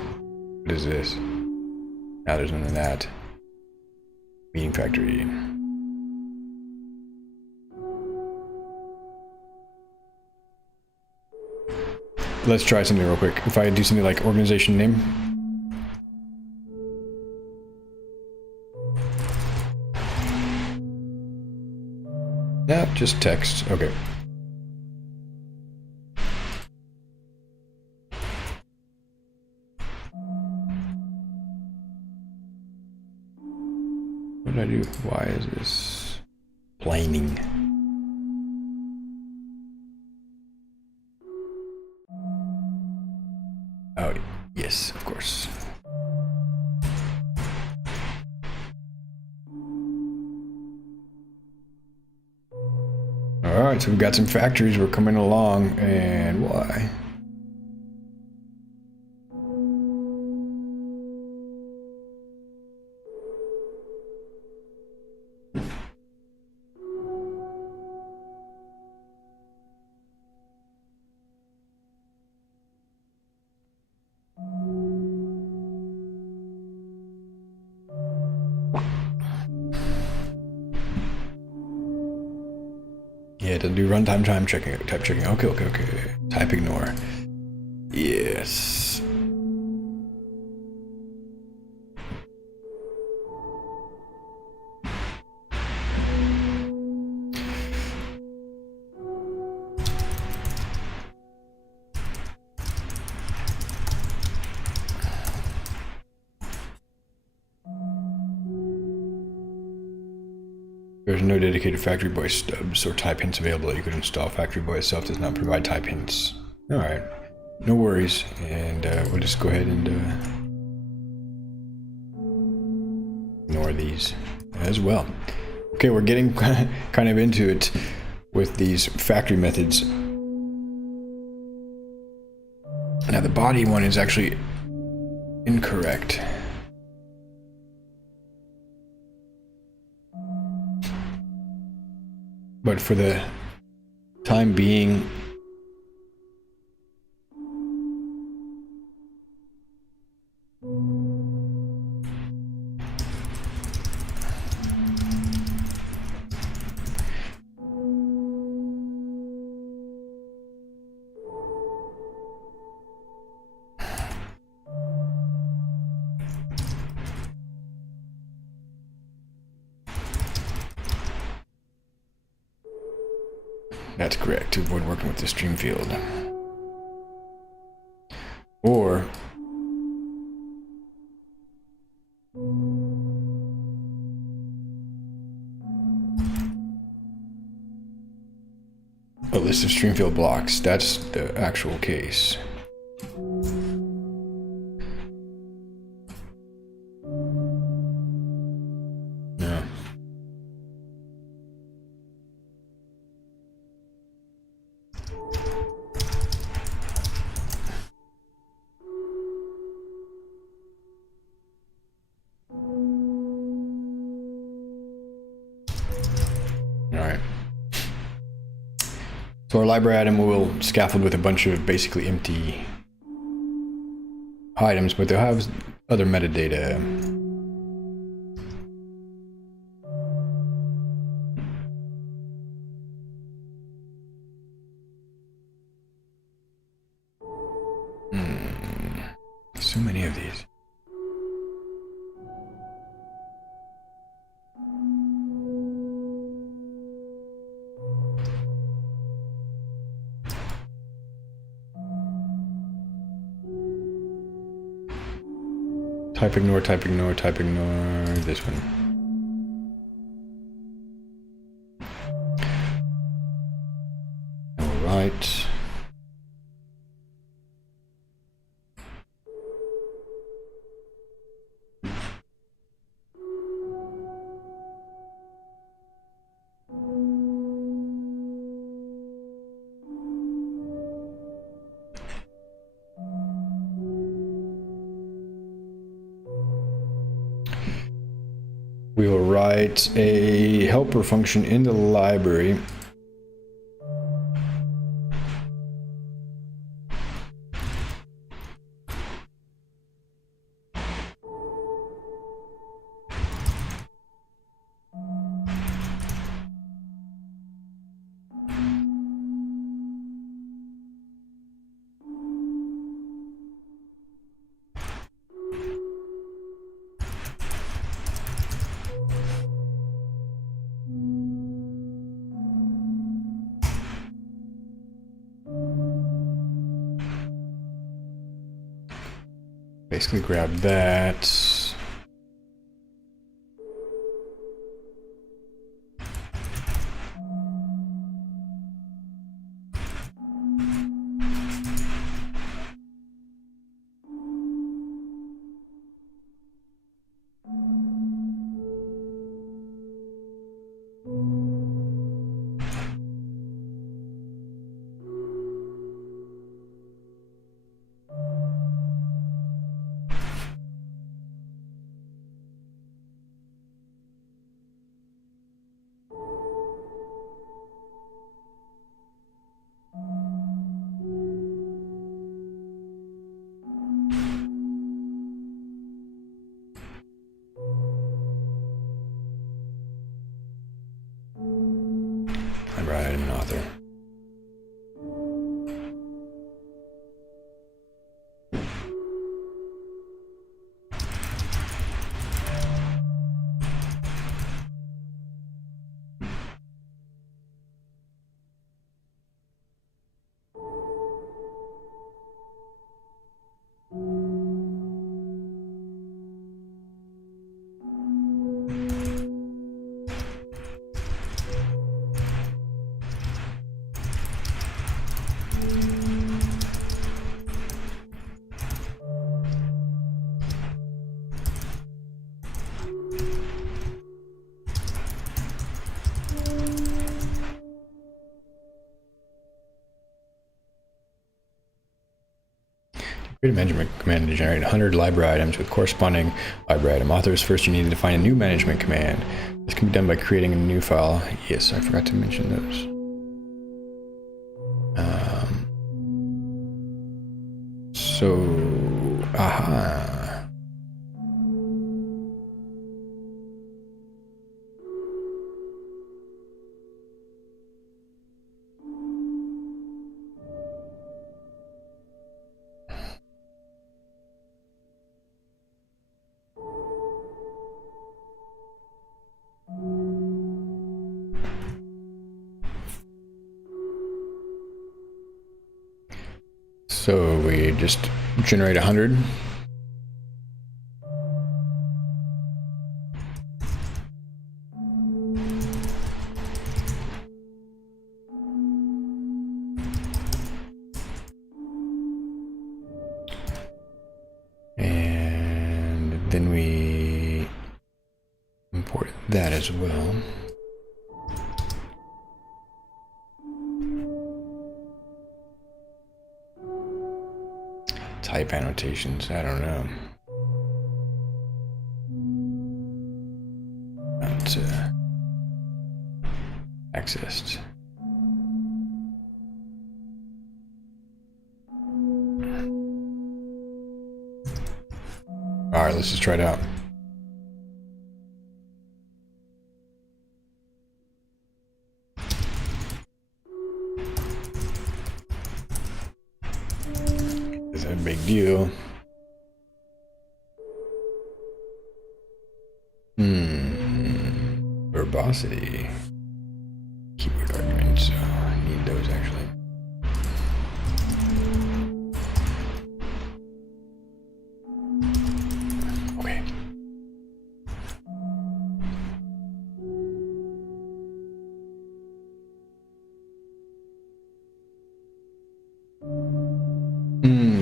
What is this? Now there's none of that. Meeting factory. Let's try something real quick. If I do something like organization name. Yeah, just text. Okay. What did I do? Why is this planing? Alright, so we've got some factories. We're coming along, and why? Yeah, to do runtime time checking, type checking. Okay. Type ignore. Yes. There's no dedicated factory boy stubs or type hints available. You could install. Factory boy itself does not provide type hints. Alright, no worries. And we'll just go ahead and ignore these as well. Okay, we're getting kind of into it with these factory methods. Now the body one is actually incorrect. But for the time being, that's correct, to avoid working with the stream field. Or a list of stream field blocks. That's the actual case. No. Alright. So our library item will scaffold with a bunch of basically empty items, but they'll have other metadata. So many of these. Type ignore, type ignore, type ignore this one. All right. We will write a helper function in the library. Basically grab that. library item and author. Create a management command to generate 100 library items with corresponding library item authors. First, you need to define a new management command. This can be done by creating a new file. Yes, I forgot to mention those. Aha. So we just generate 100. And then we import that as well. Type annotations, I don't know. Not accessed. All right, let's just try it out. Big deal. Verbosity. Keyword arguments. I need those actually. Okay.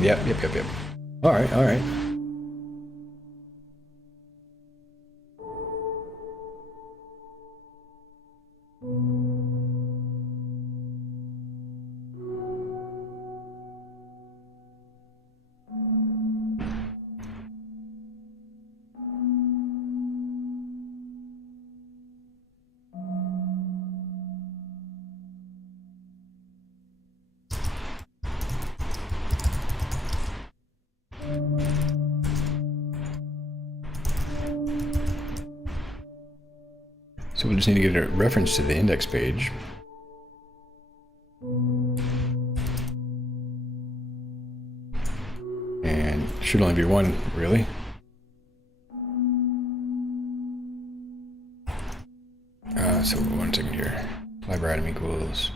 Yep. All right. So we'll just need to get a reference to the index page. And it should only be one, really. So 1 second here. Library item equals.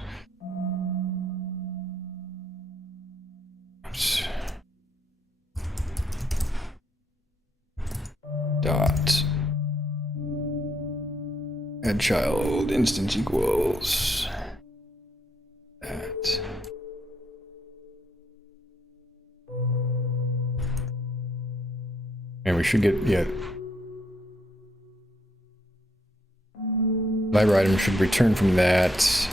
Oops. Dot. Add child instance equals that. And we should get, library item should return from that.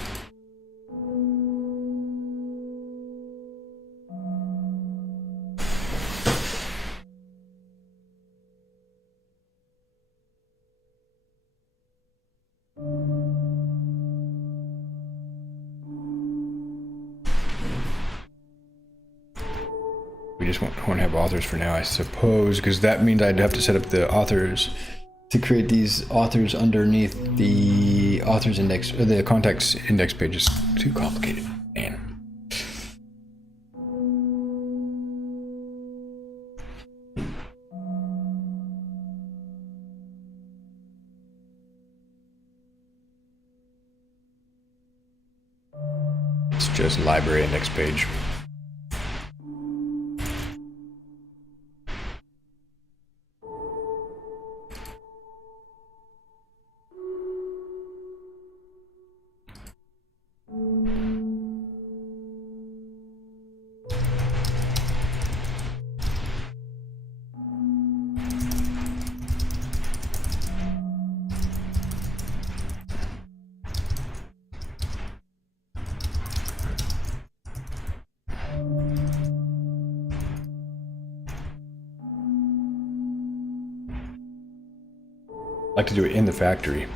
We just won't have authors for now, I suppose, because that means I'd have to set up the authors to create these authors underneath the authors index or the contacts index page is too complicated, man. It's just library index page. I like to do it in the factory.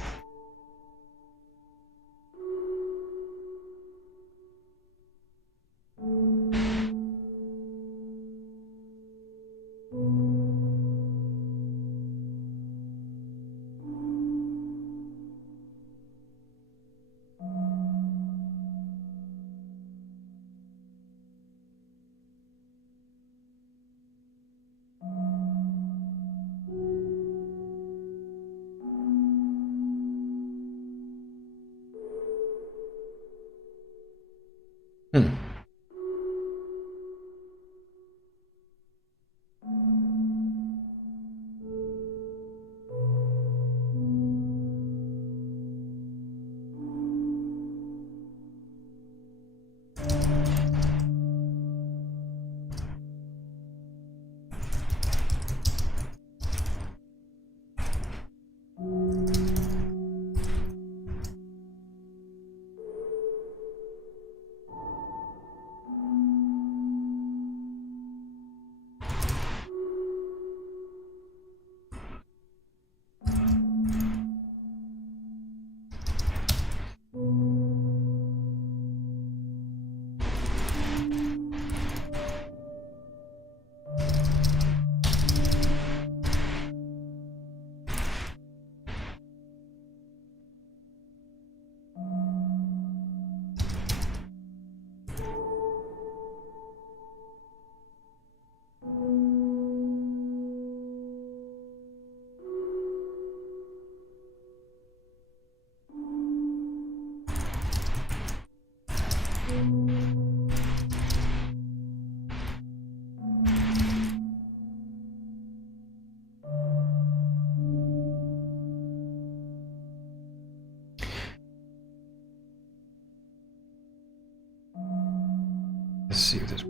Let's see if this.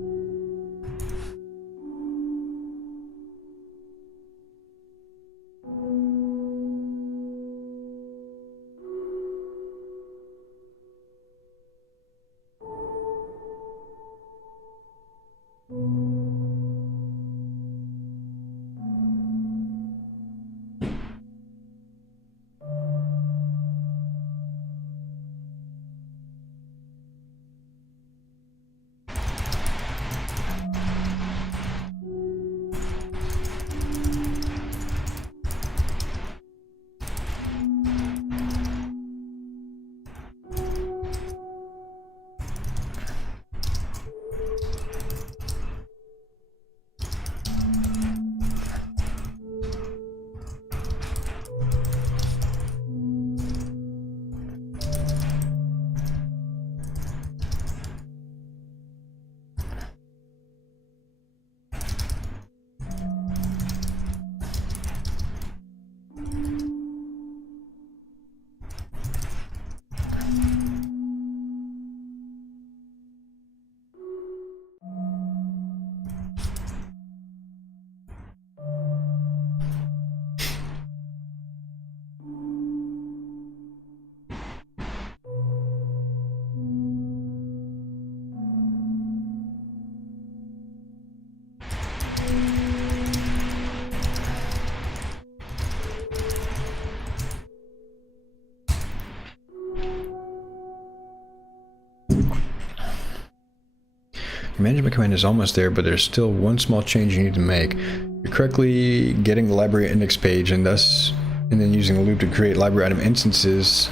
Your management command is almost there, but there's still one small change you need to make. You're correctly getting the library index page and thus and then using the loop to create library item instances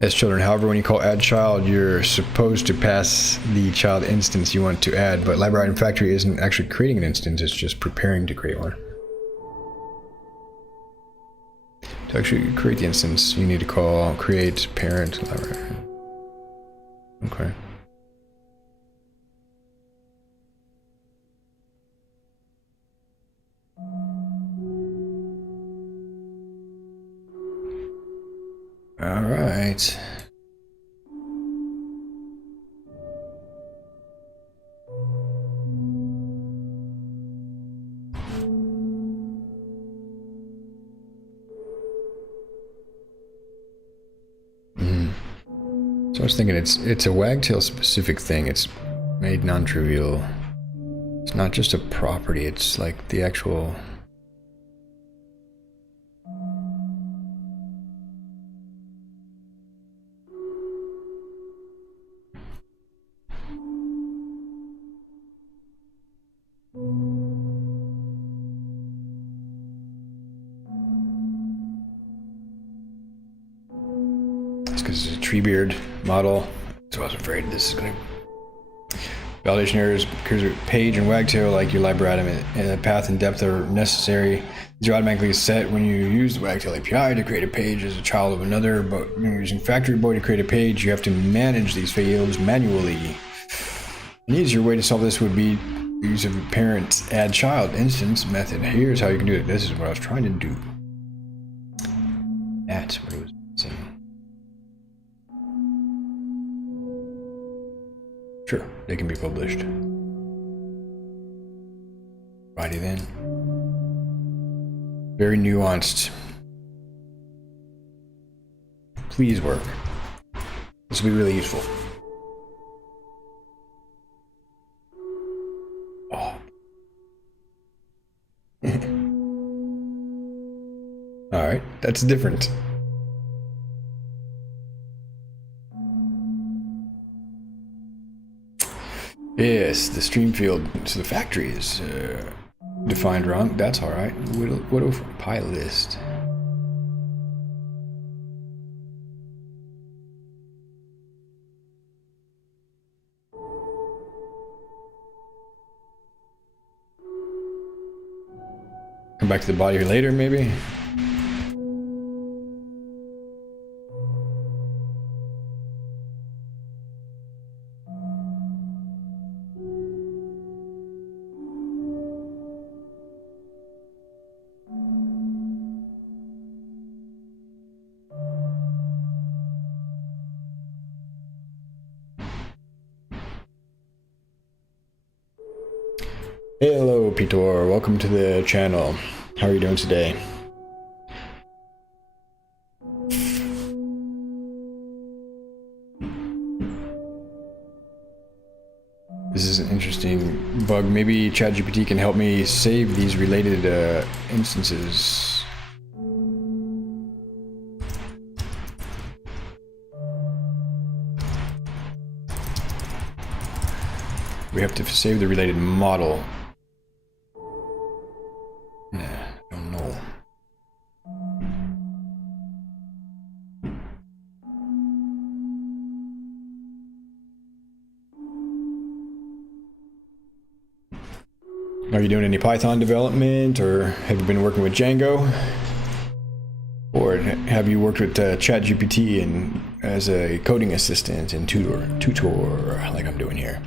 as children. However, when you call add child, you're supposed to pass the child instance you want to add, but library item factory isn't actually creating an instance, it's just preparing to create one. To actually create the instance, you need to call create parent library. Okay. All right. So I was thinking it's a wagtail specific thing. It's made non-trivial. It's not just a property, it's like the actual... It's because it's a Treebeard model. So I was afraid this is going to... Validation errors because page and wagtail, like your library item, and the path and depth are necessary. These are automatically set when you use the wagtail API to create a page as a child of another, but when you're using factory boy to create a page, you have to manage these fields manually. An easier way to solve this would be use of a parent add child instance method. Here's how you can do it. This is what I was trying to do. That's what it was missing. Sure, they can be published. Righty then. Very nuanced. Please work. This will be really useful. Oh. Alright, that's different. Yes, the stream field, so the factory is defined wrong. That's all right. What over pi list? Come back to the body here later, maybe. Hello, Pitor. Welcome to the channel. How are you doing today? This is an interesting bug. Maybe ChatGPT can help me save these related instances. We have to save the related model. Nah, I don't know. Are you doing any Python development, or have you been working with Django? Or have you worked with ChatGPT and as a coding assistant and tutor like I'm doing here?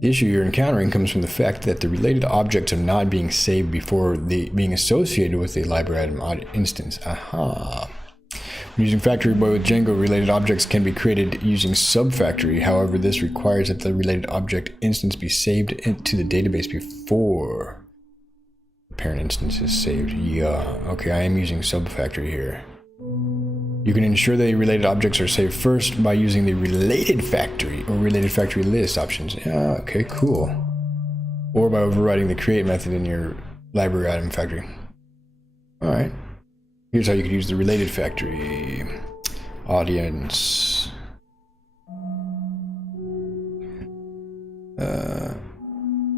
The issue you're encountering comes from the fact that the related objects are not being saved before being associated with a library item instance. Aha. When using Factory Boy with Django, related objects can be created using subfactory. However, this requires that the related object instance be saved into the database before the parent instance is saved. Yeah, okay, I am using subfactory here. You can ensure the related objects are saved first by using the related factory or related factory list options. Yeah, okay, cool. Or by overriding the create method in your library item factory. All right. Here's how you could use the related factory. Audience.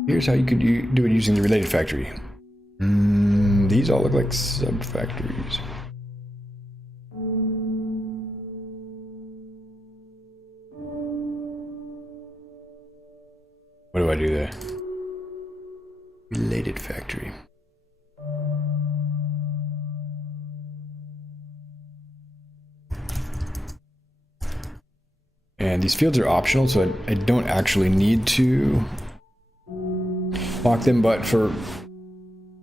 Here's how you could do it using the related factory. These all look like subfactories. What do I do there? Related factory. And these fields are optional, so I don't actually need to lock them, but for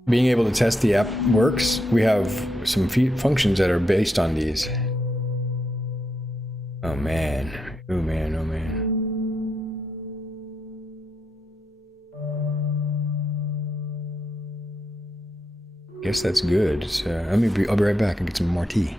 being able to test the app works, we have some functions that are based on these. Oh man, oh man, oh man. Guess that's good. So I'll be right back and get some more tea.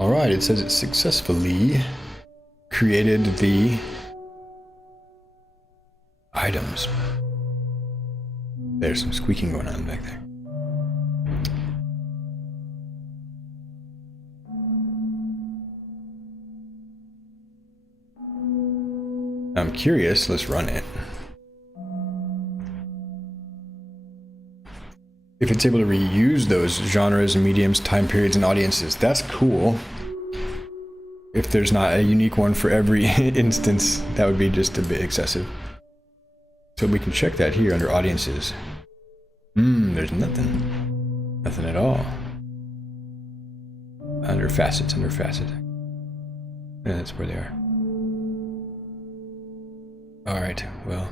All right, it says it successfully created the items. There's some squeaking going on back there. I'm curious, let's run it. If it's able to reuse those genres and mediums, time periods, and audiences, that's cool. If there's not a unique one for every instance, that would be just a bit excessive. So we can check that here under audiences. There's nothing. Nothing at all. Under facets. Yeah, that's where they are. All right, well.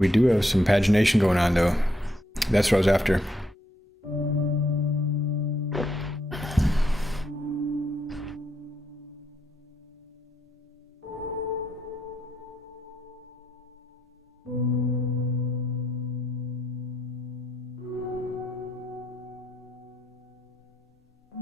We do have some pagination going on though. That's what I was after.